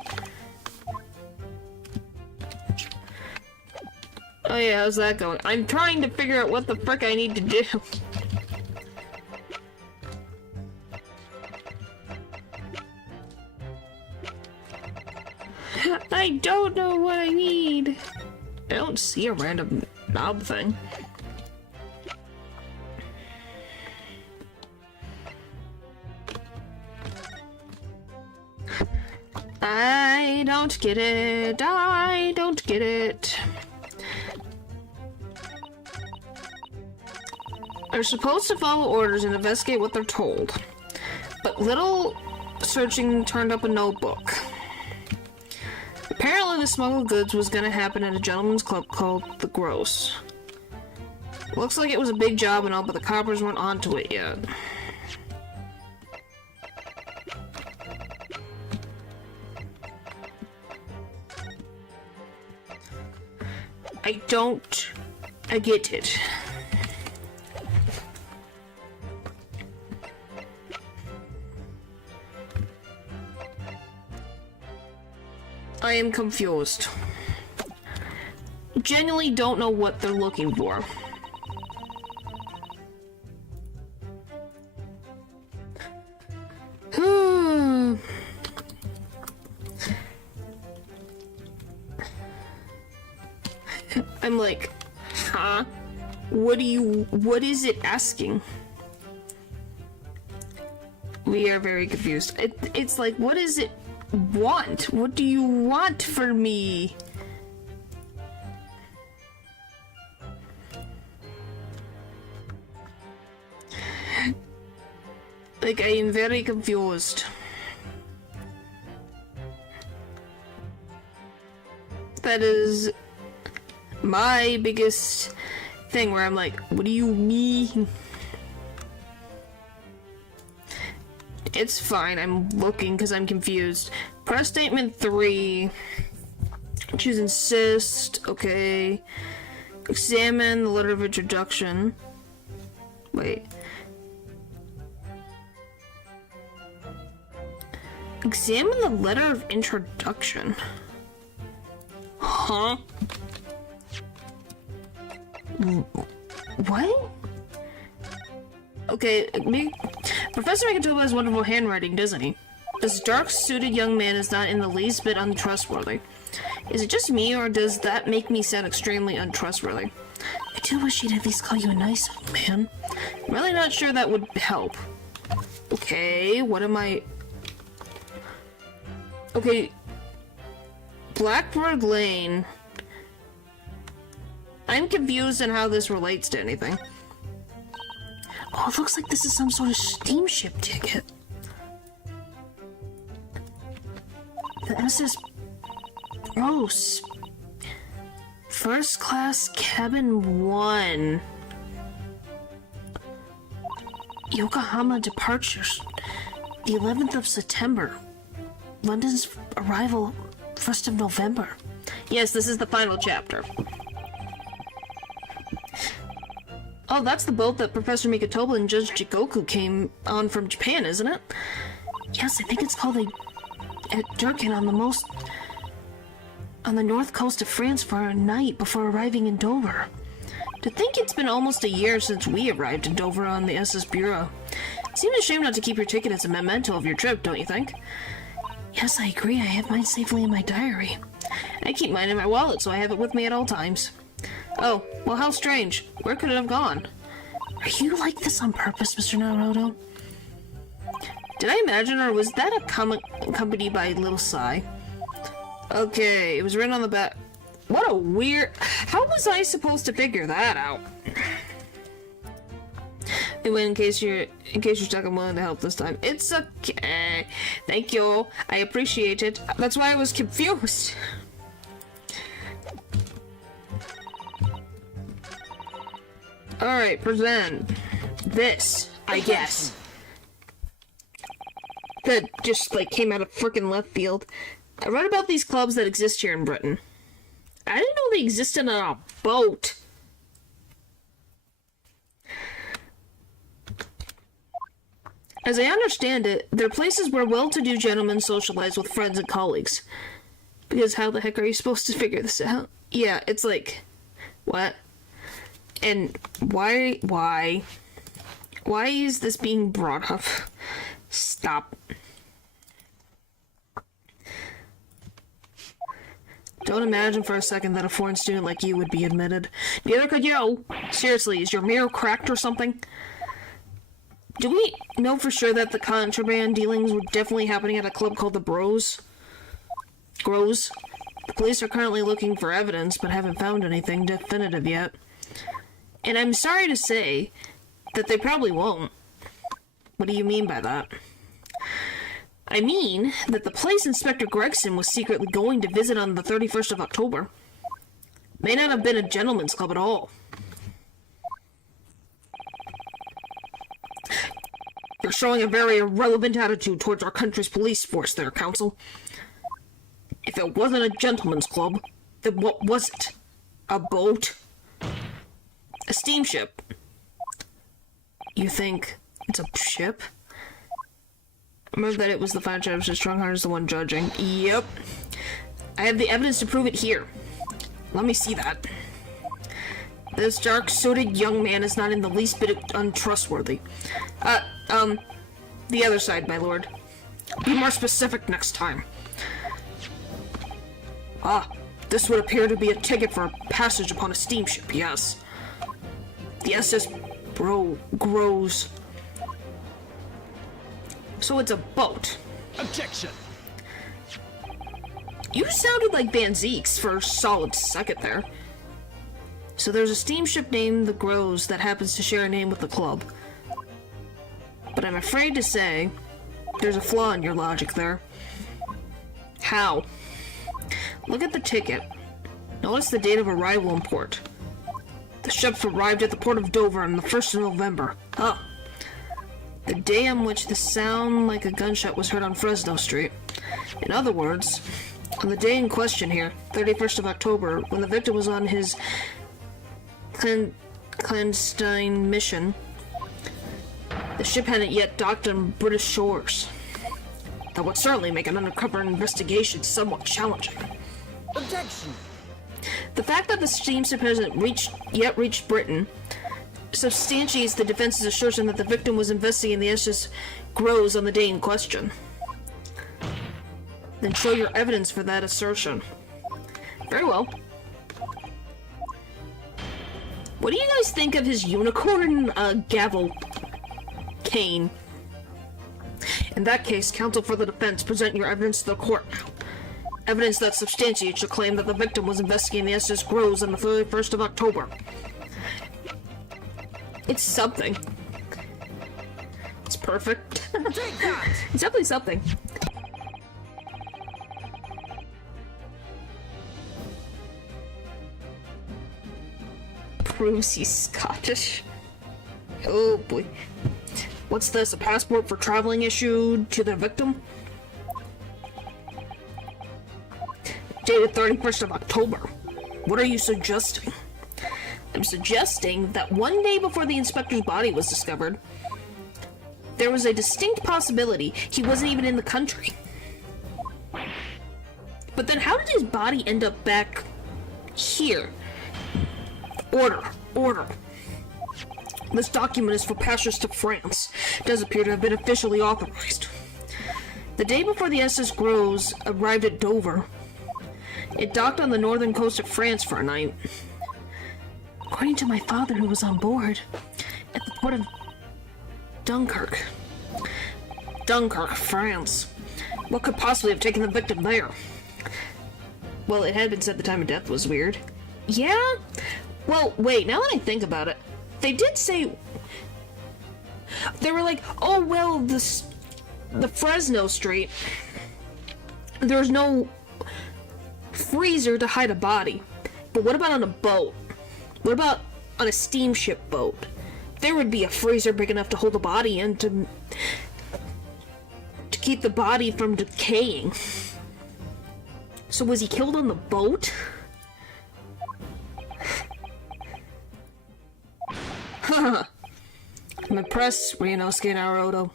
Oh yeah, how's that going? I'm trying to figure out what the frick I need to do. I don't know what I need. I don't see a random knob thing. I don't get it. I don't get it. They're supposed to follow orders and investigate what they're told. But little searching turned up a notebook. Apparently the smuggled goods was gonna happen at a gentleman's club called The Gross. Looks like it was a big job and all, but the coppers weren't onto it yet. I get it. I am confused. Genuinely don't know what they're looking for. I'm like, huh? What is it asking? We are very confused. It's like, what does it want? What do you want from me? Like, I am very confused. That is my biggest thing where I'm like, what do you mean? It's fine, I'm looking because I'm confused. Press statement 3. Choose insist, okay. Examine the letter of introduction. Wait. Examine the letter of introduction. Huh? What? Okay, Professor Makatoba has wonderful handwriting, doesn't he? This dark-suited young man is not in the least bit untrustworthy. Is it just me, or does that make me sound extremely untrustworthy? I do wish he'd at least call you a nice old man. I'm really not sure that would help. Okay, what am I... Okay. Blackbird Lane. I'm confused on how this relates to anything. Oh, it looks like this is some sort of steamship ticket. Mrs. Gross. First class cabin 1. Yokohama departures. The 11th of September. London's arrival 1st of November. Yes, this is the final chapter. Oh, that's the boat that Professor Mikotoba and Judge Jigoku came on from Japan, isn't it? Yes, I think it's called at Durkin on the north coast of France for a night before arriving in Dover. To think it's been almost a year since we arrived in Dover on the SS Bureau. It seems a shame not to keep your ticket as a memento of your trip, don't you think? Yes, I agree. I have mine safely in my diary. I keep mine in my wallet, so I have it with me at all times. Oh, well, how strange. Where could it have gone? Are you like this on purpose, Mr. Naruto? Did I imagine, or was that accompanied by a little sigh? Okay, it was written on the back. What a weird... How was I supposed to figure that out? Anyway, in case you're stuck, I'm willing to help this time. It's okay. Thank you. I appreciate it. That's why I was confused. Alright, present this, I guess. That just, like, came out of frickin' left field. I read about these clubs that exist here in Britain. I didn't know they existed on a boat. As I understand it, they're places where well-to-do gentlemen socialize with friends and colleagues. Because how the heck are you supposed to figure this out? Yeah, it's like... What? And why is this being brought up? Stop. Don't imagine for a second that a foreign student like you would be admitted. Neither could you. Seriously, is your mirror cracked or something? Do we know for sure that the contraband dealings were definitely happening at a club called the Grows? The police are currently looking for evidence, but haven't found anything definitive yet. And I'm sorry to say that they probably won't. What do you mean by that? I mean that the place Inspector Gregson was secretly going to visit on the 31st of October may not have been a gentleman's club at all. You're showing a very irrelevant attitude towards our country's police force there, Counsel. If it wasn't a gentleman's club, then what was it? A boat? A steamship? You think it's a ship? Remember that it was the fine judge as strong heart as the one judging. Yep. I have the evidence to prove it here. Let me see that. This dark-suited young man is not in the least bit untrustworthy. The other side, my lord. Be more specific next time. Ah, this would appear to be a ticket for a passage upon a steamship, yes. The SS Grows. So it's a boat. Objection! You sounded like Van Zeeks for a solid second there. So there's a steamship named the Grows that happens to share a name with the club. But I'm afraid to say, there's a flaw in your logic there. How? Look at the ticket. Notice the date of arrival in port. The ships arrived at the port of Dover on the 1st of November. Oh. The day on which the sound like a gunshot was heard on Fresno Street. In other words, on the day in question here, 31st of October, when the victim was on his clandestine mission, the ship hadn't yet docked on British shores. That would certainly make an undercover investigation somewhat challenging. Objection! The fact that the steamship hasn't yet reached Britain substantiates the defense's assertion that the victim was investigating the SS Grows on the day in question. Then show your evidence for that assertion. Very well. What do you guys think of his unicorn gavel cane? In that case, counsel for the defense, present your evidence to the court now. Evidence that substantiates your claim that the victim was investigating the SS Grows on the 31st of October. It's something. It's perfect. It's definitely something. proves he's Scottish. Oh boy. What's this? A passport for traveling issued to the victim? Dated 31st of October. What are you suggesting? I'm suggesting that one day before the inspector's body was discovered, there was a distinct possibility he wasn't even in the country. But then how did his body end up back here? Order. This document is for passage to France. It does appear to have been officially authorized. The day before the SS Gros arrived at Dover, it docked on the northern coast of France for a night. According to my father, who was on board, at the port of Dunkirk. Dunkirk, France. What could possibly have taken the victim there? Well, it had been said the time of death was weird. Yeah? Well, wait, now that I think about it, they did say... They were like, oh, well, the Fresno Strait, there's no freezer to hide a body. But what about on a boat? What about on a steamship boat? There would be a freezer big enough to hold a body in to keep the body from decaying. So was he killed on the boat? Haha. I'm impressed, Ryunosuke Naruto.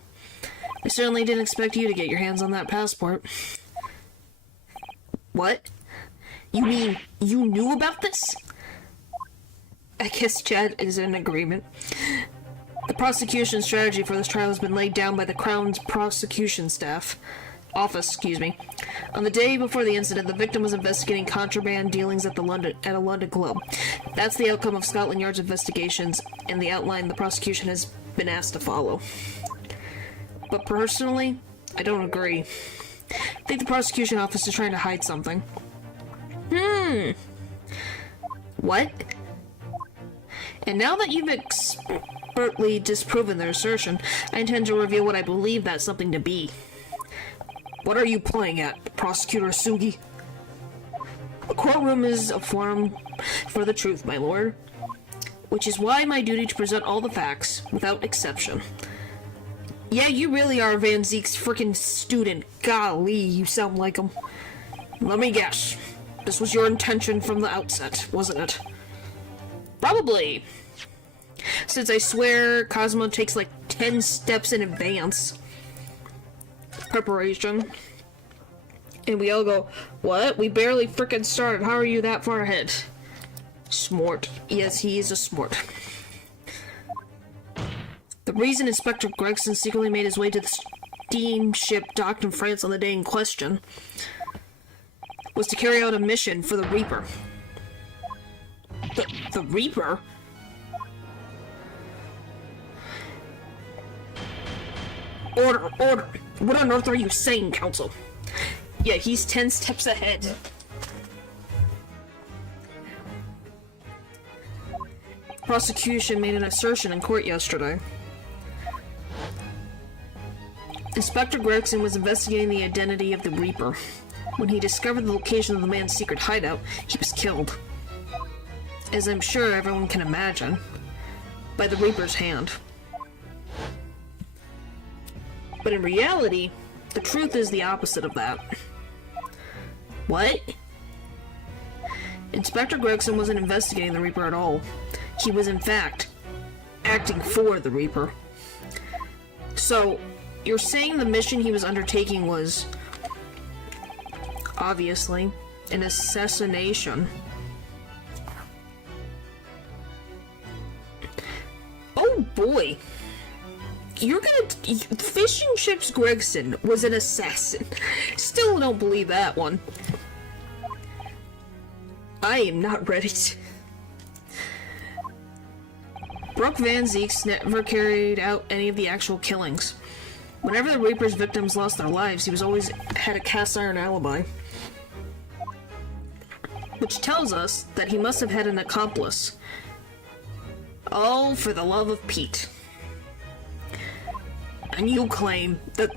I certainly didn't expect you to get your hands on that passport. What? You mean you knew about this? I guess Chad is in agreement. The prosecution strategy for this trial has been laid down by the Crown's prosecution office. On the day before the incident, the victim was investigating contraband dealings at a London club. That's the outcome of Scotland Yard's investigations, and the outline the prosecution has been asked to follow. But personally, I don't agree. I think the prosecution office is trying to hide something. What? And now that you've expertly disproven their assertion, I intend to reveal what I believe that something to be. What are you playing at, Prosecutor Sugi? A courtroom is a forum for the truth, my lord. Which is why my duty to present all the facts, without exception. Yeah, you really are Van Zeke's frickin' student. Golly, you sound like him. Let me guess. This was your intention from the outset, wasn't it? Probably. Since I swear Cosmo takes like 10 steps in advance. Preparation. And we all go, what? We barely frickin' started. How are you that far ahead? Smart. Yes, he is a smart. The reason Inspector Gregson secretly made his way to the steamship docked in France on the day in question was to carry out a mission for the Reaper. The Reaper? Order! What on earth are you saying, Counsel? Yeah, he's 10 steps ahead. Prosecution made an assertion in court yesterday. Inspector Gregson was investigating the identity of the Reaper. When he discovered the location of the man's secret hideout, he was killed. As I'm sure everyone can imagine, by the Reaper's hand. But in reality, the truth is the opposite of that. What? Inspector Gregson wasn't investigating the Reaper at all. He was, in fact, acting for the Reaper. So, you're saying the mission he was undertaking was, obviously, an assassination. Oh boy! Fishing Ships Gregson was an assassin. Still don't believe that one. I am not ready to... Brooke Van Zeeks never carried out any of the actual killings. Whenever the Reaper's victims lost their lives, he was always had a cast iron alibi. Which tells us that he must have had an accomplice. Oh, for the love of Pete. And you claim that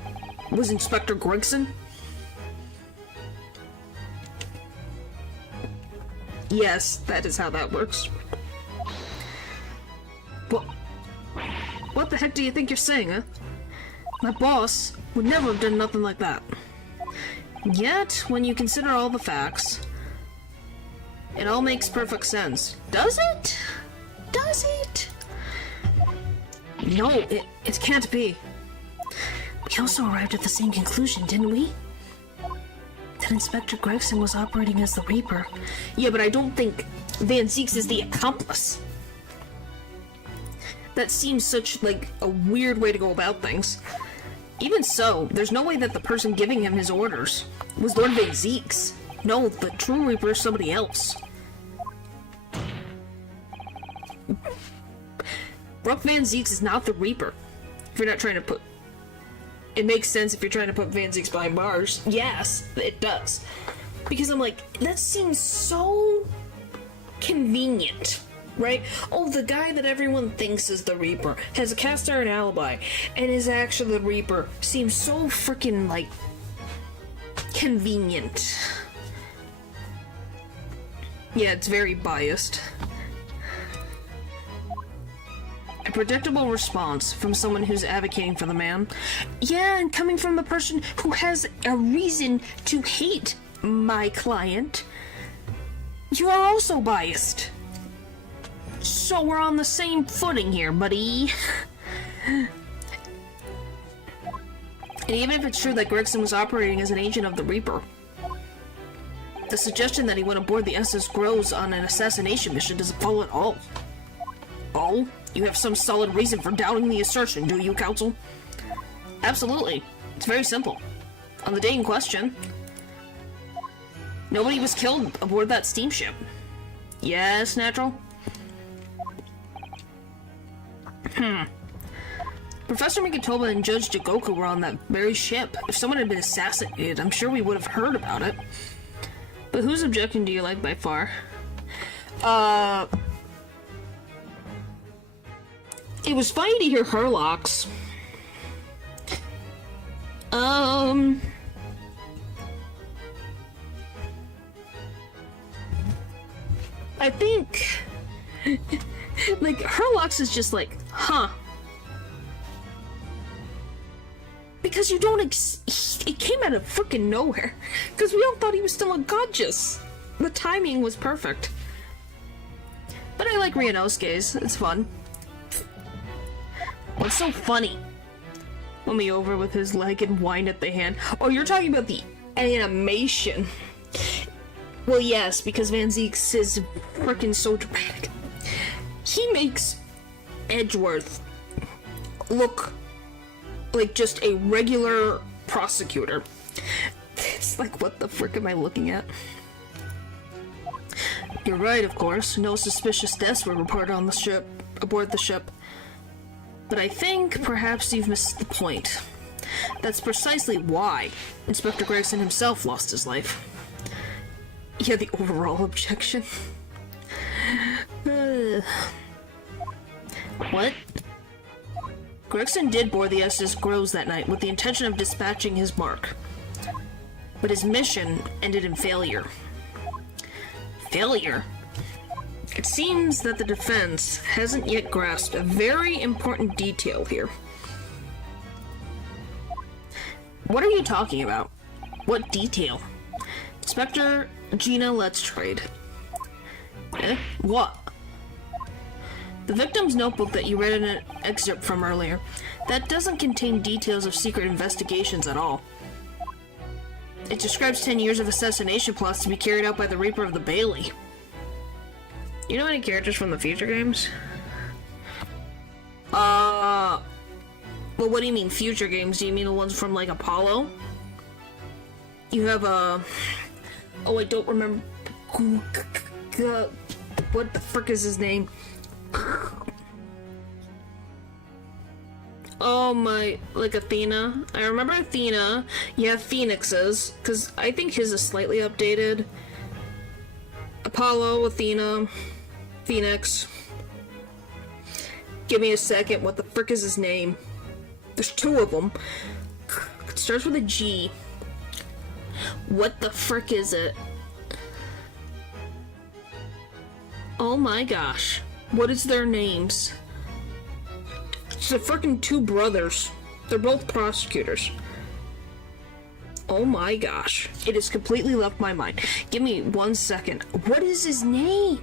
was Inspector Gregson? Yes, that is how that works. the heck do you think you're saying, huh? My boss would never have done nothing like that. Yet, when you consider all the facts, it all makes perfect sense. Does it? Does it? No, it can't be. We also arrived at the same conclusion, didn't we? That Inspector Gregson was operating as the Reaper. Yeah, but I don't think Van Zieks is the accomplice. That seems such, like, a weird way to go about things. Even so, there's no way that the person giving him his orders was Lord Van Zieks. No, the true Reaper is somebody else. Brooke Van Zieks is not the Reaper. If you're not trying to put... It makes sense if you're trying to put Van Zieks behind bars. Yes, it does. Because I'm like, that seems so convenient, right? Oh, the guy that everyone thinks is the Reaper has a cast iron alibi and is actually the Reaper. Seems so freaking, like, convenient. Yeah, it's very biased. A predictable response from someone who's advocating for the man. Yeah, and coming from the person who has a reason to hate my client. You are also biased. So we're on the same footing here, buddy. And even if it's true that Gregson was operating as an agent of the Reaper, the suggestion that he went aboard the SS Groves on an assassination mission doesn't follow at all. Oh? You have some solid reason for doubting the assertion, do you, Counsel? Absolutely. It's very simple. On the day in question, nobody was killed aboard that steamship. Yes, Natural? Professor Mikitoba and Judge Jagoku were on that very ship. If someone had been assassinated, I'm sure we would have heard about it. But whose objection do you like by far? It was funny to hear Herlock's. I think... like, Herlock's is just like, huh. Because you don't it came out of freaking nowhere. Because we all thought he was still unconscious. The timing was perfect. But I like Ryunosuke's. It's fun. What's so funny? Let me over with his leg and whine at the hand. Oh, you're talking about the animation. Well, yes, because Van Zieks is freaking so dramatic. He makes Edgeworth look like just a regular prosecutor. It's like, what the frick am I looking at? You're right, of course. No suspicious deaths were reported on the ship, aboard the ship. But I think perhaps you've missed the point. That's precisely why Inspector Gregson himself lost his life. Yeah, the overall objection. What? Gregson did board the SS Groves that night with the intention of dispatching his mark. But his mission ended in failure. Failure? It seems that the defense hasn't yet grasped a very important detail here. What are you talking about? What detail? Inspector Gina Letstrade. Eh? What? The victim's notebook that you read in an excerpt from earlier, that doesn't contain details of secret investigations at all. It describes 10 years of assassination plots to be carried out by the Reaper of the Bailey. You know any characters from the future games? Well, what do you mean future games? Do you mean the ones from, like, Apollo? You have, oh, I don't remember... What the frick is his name? Oh my, like Athena. I remember Athena. You have Phoenix's, because I think his is slightly updated. Apollo, Athena, Phoenix. Give me a second. What the frick is his name? There's two of them. It starts with a G. What the frick is it? Oh my gosh. What is their names? the freaking two brothers. They're both prosecutors. Oh my gosh. It has completely left my mind. Give me 1 second. What is his name?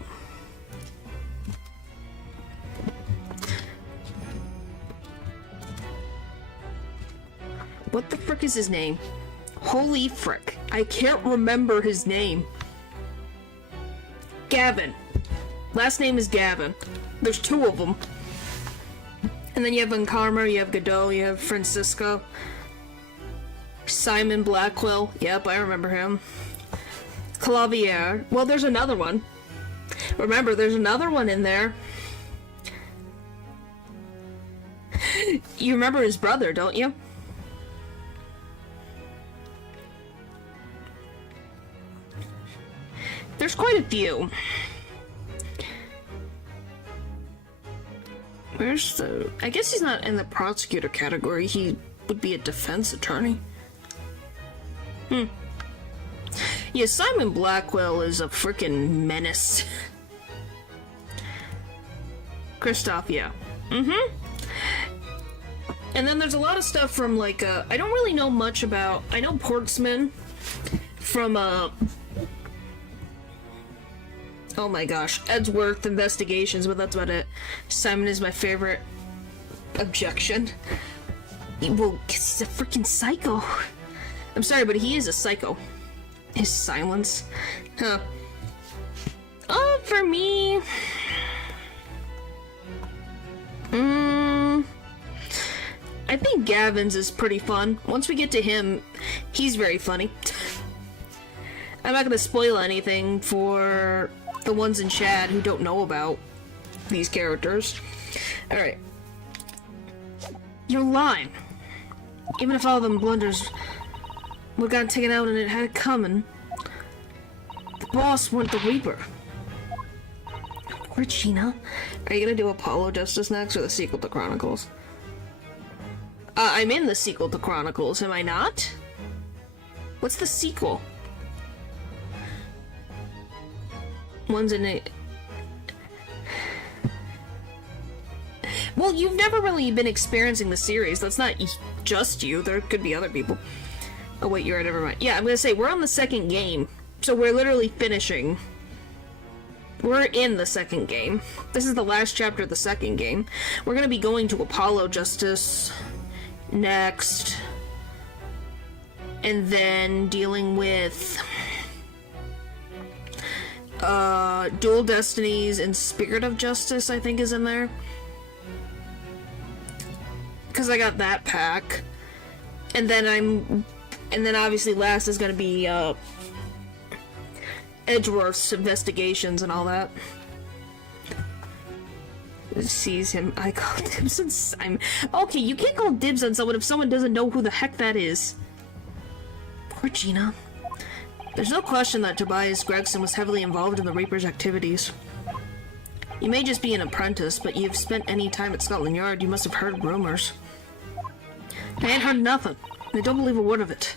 What the frick is his name? Holy frick. I can't remember his name. Gavin. Last name is Gavin. There's two of them. And then you have Uncarmer, you have Godot, you have Francisco. Simon Blackwell. Yep, I remember him. Clavier. Well, there's another one. Remember, there's another one in there. You remember his brother, don't you? There's quite a few. Where's the... I guess he's not in the prosecutor category. He would be a defense attorney. Yeah, Simon Blackwell is a freaking menace. Christoph, yeah. And then there's a lot of stuff from, like, I don't really know much about... I know Portsman from, oh my gosh, Edgeworth Investigations, but that's about it. Simon is my favorite objection. Well, he's a freaking psycho. I'm sorry, but he is a psycho. His silence. Huh. For me... I think Gavin's is pretty fun. Once we get to him, he's very funny. I'm not gonna spoil anything for the ones in chat who don't know about these characters. Alright. You're lying. Even if all of them blunders would've gotten taken out and it had it coming, the boss went the Reaper. Regina, are you gonna do Apollo Justice next or the sequel to Chronicles? I'm in the sequel to Chronicles, am I not? What's the sequel? One's in it. Well, you've never really been experiencing the series. That's not just you. There could be other people. Oh wait, you're right, never mind. Yeah, I'm gonna say, we're on the second game. So we're literally finishing. We're in the second game. This is the last chapter of the second game. We're gonna be going to Apollo Justice next. And then dealing with Dual Destinies and Spirit of Justice, I think, is in there. Because I got that pack. And then obviously last is gonna be Edgeworth's Investigations and all that. Sees him. I call dibs on Simon. Okay, you can't call dibs on someone if someone doesn't know who the heck that is. Poor Gina. There's no question that Tobias Gregson was heavily involved in the Reaper's activities. You may just be an apprentice, but you've spent any time at Scotland Yard, you must have heard rumors. I ain't heard nothing. I don't believe a word of it.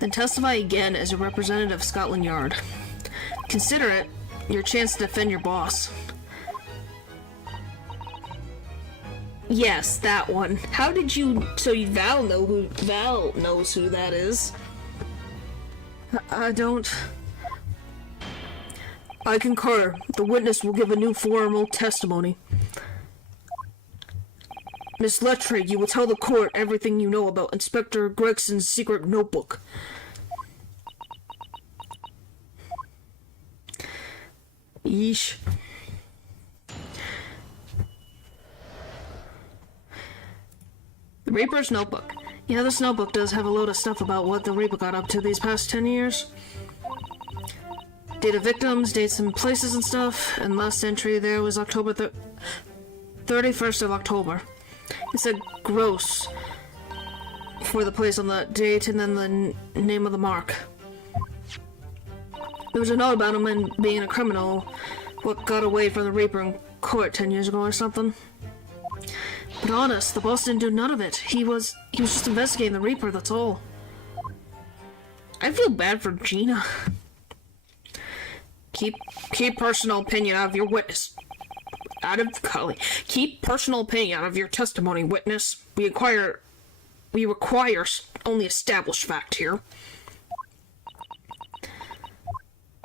Then testify again as a representative of Scotland Yard. Consider it your chance to defend your boss. Yes, that one. How did you... So Val knows who that is. I don't... I concur. The witness will give a new formal testimony. Miss Lettrigg, you will tell the court everything you know about Inspector Gregson's secret notebook. Yeesh. The Reaper's notebook. Yeah, this notebook does have a load of stuff about what the Reaper got up to these past 10 years. Date of victims, dates and places and stuff, and last entry there was October 31st of October. It said gross for the place on the date and then the name of the mark. There was a note about him and being a criminal, what got away from the Reaper in court 10 years ago or something. But honest, the boss didn't do none of it. He was just investigating the Reaper, that's all. I feel bad for Gina. Keep personal opinion out of your witness. Keep personal opinion out of your testimony, witness. We require only established fact here.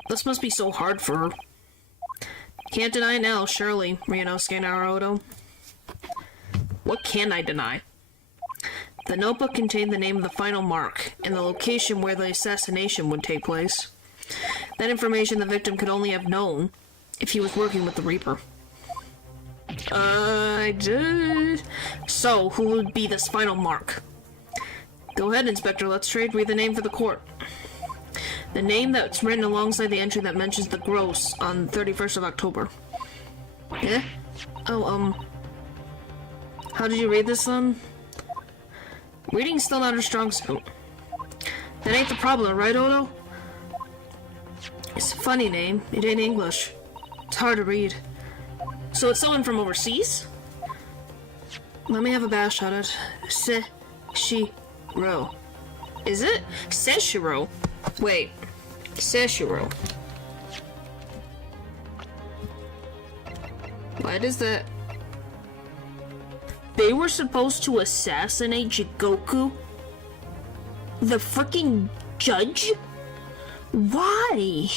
This must be so hard for her. Can't deny now, surely, Ryunosuke Naruto. What can I deny? The notebook contained the name of the final mark, and the location where the assassination would take place. That information the victim could only have known if he was working with the Reaper. I did. So, who would be this final mark? Go ahead, Inspector, let's trade. Read the name for the court. The name that's written alongside the entry that mentions the gross on 31st of October. Eh? Oh, how did you read this, son? Reading's still not her strong suit. That ain't the problem, right, Odo? It's a funny name. It ain't English. It's hard to read. So it's someone from overseas? Let me have a bash at it. Se-shi-ro. Is it? Seshiro? Wait. Seshiro. What is that? They were supposed to assassinate Jigoku? The freaking judge? Why?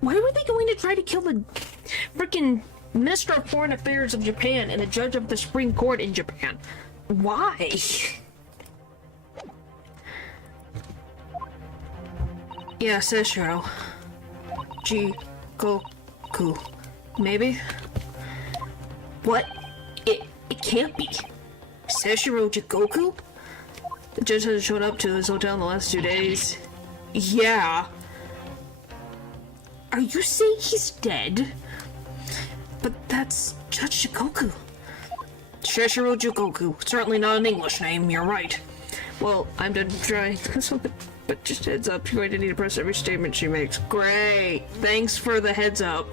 Why were they going to try to kill the freaking Minister of Foreign Affairs of Japan and a judge of the Supreme Court in Japan? Why? Yeah, Seshiro. Jigoku. Maybe? What? It can't be. Seshiro Jigoku? The judge hasn't showed up to his hotel in the last 2 days. Yeah. Are you saying he's dead? But that's Judge Jigoku. Seshiro Jigoku. Certainly not an English name, you're right. Well, I'm done trying. But just heads up, you're going to need to press every statement she makes. Great. Thanks for the heads up.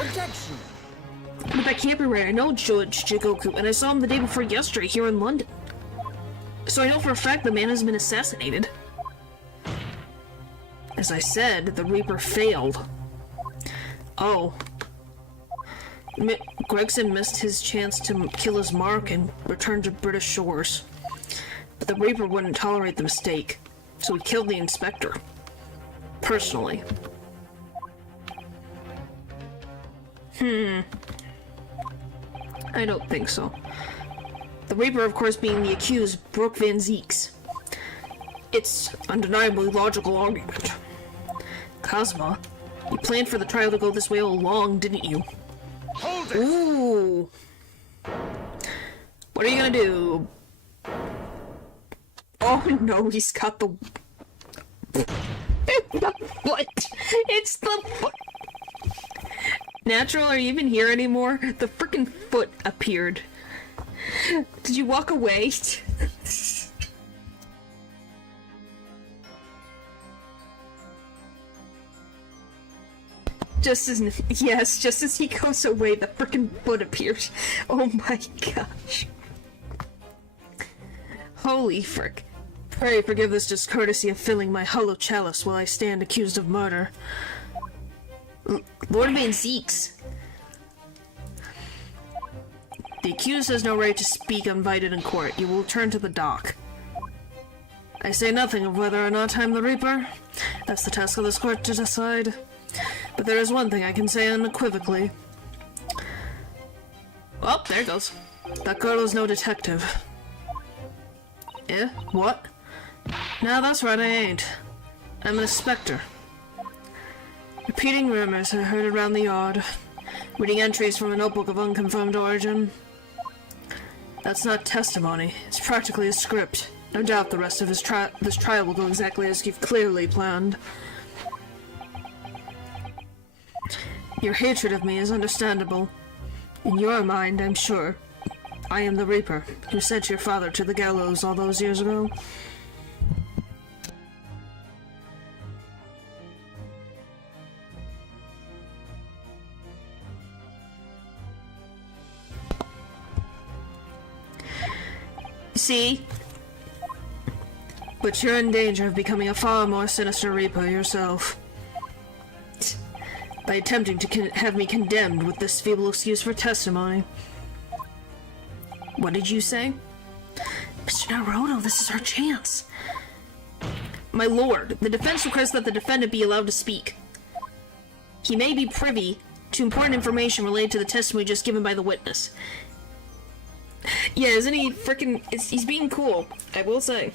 Objection! But that can't be right. I know Judge Jigoku, and I saw him the day before yesterday here in London. So I know for a fact the man has been assassinated. As I said, the Reaper failed. Oh. Gregson missed his chance to kill his mark and return to British shores. But the Reaper wouldn't tolerate the mistake, so he killed the inspector. Personally. I don't think so. The Reaper, of course, being the accused, Brooke Van Zeeks. It's undeniably logical argument. Cosma, you planned for the trial to go this way all along, didn't you? Hold it! Ooh. What are you gonna do? Oh no, he's got the... the foot! It's the foot! Natural, are you even here anymore? The frickin' foot appeared. Did you walk away? Just as he goes away, the frickin' foot appears. Oh my gosh. Holy frick. Pray forgive this discourtesy of filling my hollow chalice while I stand accused of murder. Lord Van Zeeks. The accused has no right to speak uninvited in court. You will return to the dock. I say nothing of whether or not I'm the Reaper. That's the task of this court to decide. But there is one thing I can say unequivocally. Oh, there it goes. That girl is no detective. Eh? What? No, that's right, I ain't. I'm an inspector. Repeating rumors are heard around the yard. Reading entries from a notebook of unconfirmed origin. That's not testimony. It's practically a script. No doubt the rest of this trial will go exactly as you've clearly planned. Your hatred of me is understandable. In your mind, I'm sure. I am the Reaper, who sent your father to the gallows all those years ago. See? But you're in danger of becoming a far more sinister Reaper yourself. by attempting to have me condemned with this feeble excuse for testimony. What did you say? Mr. Naruto, this is our chance. My lord, the defense requests that the defendant be allowed to speak. He may be privy to important information related to the testimony just given by the witness. Yeah, isn't he freaking... He's being cool, I will say.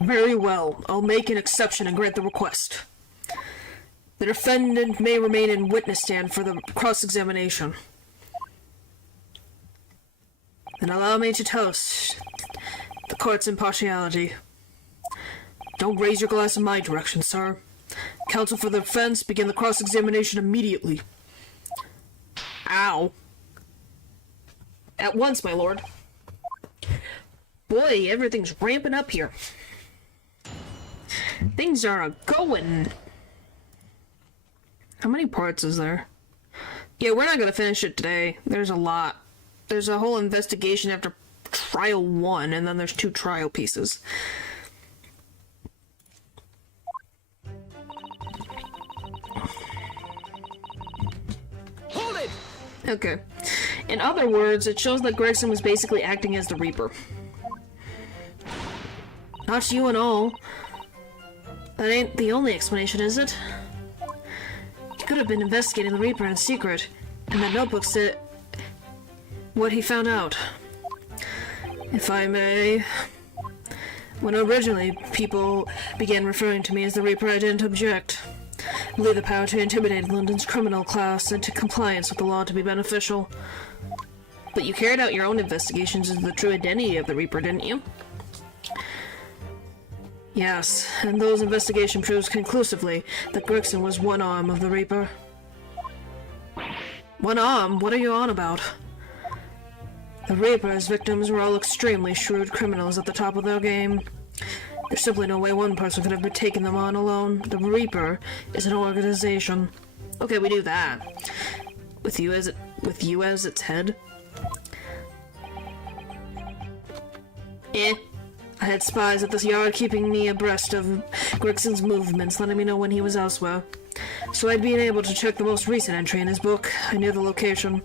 Very well, I'll make an exception and grant the request. The defendant may remain in witness stand for the cross-examination. Then allow me to toast the court's impartiality. Don't raise your glass in my direction, sir. Counsel for the defense, begin the cross-examination immediately. Ow. At once, my lord. Boy, everything's ramping up here. Things are a-going. How many parts is there? Yeah, we're not gonna finish it today. There's a lot. There's a whole investigation after trial 1, and then there's 2 trial pieces. Hold it! Okay. In other words, it shows that Gregson was basically acting as the Reaper. Not you and all. That ain't the only explanation, is it? He could have been investigating the Reaper in secret, and that notebook said what he found out. If I may... When originally people began referring to me as the Reaper, I didn't object. I believe the power to intimidate London's criminal class into compliance with the law to be beneficial. But you carried out your own investigations into the true identity of the Reaper, didn't you? Yes, and those investigation proves conclusively that Gregson was one arm of the Reaper. One arm? What are you on about? The Reaper's victims were all extremely shrewd criminals at the top of their game. There's simply no way one person could have been taking them on alone. The Reaper is an organization. Okay, we do that. With you as its head. I had spies at this yard keeping me abreast of Gregson's movements, letting me know when he was elsewhere. So I'd been able to check the most recent entry in his book. I knew the location.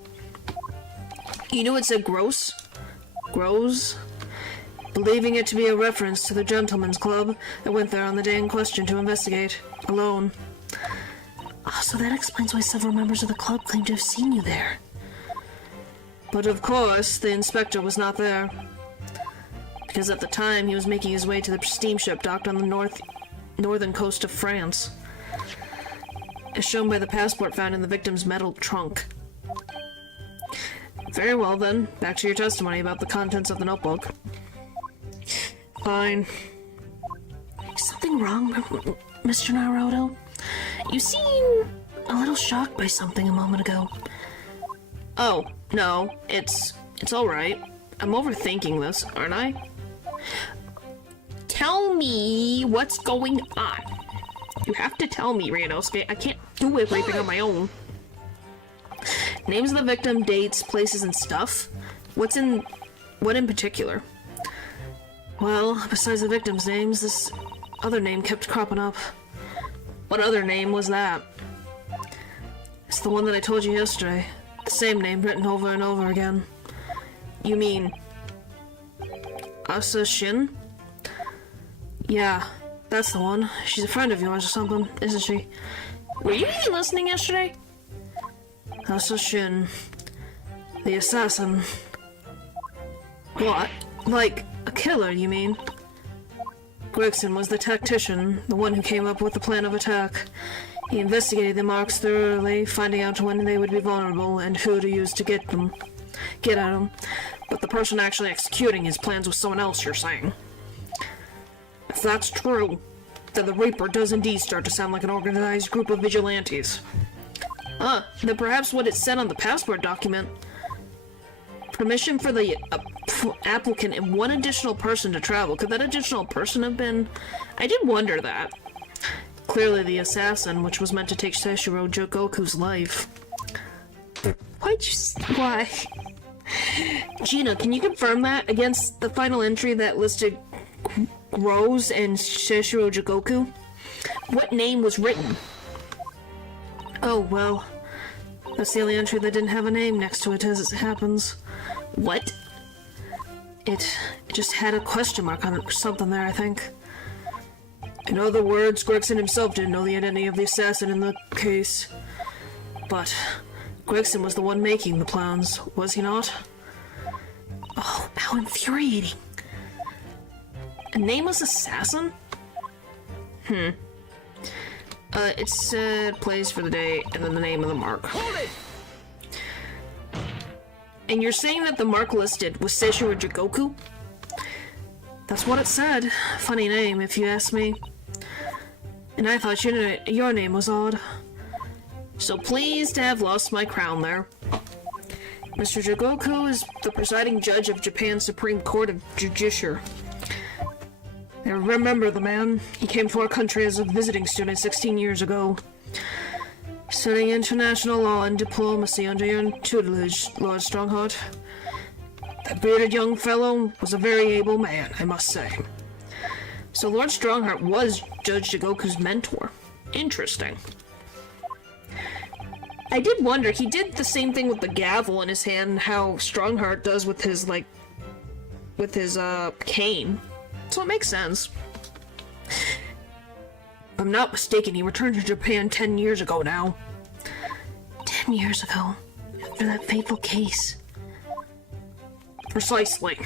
You knew it said Gross? Gross? Believing it to be a reference to the Gentleman's Club, I went there on the day in question to investigate. Alone. Oh, so that explains why several members of the club claim to have seen you there. But of course, the inspector was not there. Because at the time, he was making his way to the steamship docked on the northern coast of France. As shown by the passport found in the victim's metal trunk. Very well then, back to your testimony about the contents of the notebook. Fine. Is something wrong, Mr. Naruto? You seem a little shocked by something a moment ago. Oh, no, it's alright. I'm overthinking this, aren't I? Tell me what's going on. You have to tell me, Ryanosuke. I can't do everything on my own. Names of the victim, dates, places, and stuff? What in particular? Well, besides the victim's names, this other name kept cropping up. What other name was that? It's the one that I told you yesterday. The same name written over and over again. You mean... Asa Shin? Yeah, that's the one. She's a friend of yours or something, isn't she? Were you even listening yesterday? Asa Shin. The assassin. What? Like, a killer, you mean? Gregson was the tactician, the one who came up with the plan of attack. He investigated the marks thoroughly, finding out when they would be vulnerable and who to use to get at them. But the person actually executing his plans was someone else, you're saying? If that's true, then the Reaper does indeed start to sound like an organized group of vigilantes. Then perhaps what it said on the passport document. Permission for the applicant and one additional person to travel. Could that additional person have been... I did wonder that. Clearly the assassin, which was meant to take Seshiro Jogoku's life. Why? Gina, can you confirm that against the final entry that listed Rose and Seshiro Jogoku? What name was written? Oh, well, that's the only entry that didn't have a name next to it, as it happens. What? It just had a question mark on it or something there, I think. In other words, Gregson himself didn't know the identity of the assassin in the case. But Gregson was the one making the plans, was he not? Oh, how infuriating. A nameless assassin? It said place for the day and then the name of the mark. Hold it! And you're saying that the mark listed was Seishiro Jigoku? That's what it said. Funny name, if you ask me. And I thought your name was odd. So pleased to have lost my crown there. Mr. Jigoku is the presiding judge of Japan's Supreme Court of Judicature. I remember the man. He came to our country as a visiting student 16 years ago. Studying international law and diplomacy under your tutelage, Lord Strongheart. That bearded young fellow was a very able man, I must say. So Lord Strongheart was Judge Jigoku's mentor. Interesting. I did wonder, he did the same thing with the gavel in his hand, how Strongheart does with his, cane. So it makes sense. If I'm not mistaken, he returned to Japan 10 years ago now. 10 years ago, after that fateful case. Precisely.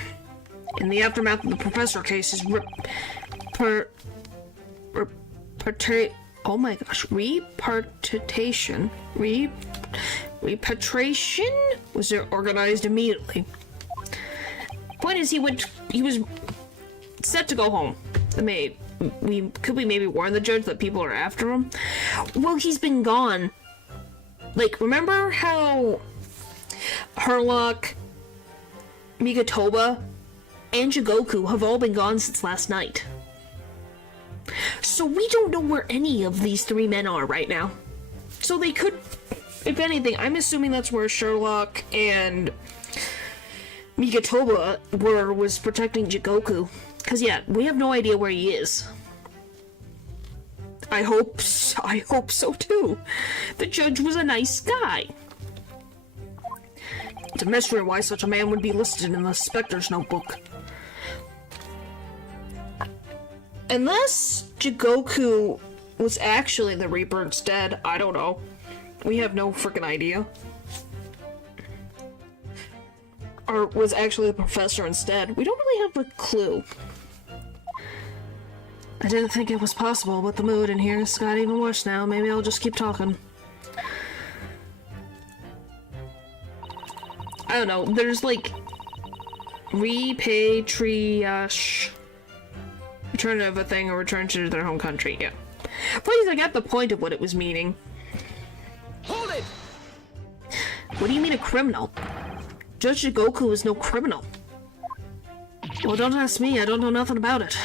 In the aftermath of the professor case, his repatriation was organized immediately. Point is, he was set to go home. Could we maybe warn the judge that people are after him? Well, he's been gone. Like, remember how Herlock, Migatoba, and Jigoku have all been gone since last night? So we don't know where any of these three men are right now. So they could, if anything, I'm assuming that's where Sherlock and Migatoba was protecting Jigoku. Because, yeah, we have no idea where he is. I hope so too. The judge was a nice guy. It's a mystery why such a man would be listed in the Spectre's notebook. Unless Jigoku was actually the Reaper instead, I don't know. We have no freaking idea. Or was actually the professor instead. We don't really have a clue. I didn't think it was possible, but the mood in here has got even worse now. Maybe I'll just keep talking. I don't know, there's like repatriation, return of a thing or return to their home country, yeah. Please, I got the point of what it was meaning. Hold it! What do you mean a criminal? Judge Jigoku is no criminal. Well, don't ask me, I don't know nothing about it.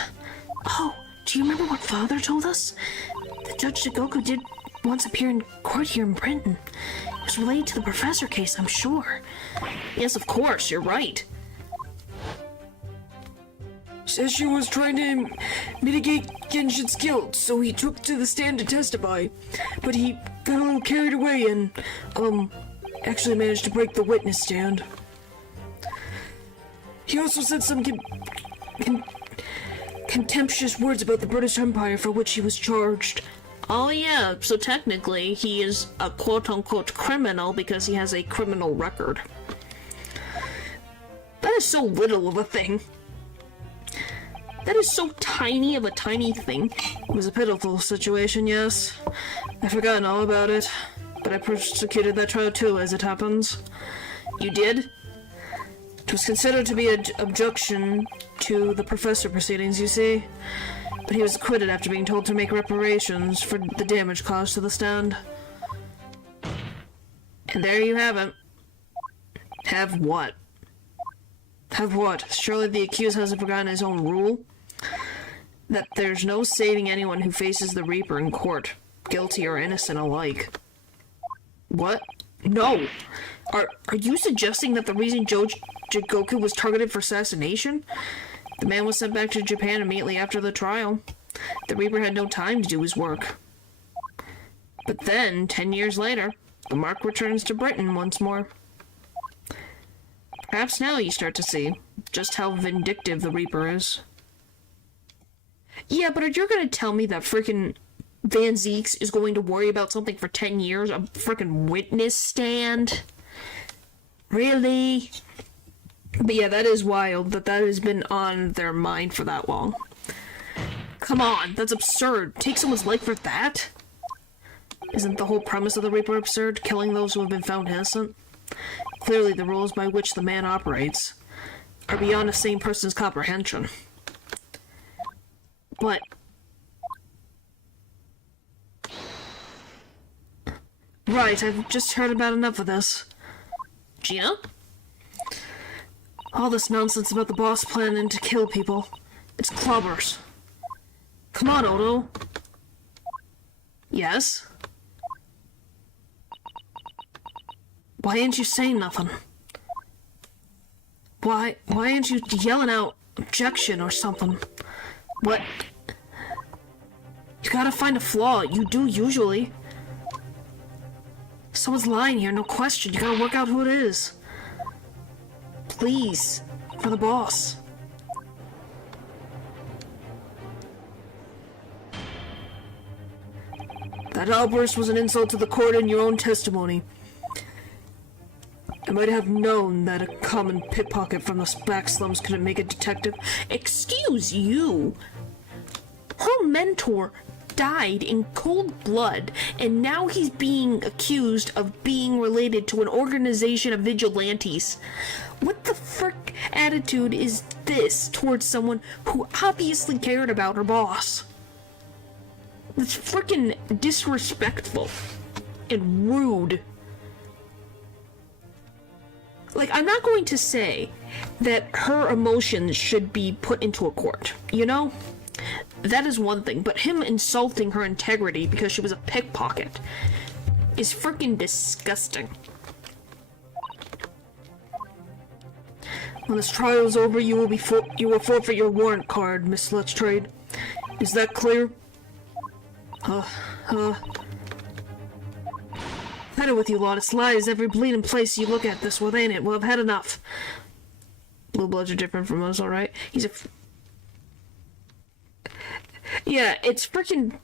Oh, do you remember what Father told us? That Judge Jigoku did once appear in court here in Britain. It was related to the professor case, I'm sure. Yes, of course, you're right. Says she was trying to mitigate Genshin's guilt, so he took to the stand to testify. But he got a little carried away and, actually managed to break the witness stand. He also said some contemptuous words about the British Empire for which he was charged. Oh yeah, so technically he is a quote-unquote criminal because he has a criminal record. That is so little of a thing. That is so tiny of a tiny thing. It was a pitiful situation, yes. I've forgotten all about it, but I prosecuted that trial too, as it happens. You did? It was considered to be an objection to the professor proceedings, you see. But he was acquitted after being told to make reparations for the damage caused to the stand. And there you have it. Have what? Have what? Surely the accused hasn't forgotten his own rule? That there's no saving anyone who faces the Reaper in court, guilty or innocent alike. What? No! Are you suggesting that the reason Jigoku was targeted for assassination? The man was sent back to Japan immediately after the trial. The Reaper had no time to do his work. But then, 10 years later, the mark returns to Britain once more. Perhaps now you start to see just how vindictive the Reaper is. Yeah, but you're gonna tell me that frickin' Van Zieks is going to worry about something for 10 years? A frickin' witness stand? Really? But yeah, that is wild that has been on their mind for that long. Come on, that's absurd. Take someone's life for that? Isn't the whole premise of the Reaper absurd? Killing those who have been found innocent? Clearly, the rules by which the man operates are beyond a sane person's comprehension. But... Right, I've just heard about enough of this. Gina? All this nonsense about the boss planning to kill people. It's clobbers. Come on, Odo. Yes? Why ain't you saying nothing? Why ain't you yelling out objection or something? What? You gotta find a flaw. You do usually. Someone's lying here, no question. You gotta work out who it is. Please, for the boss. That outburst was an insult to the court and your own testimony. I might have known that a common pickpocket from the back slums couldn't make a detective. Excuse you! Her mentor died in cold blood, and now he's being accused of being related to an organization of vigilantes. What the frick attitude is this towards someone who obviously cared about her boss? It's frickin' disrespectful and rude. Like, I'm not going to say that her emotions should be put into a court, you know? That is one thing, but him insulting her integrity because she was a pickpocket is freaking disgusting. When this trial is over, you will forfeit your warrant card, Miss Letstrade. Is that clear? Had it with you lot. It's lies every bleeding place you look at this with, ain't it? Well, I've had enough. Blue bloods are different from us, alright? He's a... Yeah, it's freaking...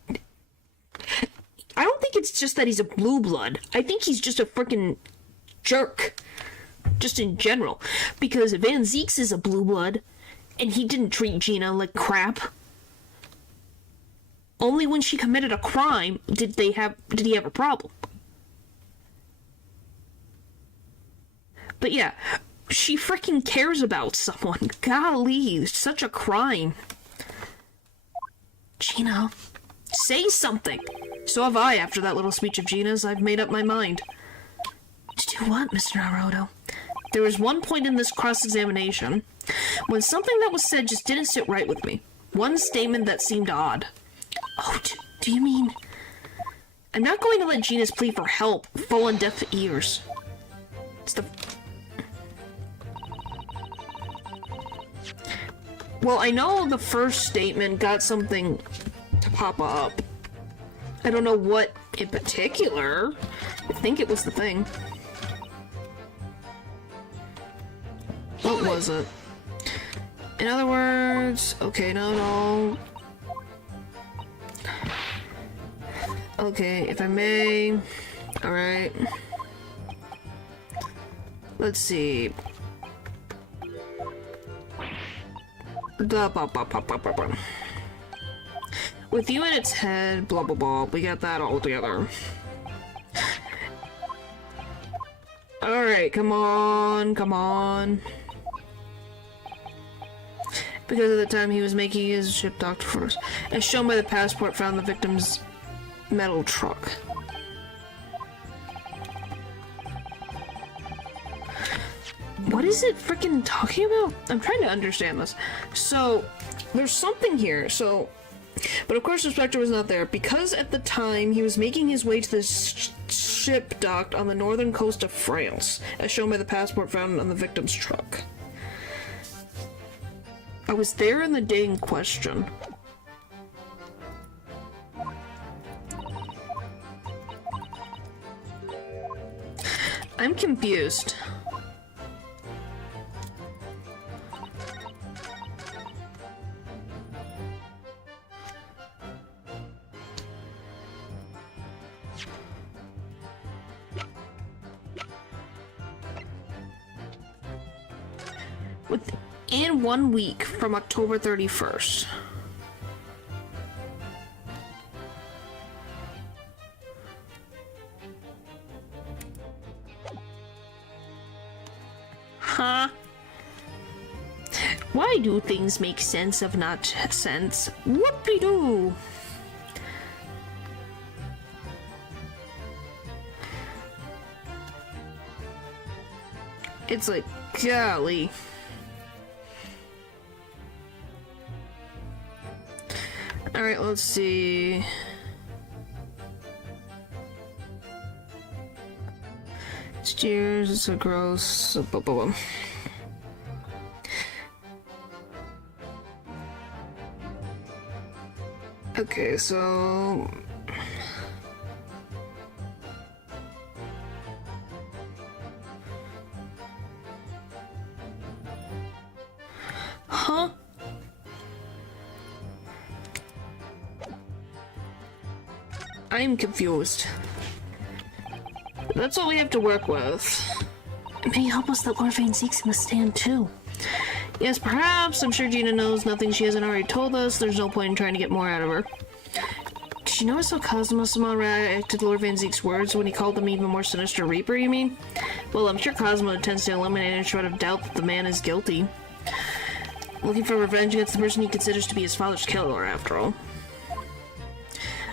I don't think it's just that he's a blue blood. I think he's just a freaking jerk. Just in general. Because Van Zieks is a blue blood, and he didn't treat Gina like crap. Only when she committed a crime did he have a problem. But yeah, she freaking cares about someone. Golly, such a crime. Gina, say something. So have I after that little speech of Gina's. I've made up my mind. To do what, Mr. Naruto? There was one point in this cross-examination when something that was said just didn't sit right with me. One statement that seemed odd. Oh, do you mean... I'm not going to let Gina's plea for help fall on deaf ears. It's the... Well, I know the first statement got something to pop up. I don't know what in particular. I think it was the thing. What was it? In other words... Okay, no. Okay, if I may... Alright. Let's see... With you in its head, blah blah blah, we got that all together. Alright, come on. Because at the time he was making his ship docked first, as shown by the passport found in the victim's metal truck. What is it freaking talking about? I'm trying to understand this. So, there's something here, but of course the Spectre was not there, because at the time he was making his way to this ship docked on the northern coast of France, as shown by the passport found on the victim's truck. I was there in the day in question. I'm confused. Within 1 week from October 31st. Huh? Why do things make sense of not sense? Whoop-de-doo! It's like, golly. Alright, let's see. Steers, it's a gross. Okay, so. Huh? I'm confused. That's all we have to work with. It may help us that Lord Van Zeek's in the stand too. Yes, perhaps. I'm sure Gina knows nothing she hasn't already told us. There's no point in trying to get more out of her. Did you notice how Cosmo-sama reacted to Lord Van Zeek's words when he called them even more sinister Reaper, you mean? Well, I'm sure Cosmo intends to eliminate any shred of doubt that the man is guilty. Looking for revenge against the person he considers to be his father's killer, after all.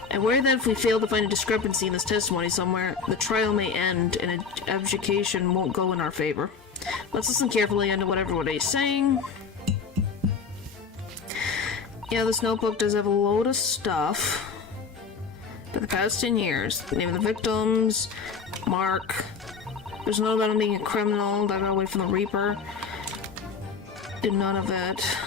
I worry that if we fail to find a discrepancy in this testimony somewhere, the trial may end and adjudication won't go in our favor. Let's listen carefully into what everybody's saying. Yeah, this notebook does have a load of stuff. For the past 10 years. Name of the victims, Mark. There's a note about him being a criminal that got away from the Reaper. Did none of it.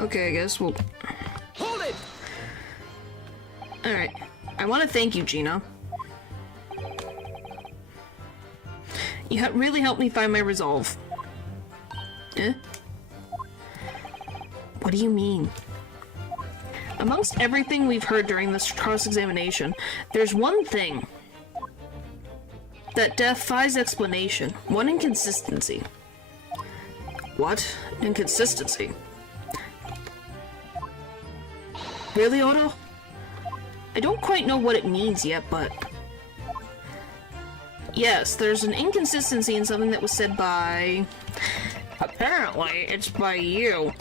Okay, I guess we'll... Hold it! Alright. I want to thank you, Gina. You really helped me find my resolve. Eh? What do you mean? Amongst everything we've heard during this cross-examination, there's one thing that defies explanation. One inconsistency. What? Inconsistency? Really, Otto? I don't quite know what it means yet, but... Yes, there's an inconsistency in something that was said by... Apparently, it's by you.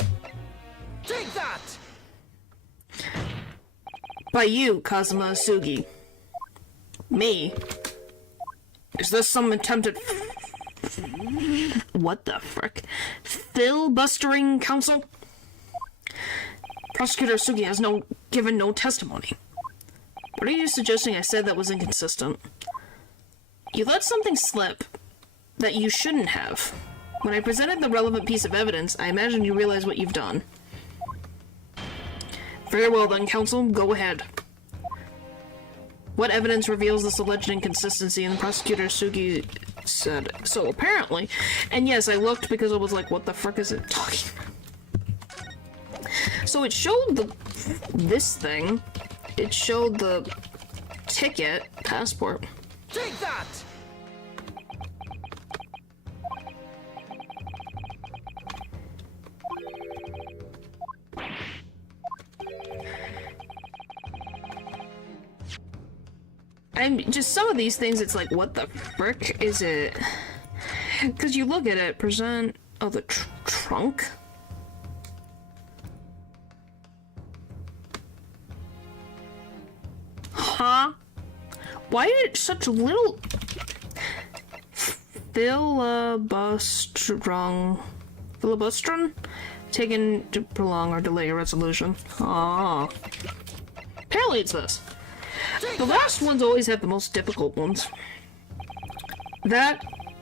Take that! By you, Kazuma Asugi. Me? Is this some attempted... What the frick? Filibustering counsel? Prosecutor Asugi has given no testimony. What are you suggesting I said that was inconsistent? You let something slip that you shouldn't have. When I presented the relevant piece of evidence, I imagine you realize what you've done. Very well then, counsel, go ahead. What evidence reveals this alleged inconsistency? And Prosecutor Asugi said, so apparently, and yes, I looked because I was like, what the frick is it talking about? So it showed this thing. It showed the ticket, passport. Take that! I'm just some of these things, it's like, what the frick is it? Because you look at it, present... Oh, the trunk? Huh? Why did such little... Filibustron? Taken to prolong or delay a resolution. Ah. Apparently it's this. The last ones always have the most difficult ones.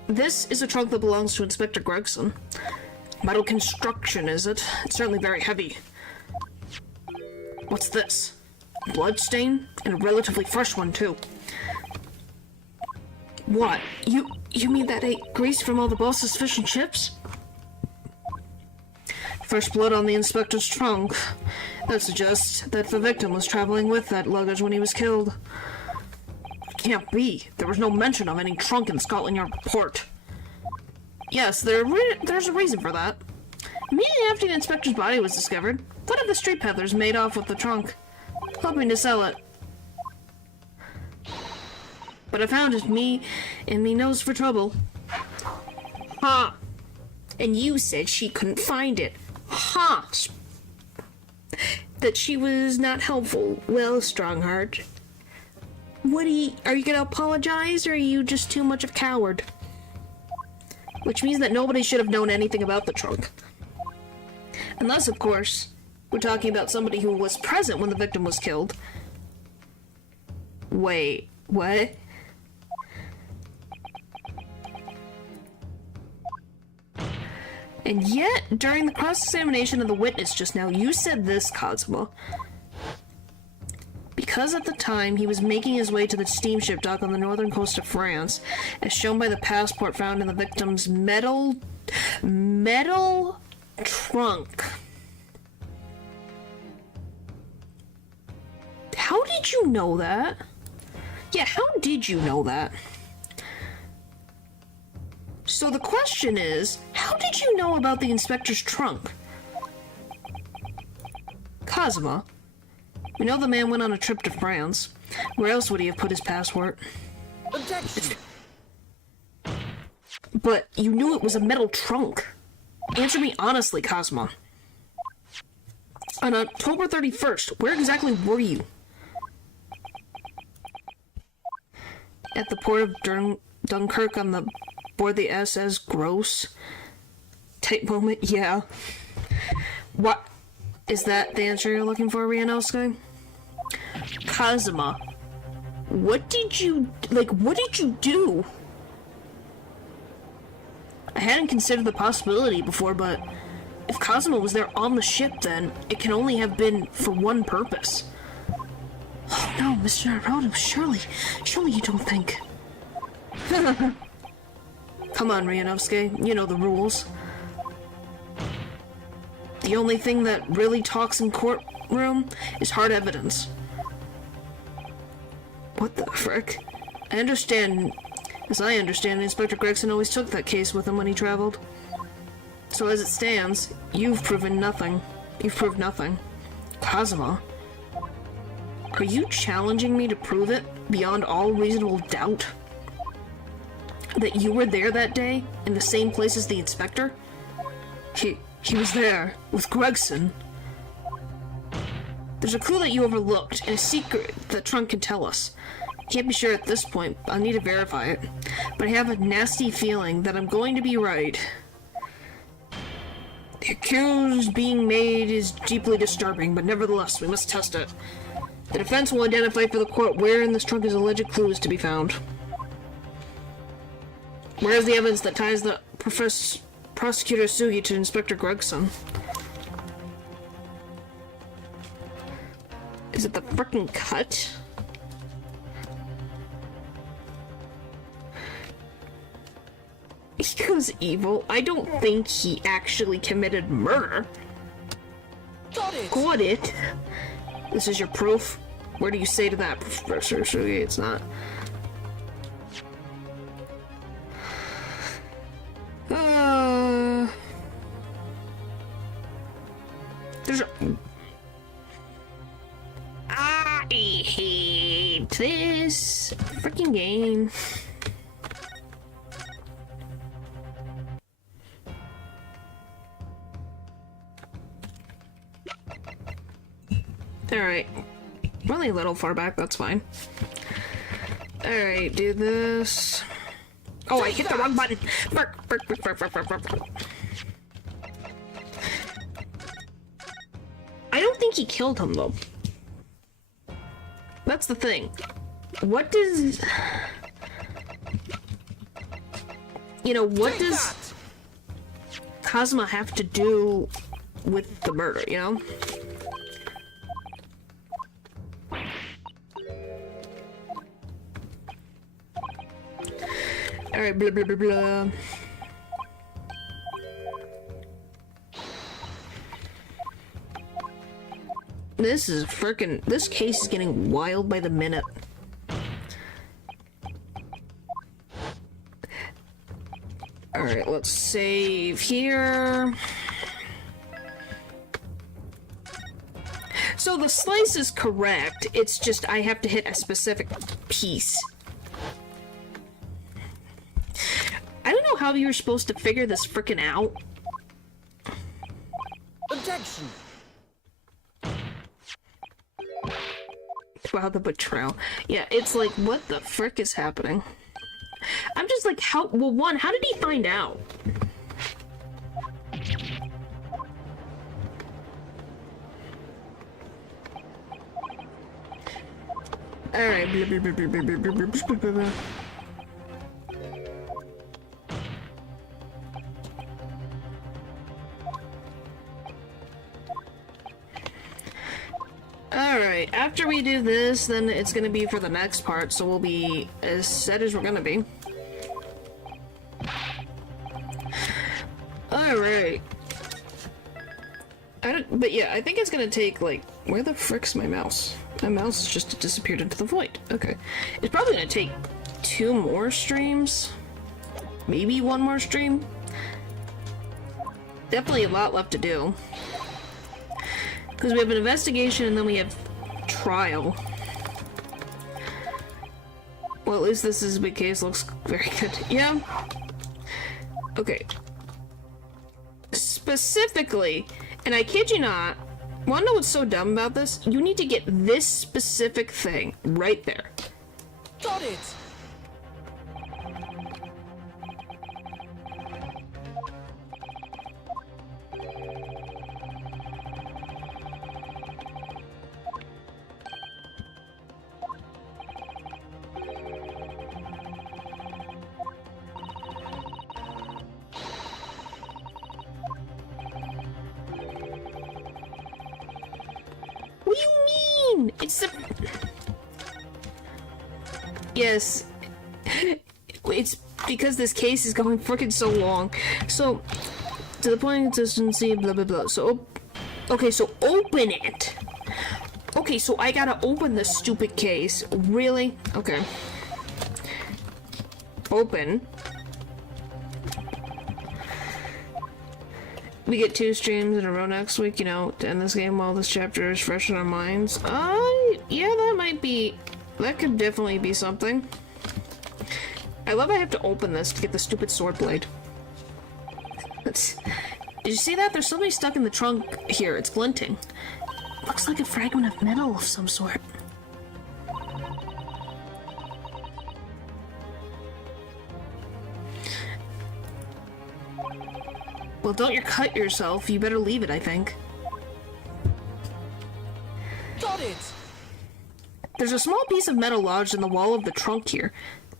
This is a trunk that belongs to Inspector Gregson. Metal construction, is it? It's certainly very heavy. What's this? Bloodstain? And a relatively fresh one, too. What? You mean that ate grease from all the boss's fish and chips? Fresh blood on the inspector's trunk. That suggests that the victim was traveling with that luggage when he was killed. Can't be. There was no mention of any trunk in Scotland Yard report. Yes, there's a reason for that. Immediately after the inspector's body was discovered, one of the street peddlers made off with the trunk, hoping to sell it. But I found it, me nose for trouble. Ha! And you said she couldn't find it. Ha! That she was not helpful. Well, Strongheart. Are you gonna apologize, or are you just too much of a coward? Which means that nobody should have known anything about the trunk. Unless, of course, we're talking about somebody who was present when the victim was killed. Wait, what? And yet, during the cross-examination of the witness just now, you said this, Cosmo. Because at the time he was making his way to the steamship dock on the northern coast of France, as shown by the passport found in the victim's metal trunk. How did you know that? Yeah, how did you know that? So the question is, how did you know about the inspector's trunk? Cosmo, we know the man went on a trip to France. Where else would he have put his passport? Objection! But you knew it was a metal trunk. Answer me honestly, Cosmo. On October 31st, where exactly were you? At the port of Dunkirk on the board the SS Gross. Tight moment, yeah. What? Is that the answer you're looking for, Rianowski? Kazuma, what did you do? I hadn't considered the possibility before, but if Kazuma was there on the ship, then it can only have been for one purpose. Oh no, Mr. Naruto, surely you don't think. Come on, Rianowski, you know the rules. The only thing that really talks in courtroom is hard evidence. What the frick? As I understand, Inspector Gregson always took that case with him when he traveled. So as it stands, you've proven nothing. You've proved nothing. Kazuma, are you challenging me to prove it beyond all reasonable doubt? That you were there that day, in the same place as the inspector? He was there, with Gregson. There's a clue that you overlooked, and a secret that Trunk can tell us. Can't be sure at this point, I'll need to verify it. But I have a nasty feeling that I'm going to be right. The accused being made is deeply disturbing, but nevertheless, we must test it. The defense will identify for the court where in this trunk his alleged clue is to be found. Where is the evidence that ties the Prosecutor Sugi to Inspector Gregson? Is it the frickin' cut? He goes evil. I don't think he actually committed murder. Got it. This is your proof? Where do you say to that, Professor Sugi? It's not. There's a... I hate this freaking game. Alright. We're only a little far back, that's fine. Alright, do this. Oh, I hit the wrong button! Burk. I don't think he killed him, though. That's the thing. What does... You know, what does Kazuma have to do with the murder, you know? Alright, blah blah blah blah. This case is getting wild by the minute. Alright, let's save here. So the slice is correct, it's just I have to hit a specific piece. I don't know how you're supposed to figure this frickin' out. Objection! Wow, the betrayal. Yeah, it's like, what the frick is happening? I'm just like, how did he find out? Alright, blah, blah, blah, blah, blah, blah, blah, blah, blah, blah. Alright, after we do this, then it's gonna be for the next part, so we'll be as set as we're gonna be. Alright. But yeah, I think it's gonna take, like, where the frick's my mouse? My mouse just disappeared into the void. Okay. It's probably gonna take 2 more streams. Maybe 1 more stream. Definitely a lot left to do. Because we have an investigation and then we have trial. Well, at least this is a big case. Looks very good. Yeah. Okay. Specifically, and I kid you not, wanna know what's so dumb about this? You need to get this specific thing right there. Got it! What do you mean? It's the... Yes. It's because this case is going freaking so long. So, to the point of consistency, blah blah blah. So, okay, so open it. Okay, so I gotta open this stupid case. Really? Okay. Open. We get 2 streams in a row next week, you know, to end this game while this chapter is fresh in our minds. Yeah, that could definitely be something. I love I have to open this to get the stupid sword blade. Did you see that? There's something stuck in the trunk here. It's glinting. Looks like a fragment of metal of some sort. Well, don't you cut yourself. You better leave it, I think. Got it! There's a small piece of metal lodged in the wall of the trunk here.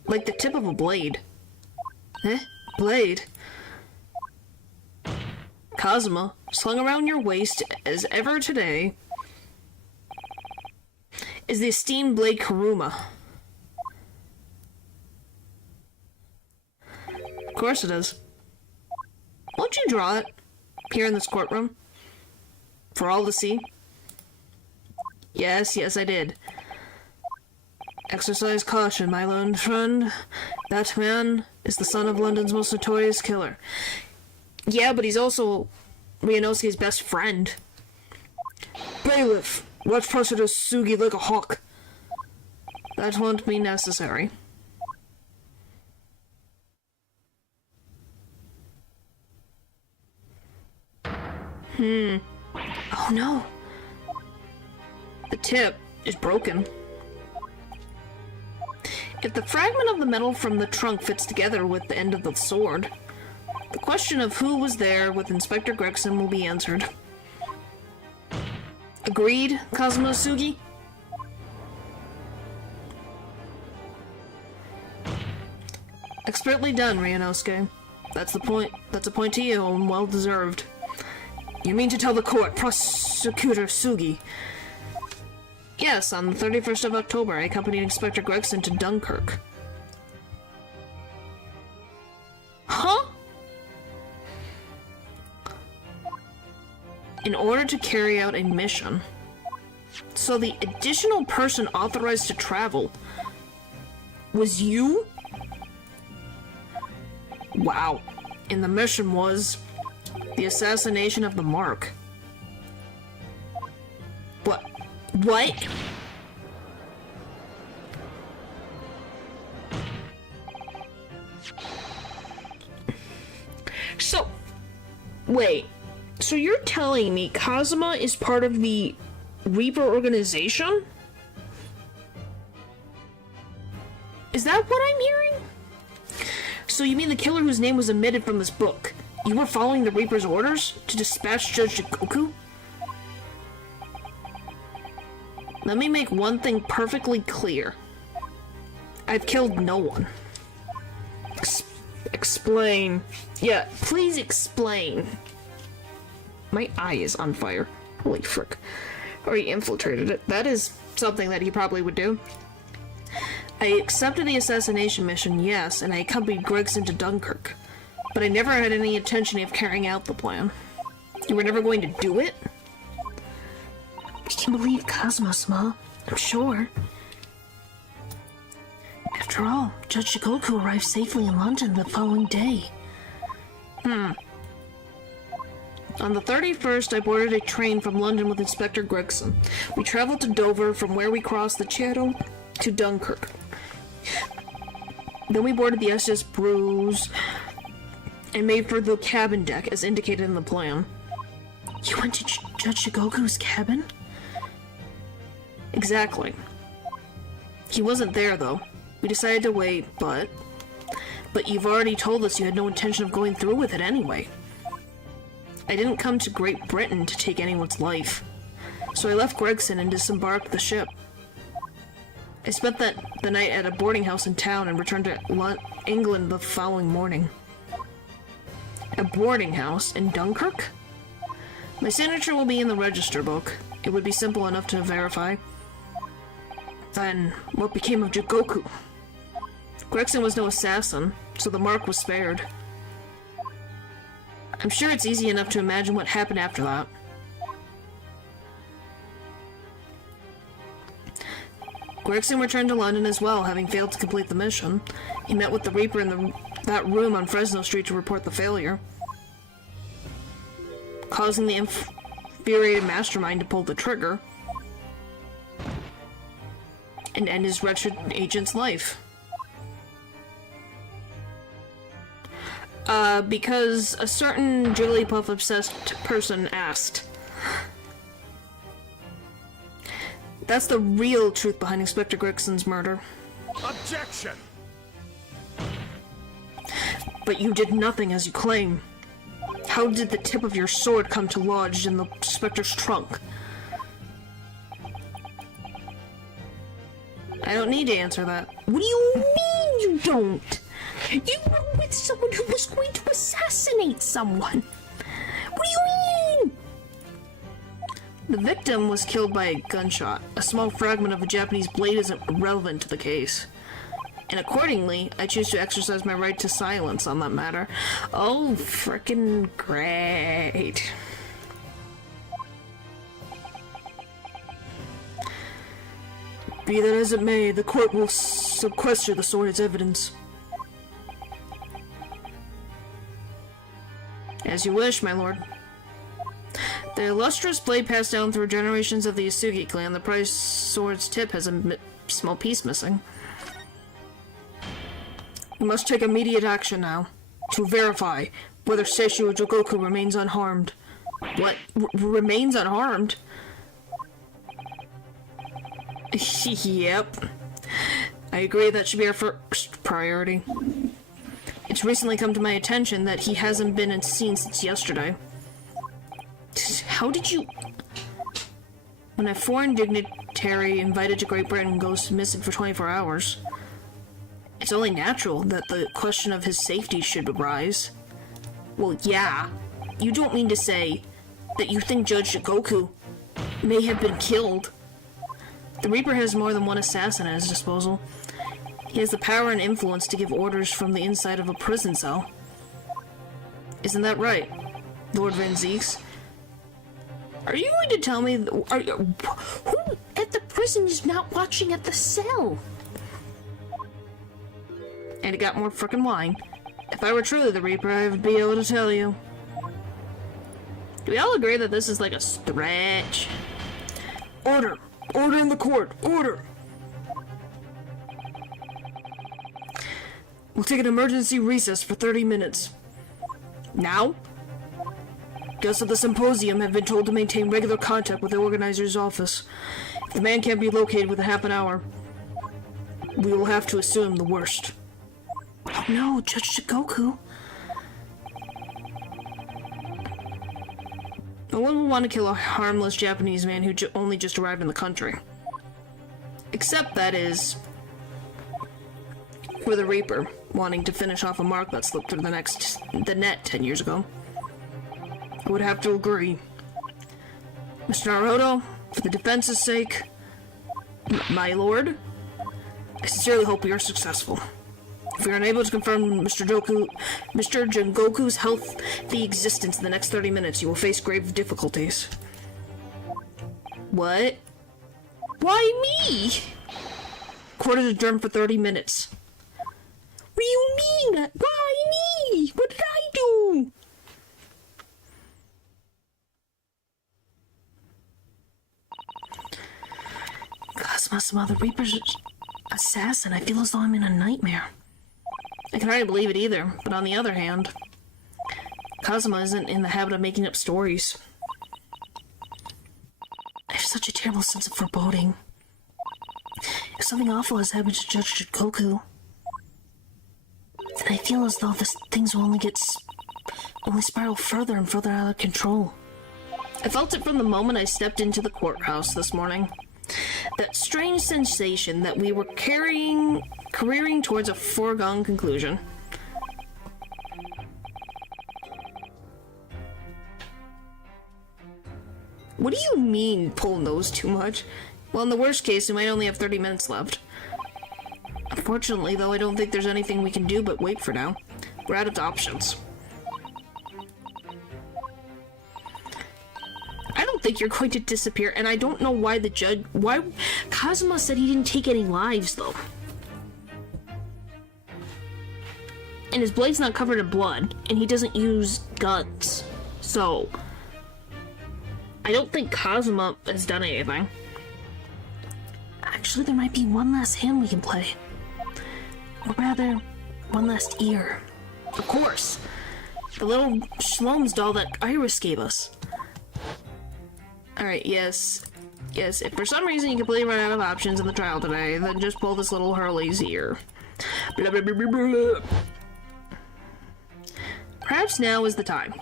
Like the tip of a blade. Eh? Blade? Kazuma, slung around your waist as ever today, is the esteemed blade Kuruma. Of course it is. Won't you draw it? Here in this courtroom? For all to see? Yes, I did. Exercise caution, my learned friend. That man is the son of London's most notorious killer. Yeah, but he's also Ryunosuke's best friend. Bailiff, watch Professor Sugi like a hawk. That won't be necessary. Oh no. The tip is broken. If the fragment of the metal from the trunk fits together with the end of the sword, the question of who was there with Inspector Gregson will be answered. Agreed, Kazuma Sugi? Expertly done, Ryunosuke. That's the point. That's a point to you, and well deserved. You mean to tell the court, Prosecutor Sugi? Yes, on the 31st of October, I accompanied Inspector Gregson to Dunkirk. in order to carry out a mission. So the additional person authorized to travel was you? Wow. And the mission was the assassination of the Mark. What? So, wait. So you're telling me Kazuma is part of the Reaper organization? Is that what I'm hearing? So you mean the killer whose name was omitted from this book? You were following the Reaper's orders to dispatch Judge Goku? Let me make one thing perfectly clear. I've killed no one. Explain. Yeah, please explain. My eye is on fire. Holy frick. Or he infiltrated it. That is something that he probably would do. I accepted the assassination mission, yes, and I accompanied Gregson to Dunkirk. But I never had any intention of carrying out the plan. You were never going to do it? We can believe Kazuma-sama, I'm sure. After all, Judge Goku arrived safely in London the following day. On the 31st, I boarded a train from London with Inspector Gregson. We traveled to Dover, from where we crossed the Channel to Dunkirk. Then we boarded the SS Bruce and made for the cabin deck, as indicated in the plan. You went to Judge Goku's cabin? Exactly. He wasn't there, though. We decided to wait, but you've already told us you had no intention of going through with it anyway. I didn't come to Great Britain to take anyone's life, so I left Gregson and disembarked the ship. I spent the night at a boarding house in town and returned to England the following morning. A boarding house in Dunkirk? My signature will be in the register book. It would be simple enough to verify. Then, what became of Jigoku? Gregson was no assassin, so the mark was spared. I'm sure it's easy enough to imagine what happened after that. Gregson returned to London as well, having failed to complete the mission. He met with the Reaper in that room on Fresno Street to report the failure, causing the infuriated mastermind to pull the trigger and end his wretched agent's life. Because a certain Jigglypuff-obsessed person asked. That's the real truth behind Inspector Gregson's murder. Objection! But you did nothing as you claim. How did the tip of your sword come to lodge in the Spectre's trunk? I don't need to answer that. What do you mean you don't? You were with someone who was going to assassinate someone. What do you mean? The victim was killed by a gunshot. A small fragment of a Japanese blade isn't relevant to the case. And accordingly, I choose to exercise my right to silence on that matter. Oh, frickin' great. Be that as it may, the court will sequester the sword as evidence. As you wish, my lord. The illustrious blade passed down through generations of the Yasugi clan, the prized sword's tip has a small piece missing. We must take immediate action now, to verify whether Seishu Jigoku remains unharmed. What? Remains unharmed? Yep. I agree that should be our first priority. It's recently come to my attention that he hasn't been seen since yesterday. How did you... When a foreign dignitary invited to Great Britain goes missing for 24 hours, it's only natural that the question of his safety should arise. Well, yeah. You don't mean to say that you think Judge Jigoku may have been killed? The Reaper has more than one assassin at his disposal. He has the power and influence to give orders from the inside of a prison cell. Isn't that right, Lord Van Zeeks? Are you going to tell me? Who at the prison is not watching at the cell? And it got more frickin' wine. If I were truly the Reaper, I would be able to tell you. Do we all agree that this is like a stretch? Order! Order in the court! Order! We'll take an emergency recess for 30 minutes. Now? Guests of the symposium have been told to maintain regular contact with the organizer's office. If the man can't be located within half an hour, we will have to assume the worst. Oh no, Judge Shikoku. No one will want to kill a harmless Japanese man who only just arrived in the country. Except, that is, for the Reaper, wanting to finish off a mark that slipped through the net 10 years ago. I would have to agree. Mr. Naruto, for the defense's sake, my lord, I sincerely hope we are successful. If we are unable to confirm Mr. Jingoku's healthy existence in the next 30 minutes, you will face grave difficulties. What? Why me? Court is adjourned for 30 minutes. What do you mean? Why me? What did I do? Kazuma, some other Reaper's assassin. I feel as though I'm in a nightmare. I can hardly believe it either, but on the other hand, Kazuma isn't in the habit of making up stories. I have such a terrible sense of foreboding. If something awful has happened to Judge Shikoku, then I feel as though things will only spiral further and further out of control. I felt it from the moment I stepped into the courthouse this morning. That strange sensation that we were careering towards a foregone conclusion. What do you mean, pull nose too much? Well, in the worst case, we might only have 30 minutes left. Unfortunately, though, I don't think there's anything we can do but wait for now. We're out of options. I don't think you're going to disappear, and I don't know why why Kazuma said he didn't take any lives, though. And his blade's not covered in blood, and he doesn't use guns. So, I don't think Kazuma has done anything. Actually, there might be one last hand we can play. Or rather, one last ear. Of course. The little Shlomes doll that Iris gave us. Alright, yes. Yes, if for some reason you completely run out of options in the trial today, then just pull this little Hurley's ear. Blah, blah, blah, blah, blah. Perhaps now is the time.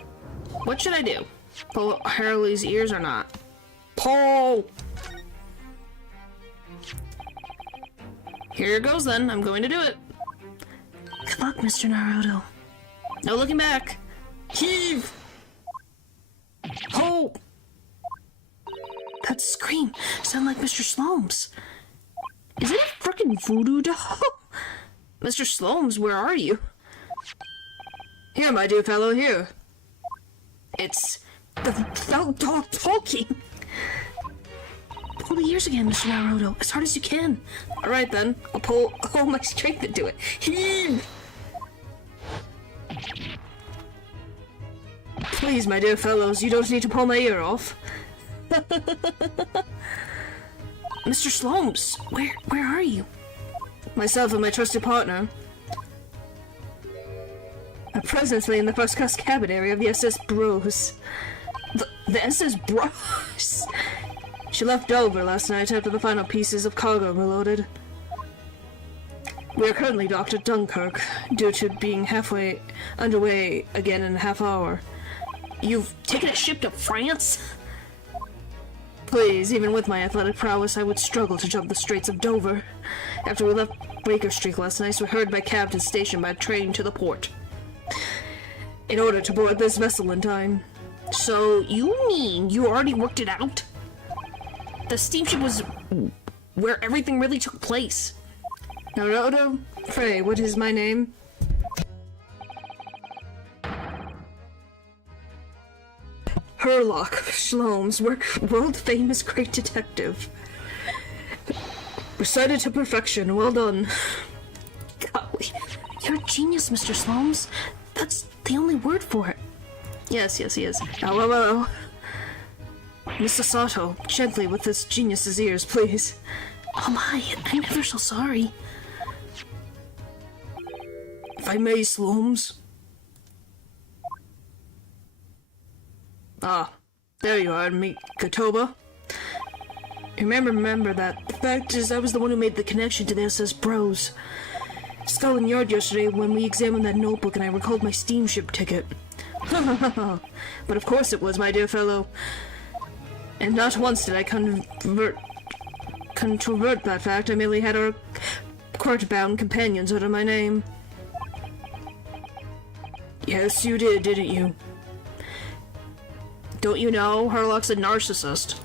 What should I do? Pull Hurley's ears or not? Pull! Here goes then. I'm going to do it. Good luck, Mr. Naruto. No looking back. Heave! Ho! That scream sounded like Mr. Shlomes. Is it a frickin' voodoo doll? Mr. Shlomes, where are you? Here, my dear fellow, here. It's the dog talking. Pull the ears again, Mr. Naruto, as hard as you can. Alright then, I'll pull all my strength into it. Heave! Please, my dear fellows, you don't need to pull my ear off. Mr. Shlomes, where are you? Myself and my trusted partner are presently in the first-class cabin area of the SS Bros. The SS Bros? She left Dover last night after the final pieces of cargo were loaded. We are currently docked at Dunkirk, due to being halfway underway again in a half hour. You've taken a ship to France? Please, even with my athletic prowess, I would struggle to jump the Straits of Dover. After we left Baker Street last night, we were hurried by cab to the station by train to the port, in order to board this vessel in time. So, you mean you already worked it out? The steamship was where everything really took place. Naruto, pray, what is my name? Herlock, Shlom's world-famous great detective. Recited to perfection. Well done. Golly. You're a genius, Mr. Slomes. That's the only word for it. Yes, he is. Oh. Mr. Sato, gently with this genius's ears, please. Oh my, I'm ever so sorry. If I may, Slomes. Ah, there you are, meet Kotoba. Remember that. The fact is, I was the one who made the connection to the SS Bros. Scotland Yard yesterday when we examined that notebook and I recalled my steamship ticket. But of course it was, my dear fellow. And not once did I controvert that fact. I merely had our court-bound companions under my name. Yes, you did, didn't you? Don't you know, Herlock's a narcissist.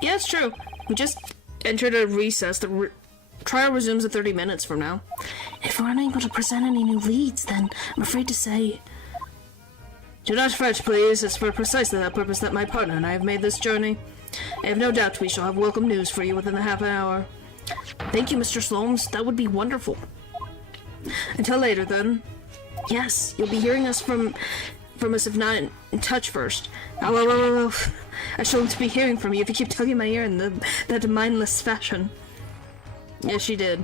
Yeah, it's true. We just entered a recess. The trial resumes in 30 minutes from now. If we're unable to present any new leads, then I'm afraid to say... Do not fret, please. It's for precisely that purpose that my partner and I have made this journey. I have no doubt we shall have welcome news for you within the half an hour. Thank you, Mr. Slomes. That would be wonderful. Until later, then. Yes, you'll be hearing us from us if not in touch first. Oh. I shall be hearing from you if you keep tugging my ear in that mindless fashion. Yes, she did.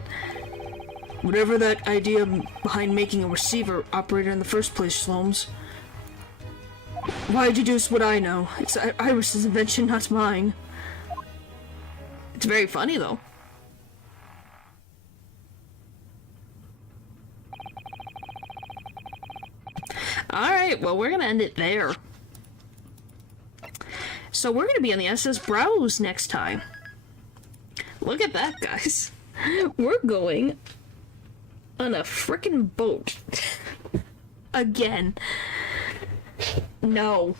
Whatever that idea behind making a receiver operator in the first place, Slomes. Why deduce what I know? It's Iris's invention, not mine. It's very funny, though. Alright, well, we're gonna end it there. So we're gonna be on the SS Browse next time. Look at that, guys. We're going on a frickin' boat. Again. No.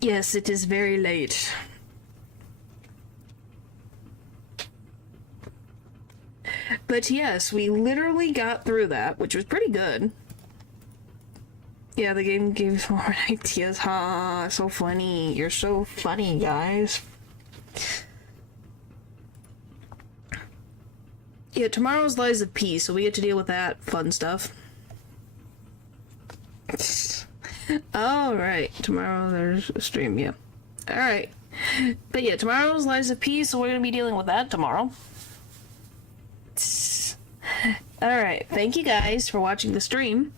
Yes, it is very late. But yes, we literally got through that, which was pretty good. Yeah, the game gives more ideas. Ha, so funny. You're so funny, guys. Yeah, tomorrow's Lies of Peace, so we get to deal with that fun stuff. Alright, tomorrow there's a stream, yeah. Alright. But yeah, tomorrow's Lies of Peace, so we're gonna be dealing with that tomorrow. Alright, thank you guys for watching the stream.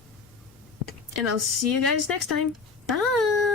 And I'll see you guys next time. Bye!